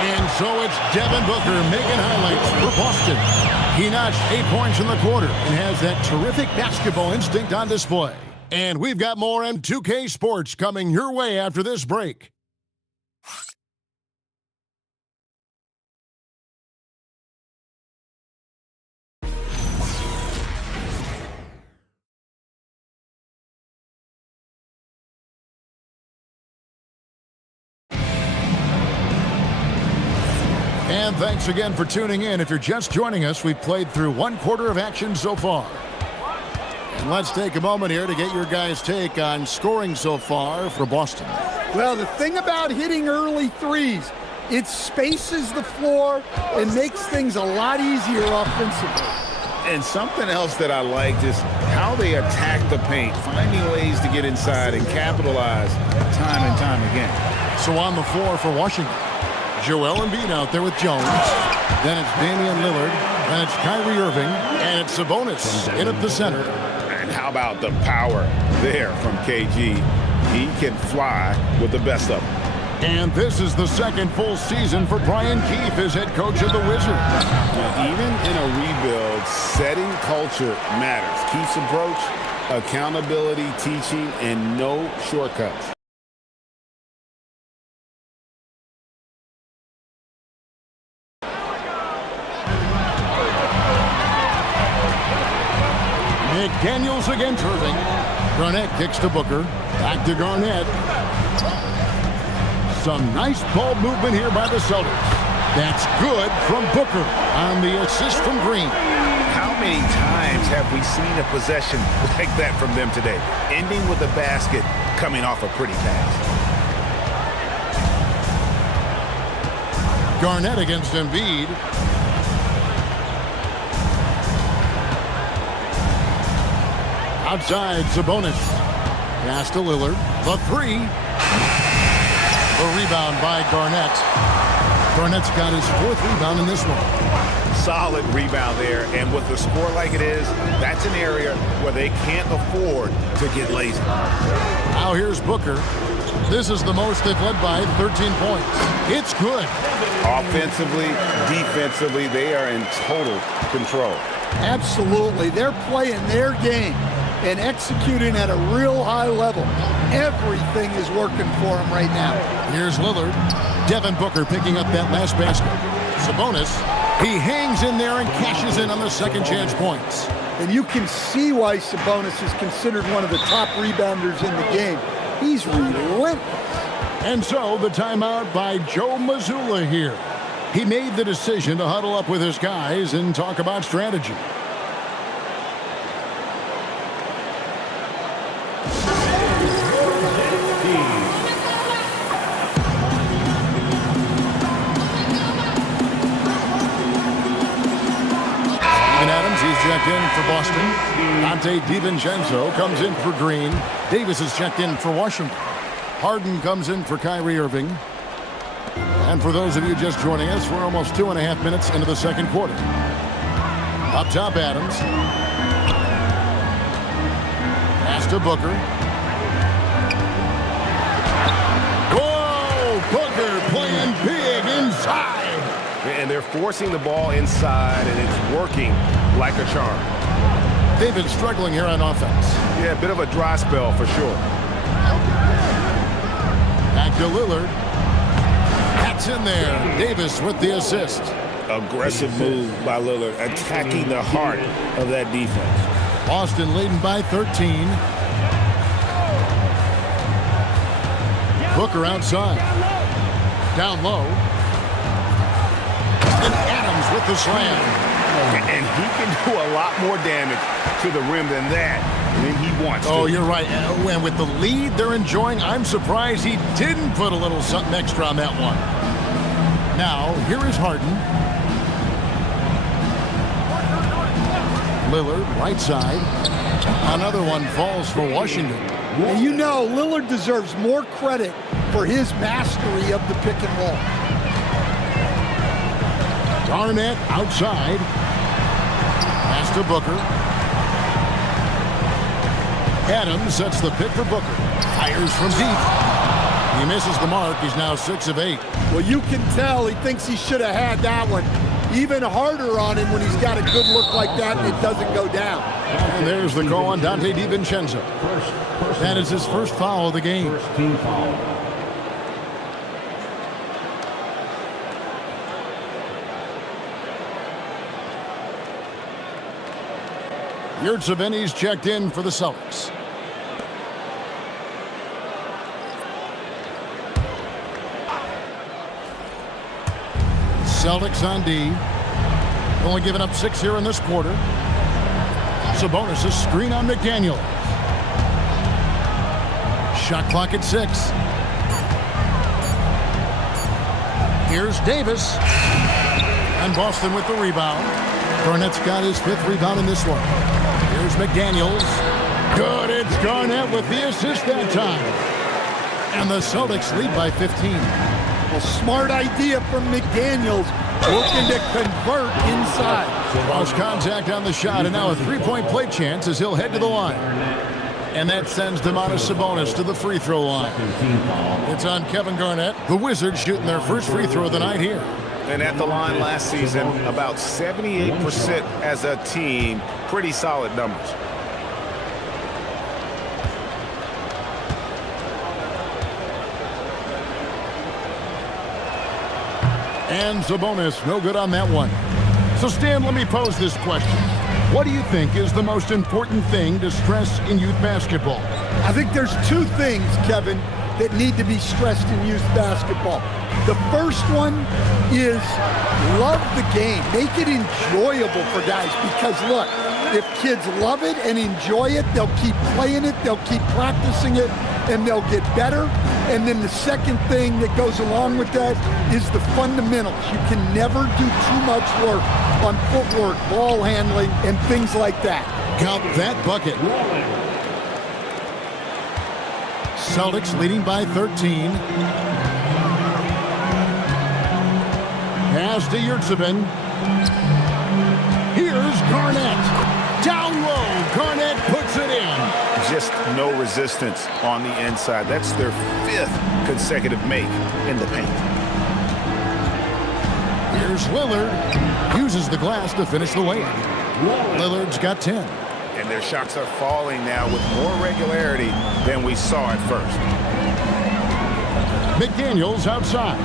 And so it's Devin Booker making highlights for Boston. He notched 8 points in the quarter and has that terrific basketball instinct on display. And we've got more M2K Sports coming your way after this break. And thanks again for tuning in. If you're just joining us, we've played through 1 quarter of action so far. And let's take a moment here to get your guys' take on scoring so far for Boston. Well, the thing about hitting early threes, it spaces the floor and makes things a lot easier offensively. And something else that I liked is how they attack the paint, finding ways to get inside and capitalize time and time again. So on the floor for Washington, Joel Embiid out there with Jones. Then it's Damian Lillard. Then it's Kyrie Irving. And it's Sabonis in at the center. And how about the power there from KG? He can fly with the best of them. And this is the second full season for Brian Keefe as head coach of the Wizards. Even in a rebuild, setting culture matters. Keefe's approach, accountability, teaching, and no shortcuts. McDaniels against Irving. Garnett kicks to Booker. Back to Garnett. Some nice ball movement here by the Celtics. That's good from Booker on the assist from Green. How many times have we seen a possession like that from them today? Ending with a basket coming off a pretty pass. Garnett against Embiid. Outside, Sabonis. Pass to Lillard. The three. The rebound by Garnett. Garnett's got his 4th rebound in this one. Solid rebound there, and with a score like it is, that's an area where they can't afford to get lazy. Now here's Booker. This is the most they've led by, 13 points. It's good. Offensively, defensively, they are in total control. Absolutely. They're playing their game and executing at a real high level. Everything is working for them right now. Here's Lillard. Devin Booker picking up that last basket. Sabonis, he hangs in there and cashes in on the second chance points. And you can see why Sabonis is considered one of the top rebounders in the game. He's relentless. And so the timeout by Joe Mazzulla here. He made the decision to huddle up with his guys and talk about strategy. Checked in for Boston. Dante DiVincenzo comes in for Green. Davis is checked in for Washington. Harden comes in for Kyrie Irving. And for those of you just joining us, we're almost 2.5 minutes into the second quarter. Up top, Adams. Pass to Booker. Whoa! Booker playing big inside. They're forcing the ball inside, and it's working like a charm. They've been struggling here on offense. Yeah, a bit of a dry spell for sure. Back to Lillard. That's in there. Davis with the assist. Aggressive move by Lillard, attacking the heart of that defense. Boston leading by 13. Booker outside. Down low. And Adams with the slam. And he can do a lot more damage to the rim than that when he wants to. Oh, you're right. And with the lead they're enjoying, I'm surprised he didn't put a little something extra on that one. Now, here is Harden. Lillard, right side. Another one falls for Washington. And you know, Lillard deserves more credit for his mastery of the pick and roll. Garnett outside. Pass to Booker. Adams sets the pick for Booker. Fires from deep. He misses the mark. He's now 6 of 8. Well, you can tell he thinks he should have had that one. Even harder on him when he's got a good look like that and it doesn't go down. And there's the call on Dante DiVincenzo. That is his first foul of the game. First team foul. Yurtseven's checked in for the Celtics. Celtics on D. Only giving up 6 here in this quarter. Sabonis a screen on McDaniel. Shot clock at 6. Here's Davis. And Boston with the rebound. Garnett's got his 5th rebound in this one. Here's McDaniels. Good. It's Garnett with the assist that time. And the Celtics lead by 15. A smart idea from McDaniels, looking to convert inside. Lost contact on the shot, and now a 3-point play chance as he'll head to the line. And that sends Domantas Sabonis to the free throw line. It's on Kevin Garnett. The Wizards shooting their first free throw of the night here. And at the line last season, about 78% as a team. Pretty solid numbers. And Sabonis, no good on that one. So, Stan, let me pose this question. What do you think is the most important thing to stress in youth basketball? I think there's 2 things, Kevin, that need to be stressed in youth basketball. The first one is love the game. Make it enjoyable for guys because, look, if kids love it and enjoy it, they'll keep playing it, they'll keep practicing it, and they'll get better. And then the second thing that goes along with that is the fundamentals. You can never do too much work on footwork, ball handling, and things like that. Count that bucket. Celtics leading by 13. Pass to Yurtseven. Here's Garnett. Down low, Garnett puts it in. Just no resistance on the inside. That's their 5th consecutive make in the paint. Here's Lillard. Uses the glass to finish the layup. Lillard's got 10. And their shots are falling now with more regularity than we saw at first. McDaniels outside.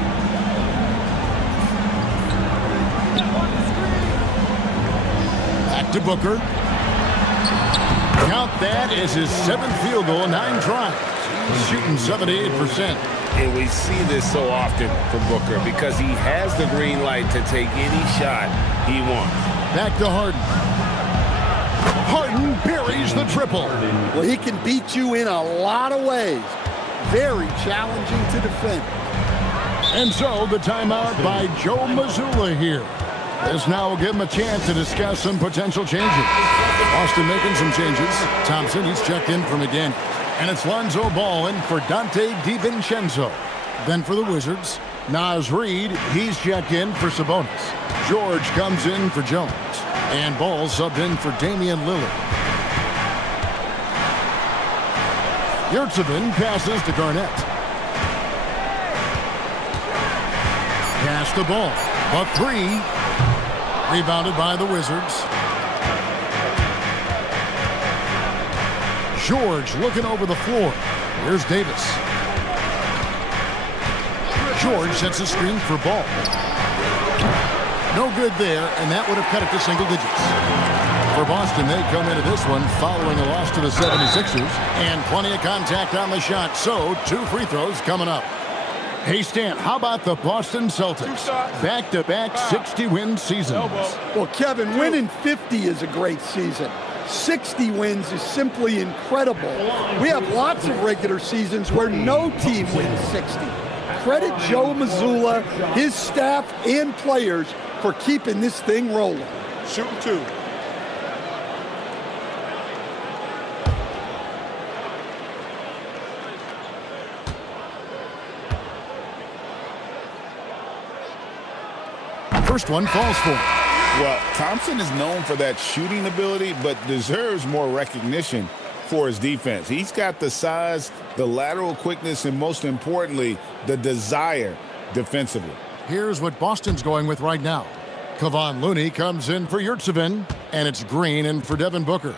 Back to Booker. Count that as his 7th field goal, 9 tries. He's shooting 78%. And we see this so often from Booker because he has the green light to take any shot he wants. Back to Harden. Harden buries the triple. Well, he can beat you in a lot of ways. Very challenging to defend. And so the timeout by Joe Mazzulla here. This now will give him a chance to discuss some potential changes. Boston making some changes. Thompson, he's checked in for McDaniels. And it's Lonzo Ball in for Dante DiVincenzo. Then for the Wizards, Naz Reid, he's checked in for Sabonis. George comes in for Jones. And Ball subbed in for Damian Lillard. Yurtseven passes to Garnett. Pass the ball. A three. Rebounded by the Wizards. George looking over the floor. Here's Davis. George sets a screen for Ball. No good there, and that would have cut it to single digits. For Boston, they come into this one following a loss to the 76ers, and plenty of contact on the shot, so 2 free throws coming up. Hey, Stan, how about the Boston Celtics? Back-to-back 60-win seasons. Well, Kevin, winning 50 is a great season. 60 wins is simply incredible. We have lots of regular seasons where no team wins 60. Credit Joe Mazzulla, his staff, and players for keeping this thing rolling. Shooting 2. First one falls for him. Well, Thompson is known for that shooting ability, but deserves more recognition for his defense. He's got the size, the lateral quickness, and most importantly, the desire defensively. Here's what Boston's going with right now. Kevon Looney comes in for Yurtseven, and it's Green in for Devin Booker.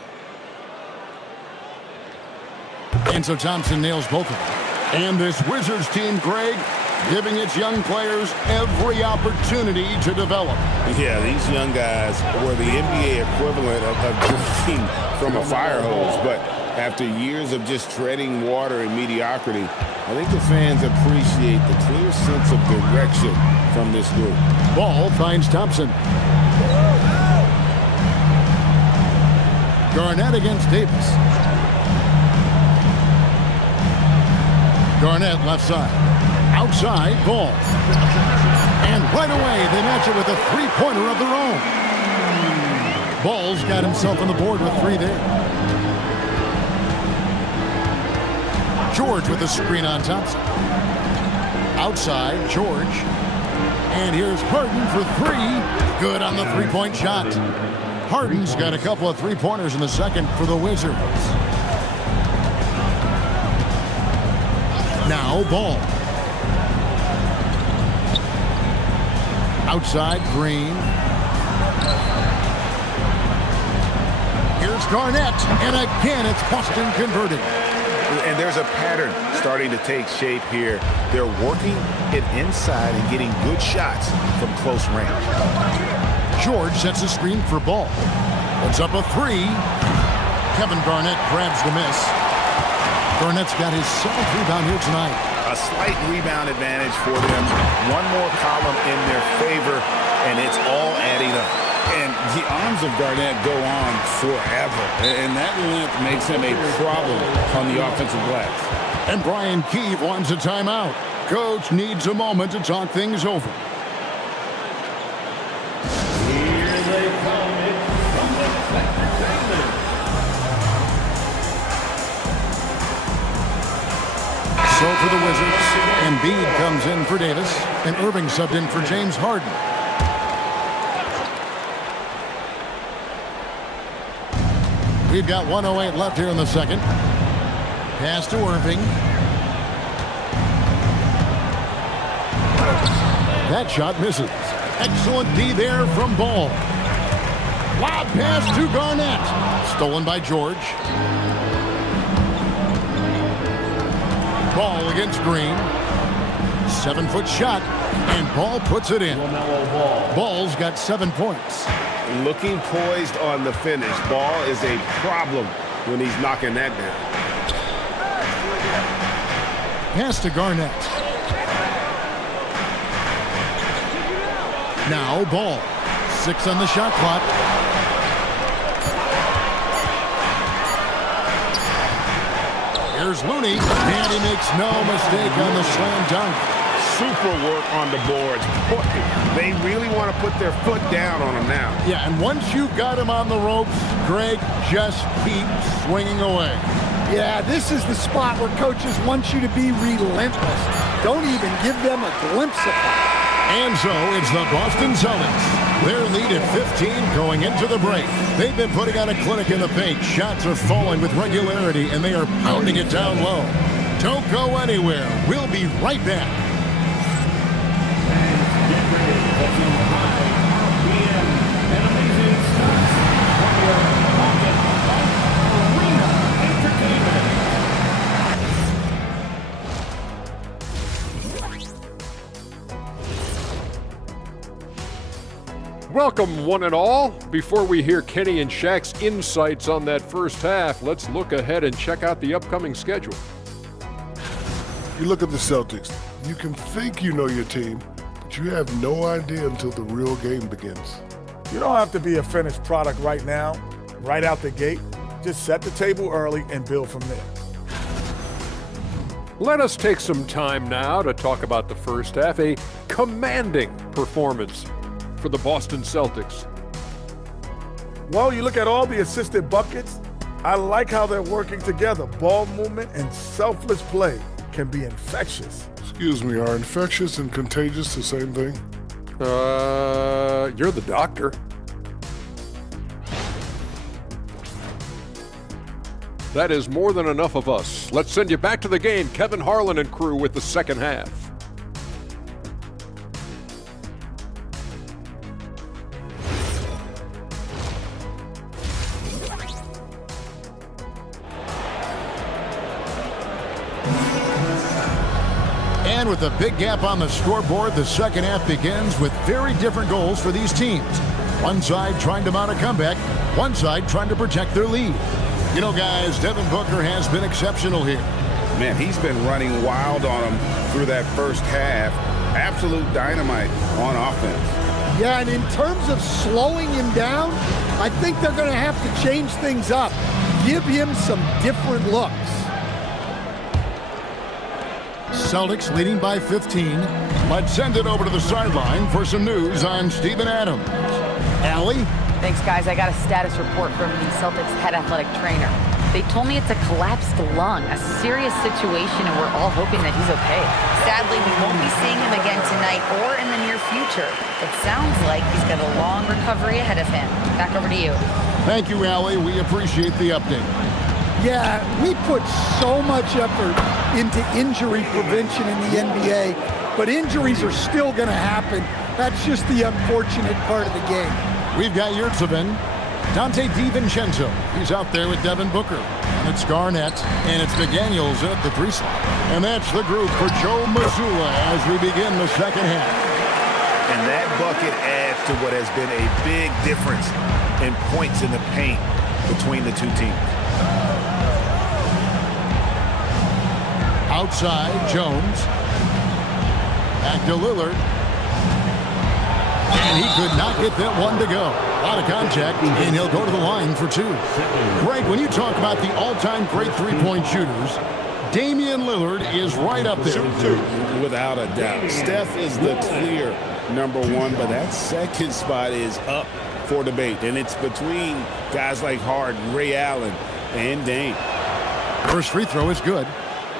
And so Thompson nails both of them. And this Wizards team, Greg, giving its young players every opportunity to develop. Yeah, these young guys were the NBA equivalent of drinking from a fire hose, but after years of just treading water and mediocrity, I think the fans appreciate the clear sense of direction from this group. Ball finds Thompson. Garnett against Davis. Garnett left side. Outside, Ball. And right away, they match it with a three-pointer of their own. Ball's got himself on the board with 3 there. George with a screen on Thompson. Outside, George. And here's Harden for 3. Good on the three-point shot. Harden's got a couple of three-pointers in the second for the Wizards. Now Ball. Outside, Green. Here's Garnett, and again it's Boston converting. And there's a pattern starting to take shape here. They're working it inside and getting good shots from close range. George sets a screen for Ball. Puts up a 3. Kevin Garnett grabs the miss. Garnett's got his 7th rebound here tonight. A slight rebound advantage for them. One more column in their favor, and it's all adding up. And the arms of Garnett go on forever, and that length makes him a problem on the offensive glass. And Brian Keefe wants a timeout. Coach needs a moment to talk things over. Here they come. It's Summit Entertainment. So for the Wizards, Embiid comes in for Davis, and Irving subbed in for James Harden. We've got 1:08 left here in the second. Pass to Irving. That shot misses. Excellent D there from Ball. Lob pass to Garnett. Stolen by George. Ball against Green. 7-foot shot, and Ball puts it in. Ball's got 7 points. Looking poised on the finish. Ball is a problem when he's knocking that down. Pass to Garnett. Now Ball. 6 on the shot clock. Here's Looney, and he makes no mistake on the slam dunk. Super work on the boards. Boy, they really want to put their foot down on him now. Yeah, and once you've got him on the ropes, Greg, just keep swinging away. Yeah, this is the spot where coaches want you to be relentless. Don't even give them a glimpse of it. And so it's the Boston Celtics. Their lead at 15 going into the break. They've been putting on a clinic in the paint. Shots are falling with regularity, and they are pounding it down low. Don't go anywhere. We'll be right back. Welcome, one and all. Before we hear Kenny and Shaq's insights on that first half, let's look ahead and check out the upcoming schedule. You look at the Celtics. You can think you know your team, but you have no idea until the real game begins. You don't have to be a finished product right now, right out the gate. Just set the table early and build from there. Let us take some time now to talk about the first half, a commanding performance for the Boston Celtics. Well, you look at all the assisted buckets, I like how they're working together. Ball movement and selfless play can be infectious. Excuse me, are infectious and contagious the same thing? You're the doctor. That is more than enough of us. Let's send you back to the game. Kevin Harlan and crew with the second half. And with a big gap on the scoreboard, the second half begins with very different goals for these teams. One side trying to mount a comeback, one side trying to protect their lead. You know, guys, Devin Booker has been exceptional here. Man, he's been running wild on him through that first half. Absolute dynamite on offense. Yeah, and in terms of slowing him down, I think they're going to have to change things up. Give him some different looks. Celtics leading by 15. Let's send it over to the sideline for some news on Steven Adams. Allie? Thanks, guys. I got a status report from the Celtics head athletic trainer. They told me it's a collapsed lung, a serious situation, and we're all hoping that he's okay. Sadly, we won't be seeing him again tonight or in the near future. It sounds like he's got a long recovery ahead of him. Back over to you. Thank you, Allie. We appreciate the update. Yeah, we put so much effort into injury prevention in the NBA, but injuries are still going to happen. That's just the unfortunate part of the game. We've got Yurtseven, Dante DiVincenzo. He's out there with Devin Booker. And it's Garnett, and it's McDaniels at the 3 slot. And that's the group for Joe Mazzulla as we begin the second half. And that bucket adds to what has been a big difference in points in the paint between the two teams. Outside, Jones. Back to Lillard. And he could not get that one to go. Out of contact, and he'll go to the line for 2. Greg, when you talk about the all-time great three-point shooters, Damian Lillard is right up there. Without a doubt. Steph is the clear #1, but that second spot is up for debate. And it's between guys like Harden, Ray Allen, and Dame. First free throw is good.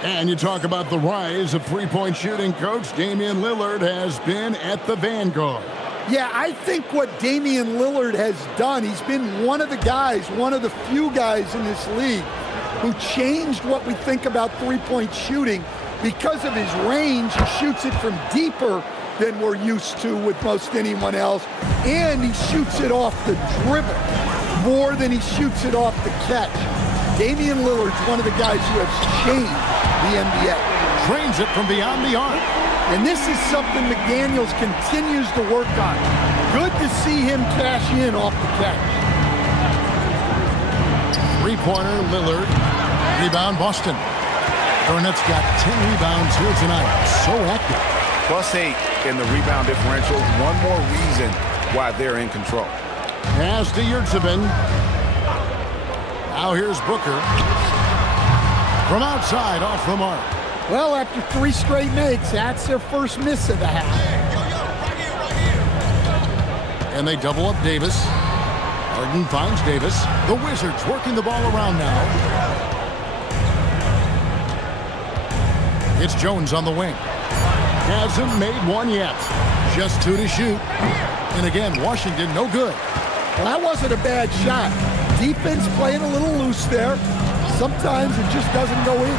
And you talk about the rise of three-point shooting, Coach. Damian Lillard has been at the vanguard. Yeah, I think what Damian Lillard has done, he's been one of the guys, one of the few guys in this league who changed what we think about three-point shooting because of his range. He shoots it from deeper than we're used to with most anyone else, and he shoots it off the dribble more than he shoots it off the catch. Damian Lillard's one of the guys who has changed the NBA. Drains it from beyond the arc. And this is something McDaniels continues to work on. Good to see him cash in off the catch. Three-pointer, Lillard. Rebound, Boston. Garnett's got 10 rebounds here tonight. So active. +8 in the rebound differential. One more reason why they're in control. Pass to Yurtseven. Now here's Booker. From outside, off the mark. Well, after 3 straight makes, that's their first miss of the half. And they double up Davis. Harden finds Davis. The Wizards working the ball around now. It's Jones on the wing. Hasn't made one yet. Just 2 to shoot. And again, Washington no good. Well, that wasn't a bad shot. Defense playing a little loose there. Sometimes it just doesn't go in.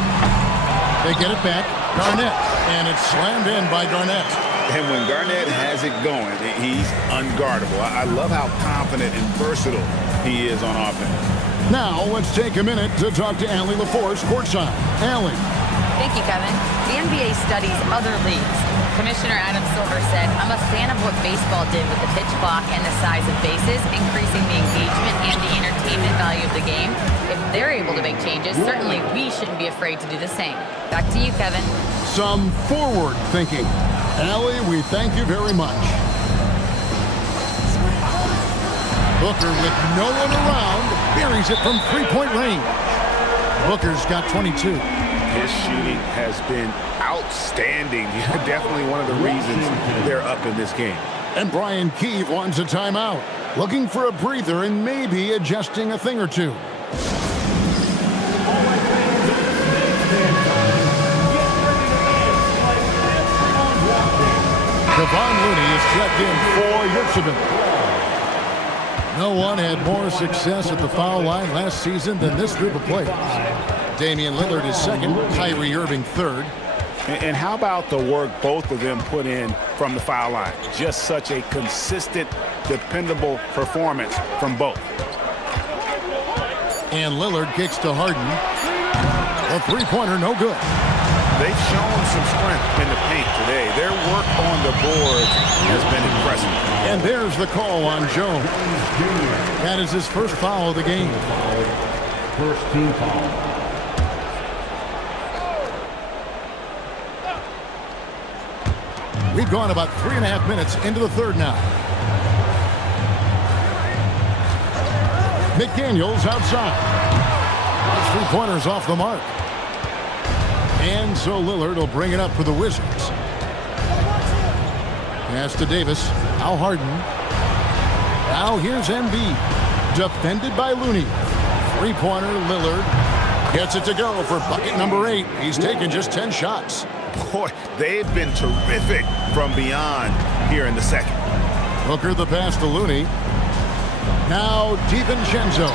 They get it back. Garnett. And it's slammed in by Garnett. And when Garnett has it going, he's unguardable. I love how confident and versatile he is on offense. Now, let's take a minute to talk to Allie LaForce courtside. Allie. Thank you, Kevin. The NBA studies other leagues. Commissioner Adam Silver said, "I'm a fan of what baseball did with the pitch clock and the size of bases, increasing the engagement and the entertainment value of the game. If they're able to make changes, certainly we shouldn't be afraid to do the same." Back to you, Kevin. Some forward thinking. Allie, we thank you very much. Booker with no one around, buries it from three-point range. Booker's got 22. His shooting has been outstanding. Definitely one of the reasons they're up in this game. And Brian Keefe wants a timeout. Looking for a breather and maybe adjusting a thing or two. Kevon Looney is checked in for Yurtseven. No one had more success at the foul line last season than this group of players. Damian Lillard is second, Kyrie Irving third. And how about the work both of them put in from the foul line? Just such a consistent, dependable performance from both. And Lillard kicks to Harden. A three-pointer, no good. They've shown some strength in the paint today. Their work on the boards has been impressive. And there's the call on Jones. That is his first foul of the game. First team foul. We've gone about 3.5 minutes into the third now. McDaniels outside. Those three-pointers off the mark. And so Lillard will bring it up for the Wizards. Pass to Davis. Now Harden. Now here's Embiid. Defended by Looney. Three-pointer, Lillard. Gets it to go for bucket number 8. He's taken just 10 shots. Boy, they've been terrific from beyond here in the second. Booker the pass to Looney. Now DiVincenzo.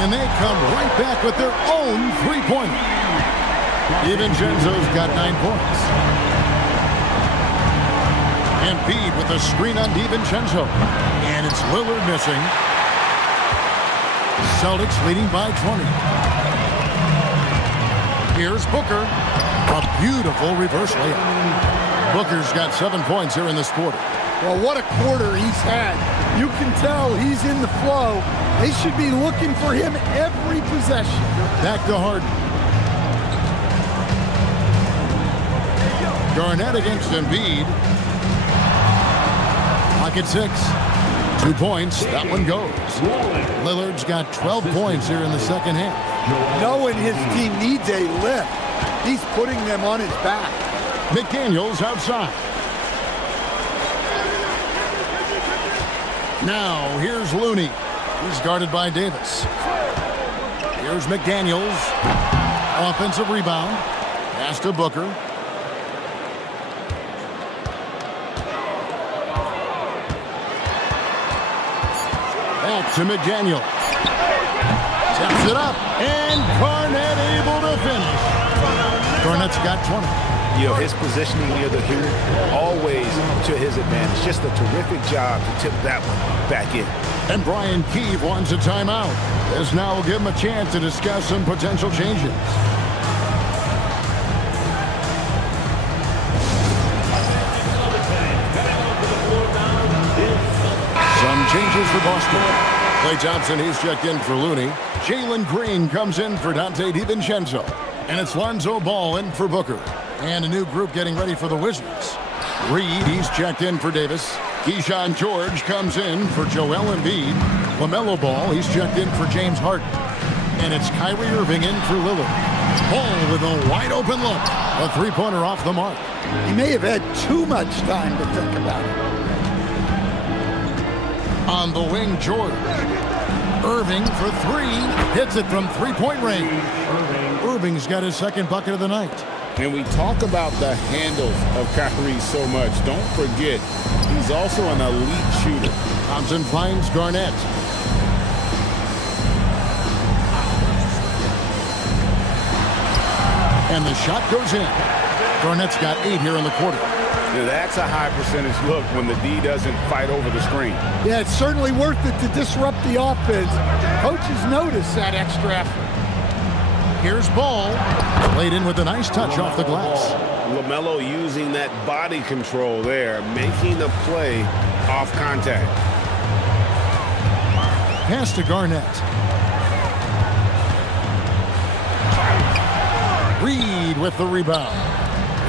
And they come right back with their own three-pointer. DiVincenzo's got 9 points. Embiid with a screen on DiVincenzo. And it's Lillard missing. Celtics leading by 20. Here's Booker. A beautiful reverse layup. Booker's got 7 points here in this quarter. Well, what a quarter he's had. You can tell he's in the flow. They should be looking for him every possession. Back to Harden. Garnett against Embiid. Pocket 6. 2 points. That one goes. Lillard's got 12 points here in the second half. Knowing his team needs a lift, he's putting them on his back. McDaniels outside. Now, here's Looney. He's guarded by Davis. Here's McDaniels. Offensive rebound. Pass to Booker. Back to McDaniel. Taps it up. And Garnett able to finish. Garnett's got 20. You know, his positioning near the hoop, always to his advantage. Just a terrific job to tip that one back in. And Brian Keefe wants a timeout. This now will give him a chance to discuss some potential changes. Some changes for Boston. Klay Thompson, he's checked in for Looney. Jalen Green comes in for Dante DiVincenzo. And it's Lonzo Ball in for Booker. And a new group getting ready for the Wizards. Reed, he's checked in for Davis. Keyshawn George comes in for Joel Embiid. LaMelo Ball, he's checked in for James Harden. And it's Kyrie Irving in for Lillard. Ball with a wide open look. A three-pointer off the mark. He may have had too much time to think about it. On the wing, George. Irving for 3. Hits it from three-point range. Irving's got his second bucket of the night. And we talk about the handles of Kyrie so much. Don't forget, he's also an elite shooter. Thompson finds Garnett. And the shot goes in. Garnett's got 8 here in the quarter. Now that's a high percentage look when the D doesn't fight over the screen. Yeah, it's certainly worth it to disrupt the offense. Coaches notice that extra effort. Here's Ball. Played in with a nice touch off the glass. LaMelo using that body control there, making the play off contact. Pass to Garnett. Reed with the rebound.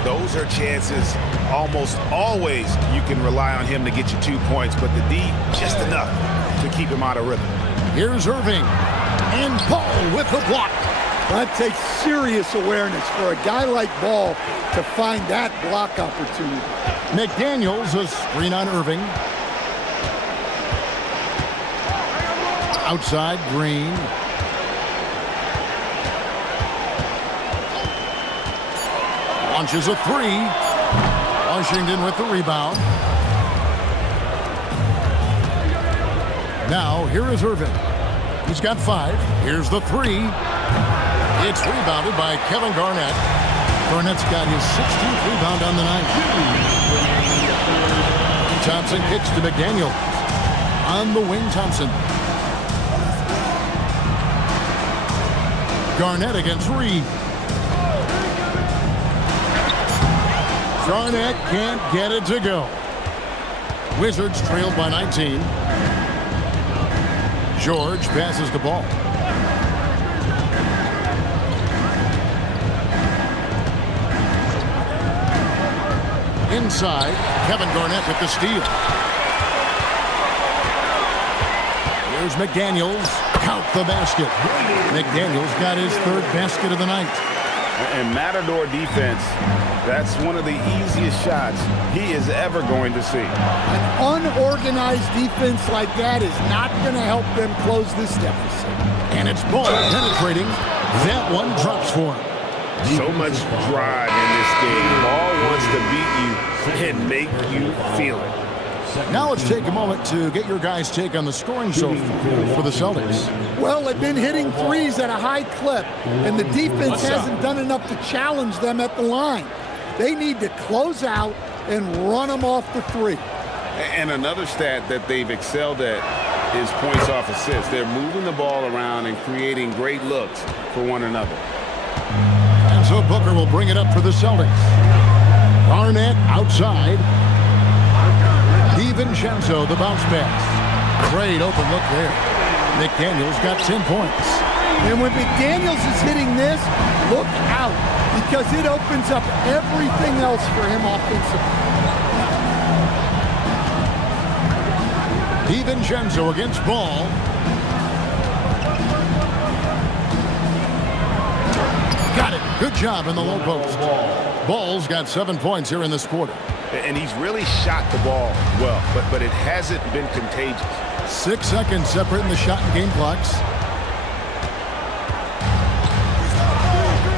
Those are chances almost always you can rely on him to get you 2 points, but the D just enough to keep him out of rhythm. Here's Irving. And Ball with the block. That takes serious awareness for a guy like Ball to find that block opportunity. McDaniels, a screen on Irving. Outside, Green. Launches a three. Washington with the rebound. Now, here is Irving. He's got 5. Here's the three. It's rebounded by Kevin Garnett. Garnett's got his 16th rebound on the night. Thompson kicks to McDaniel. On the wing, Thompson. Garnett against Reed. Garnett can't get it to go. Wizards trailed by 19. George passes the ball. Inside, Kevin Garnett with the steal. Here's McDaniels. Count the basket. McDaniels got his 3rd basket of the night. And Matador defense, that's one of the easiest shots he is ever going to see. An unorganized defense like that is not going to help them close this deficit. And it's Ball penetrating. That one drops for him. So much drive in this game. Ball wants to beat you and make you feel it. Now let's take a moment to get your guys' take on the scoring so far for the Celtics. Well, they've been hitting threes at a high clip, and the defense hasn't done enough to challenge them at the line. They need to close out and run them off the three. And another stat that they've excelled at is points off assists. They're moving the ball around and creating great looks for one another. And so Booker will bring it up for the Celtics. Garnett outside. DiVincenzo, the bounce pass. Great open look there. McDaniels got 10 points. And when McDaniels is hitting this, look out, because it opens up everything else for him offensively. DiVincenzo against Ball. Got it. Good job in the low post. Ball's got 7 points here in this quarter. And he's really shot the ball well, but it hasn't been contagious. 6 seconds separating the shot and game clocks.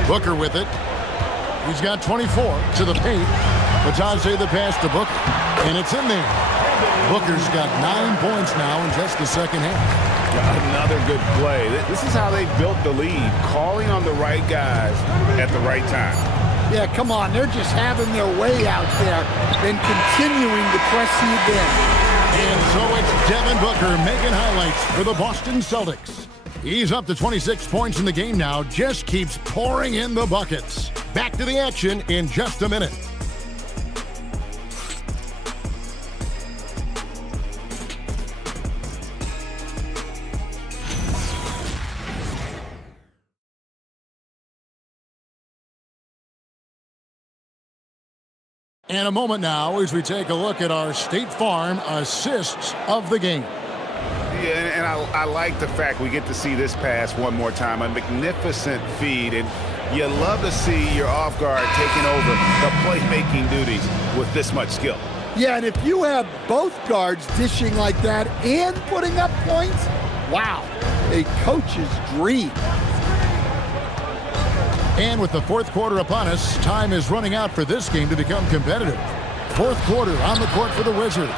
Booker with it. He's got 24 to the paint. Batadze the pass to Booker. And it's in there. Booker's got 9 points now in just the second half. Another good play. This is how they built the lead, calling on the right guys at the right time. Yeah, come on. They're just having their way out there and continuing to press you again. And so it's Devin Booker making highlights for the Boston Celtics. He's up to 26 points in the game now, just keeps pouring in the buckets. Back to the action in just a minute. And a moment now as we take a look at our State Farm assists of the game. Yeah, and I like the fact we get to see this pass one more time. A magnificent feed, and you love to see your off guard taking over the playmaking duties with this much skill. Yeah, and if you have both guards dishing like that and putting up points, wow, a coach's dream. And with the fourth quarter upon us, time is running out for this game to become competitive. Fourth quarter on the court for the Wizards.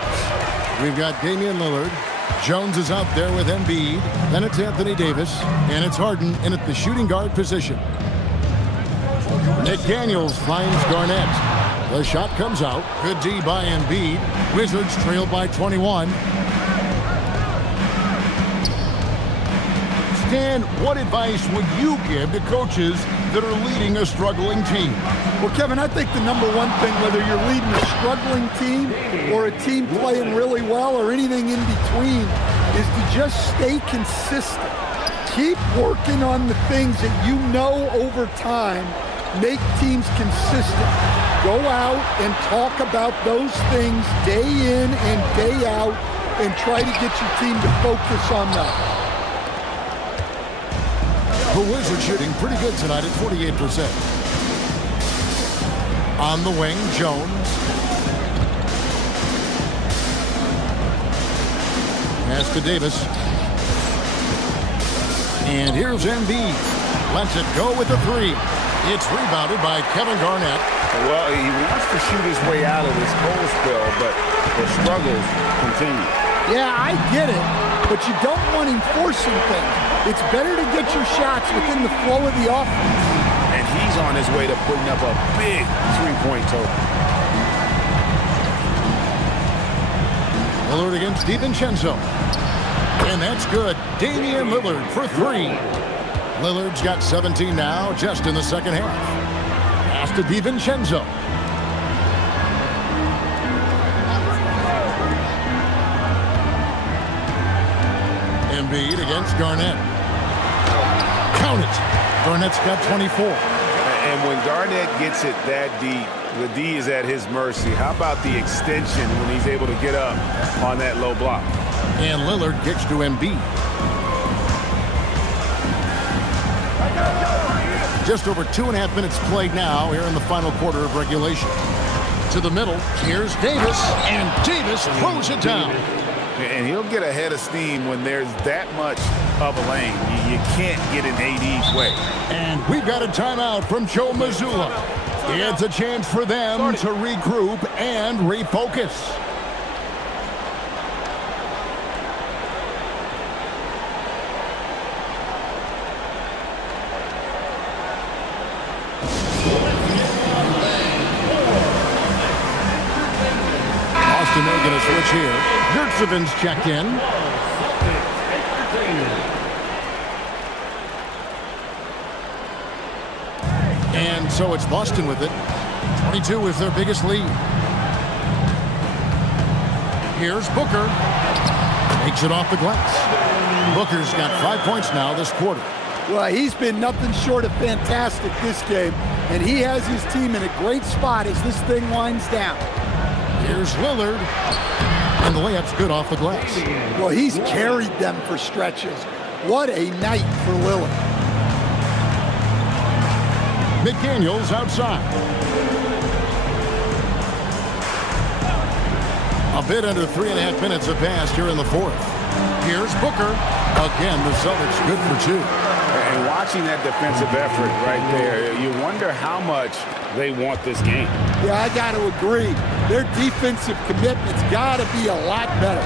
We've got Damian Lillard. Jones is out there with Embiid. Then it's Anthony Davis. And it's Harden in at the shooting guard position. McDaniels finds Garnett. The shot comes out. Good D by Embiid. Wizards trailed by 21. Dan, what advice would you give to coaches that are leading a struggling team? Well, Kevin, I think the number one thing, whether you're leading a struggling team or a team playing really well or anything in between, is to just stay consistent. Keep working on the things that you know over time make teams consistent. Go out and talk about those things day in and day out and try to get your team to focus on that. The Wizards shooting pretty good tonight at 48%. On the wing, Jones. Pass to Davis. And here's Embiid. Lets it go with the three. It's rebounded by Kevin Garnett. Well, he wants to shoot his way out of this cold spell, but the struggles continue. Yeah, I get it, but you don't want him forcing things. It's better to get your shots within the flow of the offense. And he's on his way to putting up a big three-point total. Lillard against DiVincenzo. And that's good. Damian Lillard for three. Lillard's got 17 now, just in the second half. Pass to DiVincenzo. Embiid against Garnett. Count it. Garnett's got 24. And when Garnett gets it that deep, the D is at his mercy. How about the extension when he's able to get up on that low block? And Lillard kicks to Embiid. Just over 2.5 minutes played now here in the final quarter of regulation. To the middle, here's Davis, and Davis throws it down. And he'll get a head of steam when there's that much of a lane. You can't get an AD each way. And we've got a timeout from Joe Mazzulla. It's a chance for them to regroup and refocus. Boston, they're going to switch here. Yurtseven's checked in. And so it's Boston with it. 22 is their biggest lead. Here's Booker. Takes it off the glass. Booker's got 5 points now this quarter. Well, he's been nothing short of fantastic this game, and he has his team in a great spot as this thing winds down. Here's Lillard. And the layup's good off the glass. Well, he's carried them for stretches. What a night for Lillard. McDaniels outside. A bit under 3.5 minutes have passed here in the fourth. Here's Booker. Again, the Celtics good for two. And watching that defensive effort right there, you wonder how much they want this game. Yeah, I got to agree. Their defensive commitment's got to be a lot better.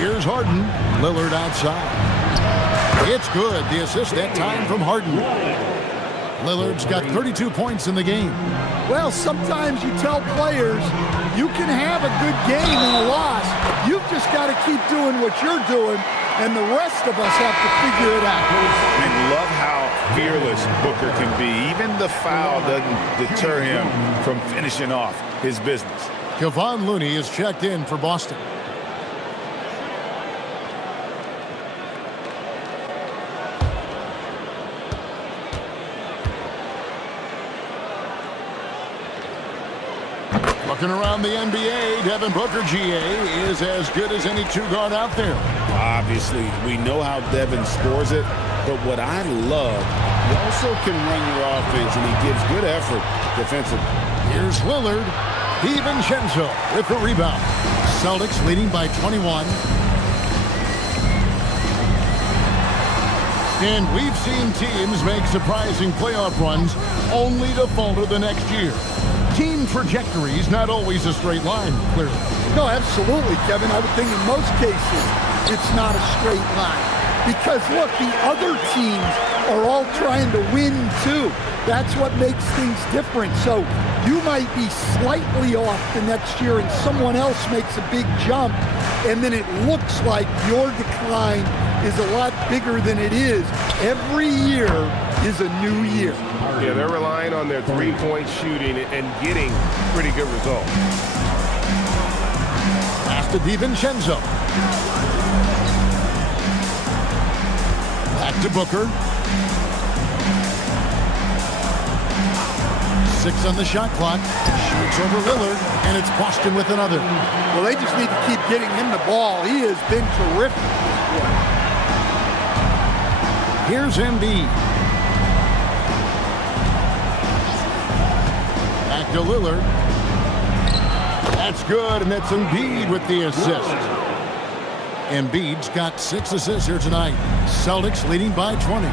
Here's Harden. Lillard outside. It's good. The assist that time from Harden. Lillard's got 32 points in the game. Well, sometimes you tell players you can have a good game and a loss. You've just got to keep doing what you're doing, and the rest of us have to figure it out. And love how fearless Booker can be. Even the foul doesn't deter him from finishing off his business. Kevon Looney is checked in for Boston. Looking around the NBA, Devin Booker, GA, is as good as any two-guard out there. Obviously, we know how Devin scores it, but what I love, he also can run your offense, and he gives good effort defensively. Here's Lillard. DiVincenzo with the rebound. Celtics leading by 21. And we've seen teams make surprising playoff runs only to falter the next year. Team trajectories not always a straight line, clearly. No, absolutely, Kevin. I would think in most cases it's not a straight line. Because, look, the other teams are all trying to win, too. That's what makes things different. So You might be slightly off the next year and someone else makes a big jump, and then it looks like your decline is a lot bigger than it is. Every year is a new year. Yeah, they're relying on their three-point shooting and getting pretty good results. Pass to DiVincenzo. Back to Booker. 6 on the shot clock. Shoots over Lillard, and it's Boston with another. Well, they just need to keep getting him the ball. He has been terrific this quarter. Here's Embiid. Back to Lillard. That's good, and that's Embiid with the assist. Embiid's got 6 assists here tonight. Celtics leading by 20.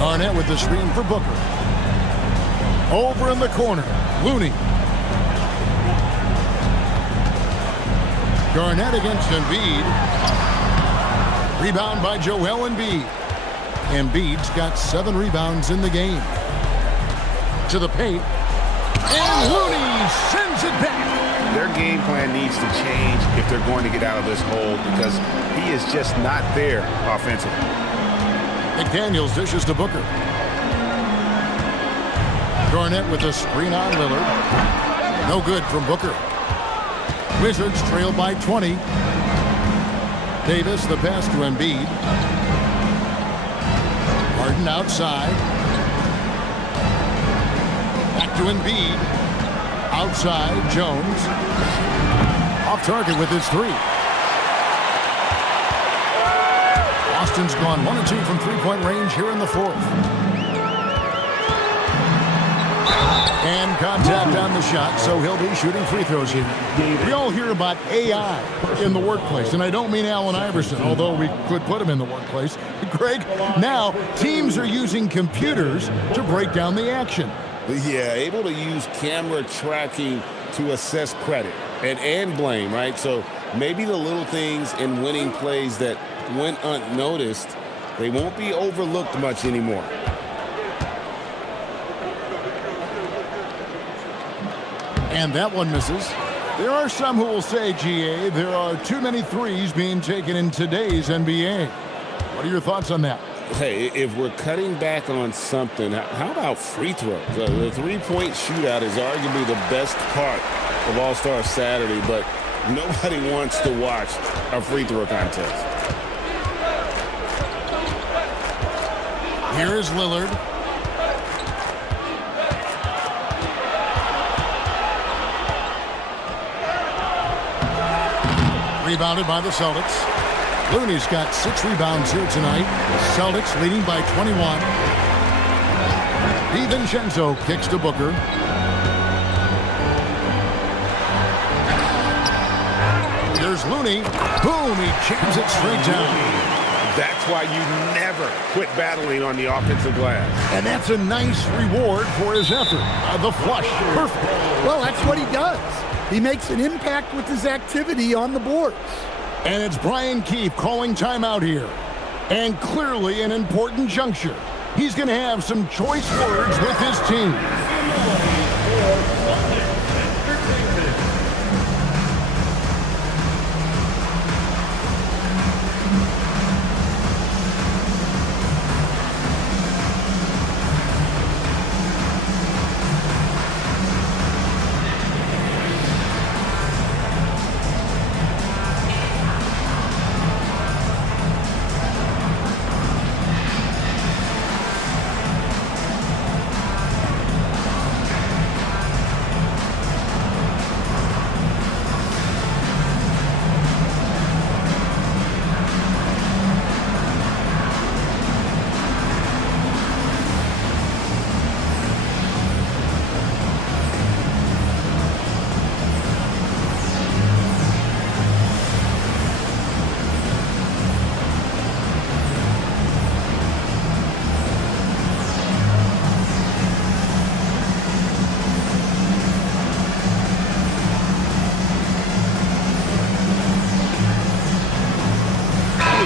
Garnett with the screen for Booker. Over in the corner, Looney. Garnett against Embiid. Rebound by Joel Embiid. Embiid's got 7 rebounds in the game. To the paint. And Looney sends it back. Their game plan needs to change if they're going to get out of this hole because he is just not there offensively. McDaniels dishes to Booker. Garnett with a screen on Lillard. No good from Booker. Wizards trail by 20. Davis the pass to Embiid. Harden outside. Back to Embiid. Outside, Jones. Off target with his 3. Boston's gone 1 of 2 from three-point range here in the 4th. And contact on the shot, so he'll be shooting free throws here. We all hear about AI in the workplace, and I don't mean Allen Iverson, although we could put him in the workplace. Greg, now teams are using computers to break down the action. Yeah, able to use camera tracking to assess credit and blame, right? So maybe the little things in winning plays that went unnoticed, they won't be overlooked much anymore. And that one misses. There are some who will say, GA, there are too many threes being taken in today's NBA. What are your thoughts on that? Hey, if we're cutting back on something, how about free throws? The three-point shootout is arguably the best part of All-Star Saturday, but nobody wants to watch a free throw contest. Here is Lillard. Rebounded by the Celtics. Looney's got 6 rebounds here tonight. Celtics leading by 21. DiVincenzo kicks to Booker. Here's Looney. Boom, he jams it straight down. That's why you never quit battling on the offensive glass. And that's a nice reward for his effort. The flush, perfect. Well, that's what he does. He makes an impact with his activity on the boards. And it's Brian Keefe calling timeout here. And clearly an important juncture. He's going to have some choice words with his team.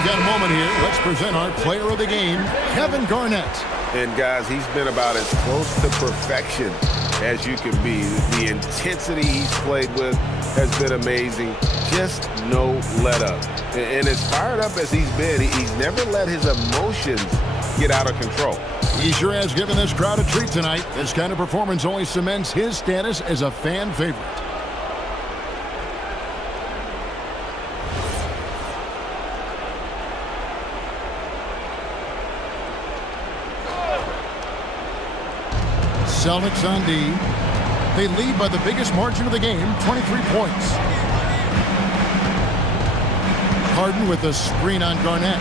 Got a moment here. Let's present our player of the game, Kevin Garnett. And, guys, he's been about as close to perfection as you can be. The intensity he's played with has been amazing. Just no let-up. And as fired up as he's been, he's never let his emotions get out of control. He sure has given this crowd a treat tonight. This kind of performance only cements his status as a fan favorite. Celtics on D. They lead by the biggest margin of the game, 23 points. Harden with a screen on Garnett.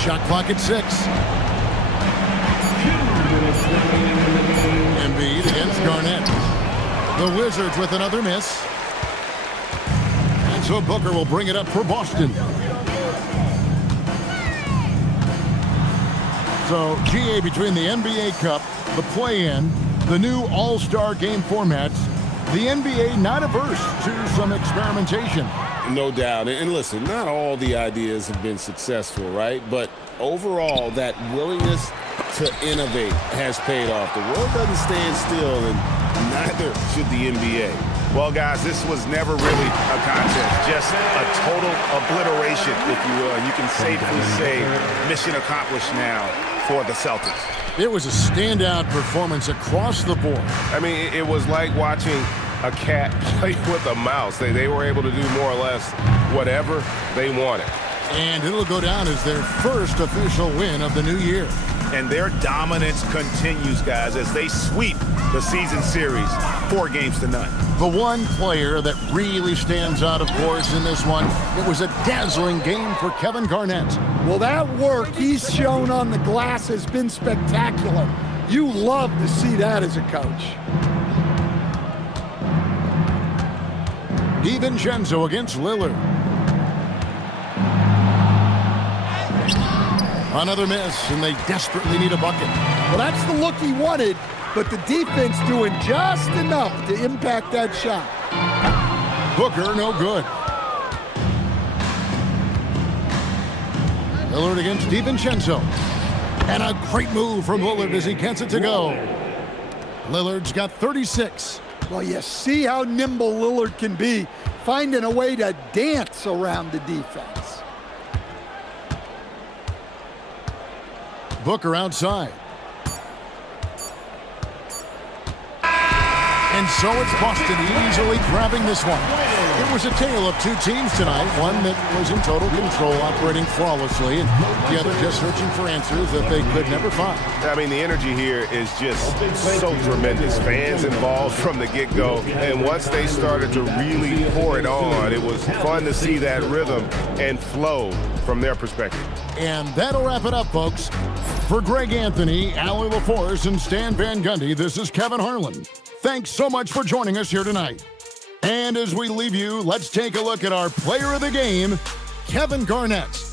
Shot clock at 6. Embiid against Garnett. The Wizards with another miss. And so Booker will bring it up for Boston. So, GA, between the NBA Cup, the play-in, the new All-Star game formats, the NBA not averse to some experimentation. No doubt. And listen, not all the ideas have been successful, right? But overall, that willingness to innovate has paid off. The world doesn't stand still, and neither should the NBA. Well, guys, this was never really a contest, just a total obliteration, if you will. You can safely say mission accomplished now for the Celtics. It was a standout performance across the board. I mean, it was like watching a cat play with a mouse. They were able to do more or less whatever they wanted. And it'll go down as their first official win of the new year. And their dominance continues, guys, as they sweep the season series 4-0. The one player that really stands out, of course, in this one, it was a dazzling game for Kevin Garnett. Well, that work he's shown on the glass has been spectacular. You love to see that as a coach. DiVincenzo against Lillard. Another miss, and they desperately need a bucket. Well, that's the look he wanted, but the defense doing just enough to impact that shot. Booker, no good. Lillard against DiVincenzo. And a great move from Lillard as he gets it to go. Lillard's got 36. Well, you see how nimble Lillard can be, finding a way to dance around the defense. Booker outside. And so it's Boston easily grabbing this one. It was a tale of two teams tonight, one that was in total control, operating flawlessly, and the other just searching for answers that they could never find. I mean, the energy here is just so tremendous. Fans involved from the get-go, and once they started to really pour it on, it was fun to see that rhythm and flow from their perspective. And that'll wrap it up, folks. For Greg Anthony, Allie LaForce, and Stan Van Gundy, this is Kevin Harlan. Thanks so much for joining us here tonight. And as we leave you, let's take a look at our player of the game, Kevin Garnett.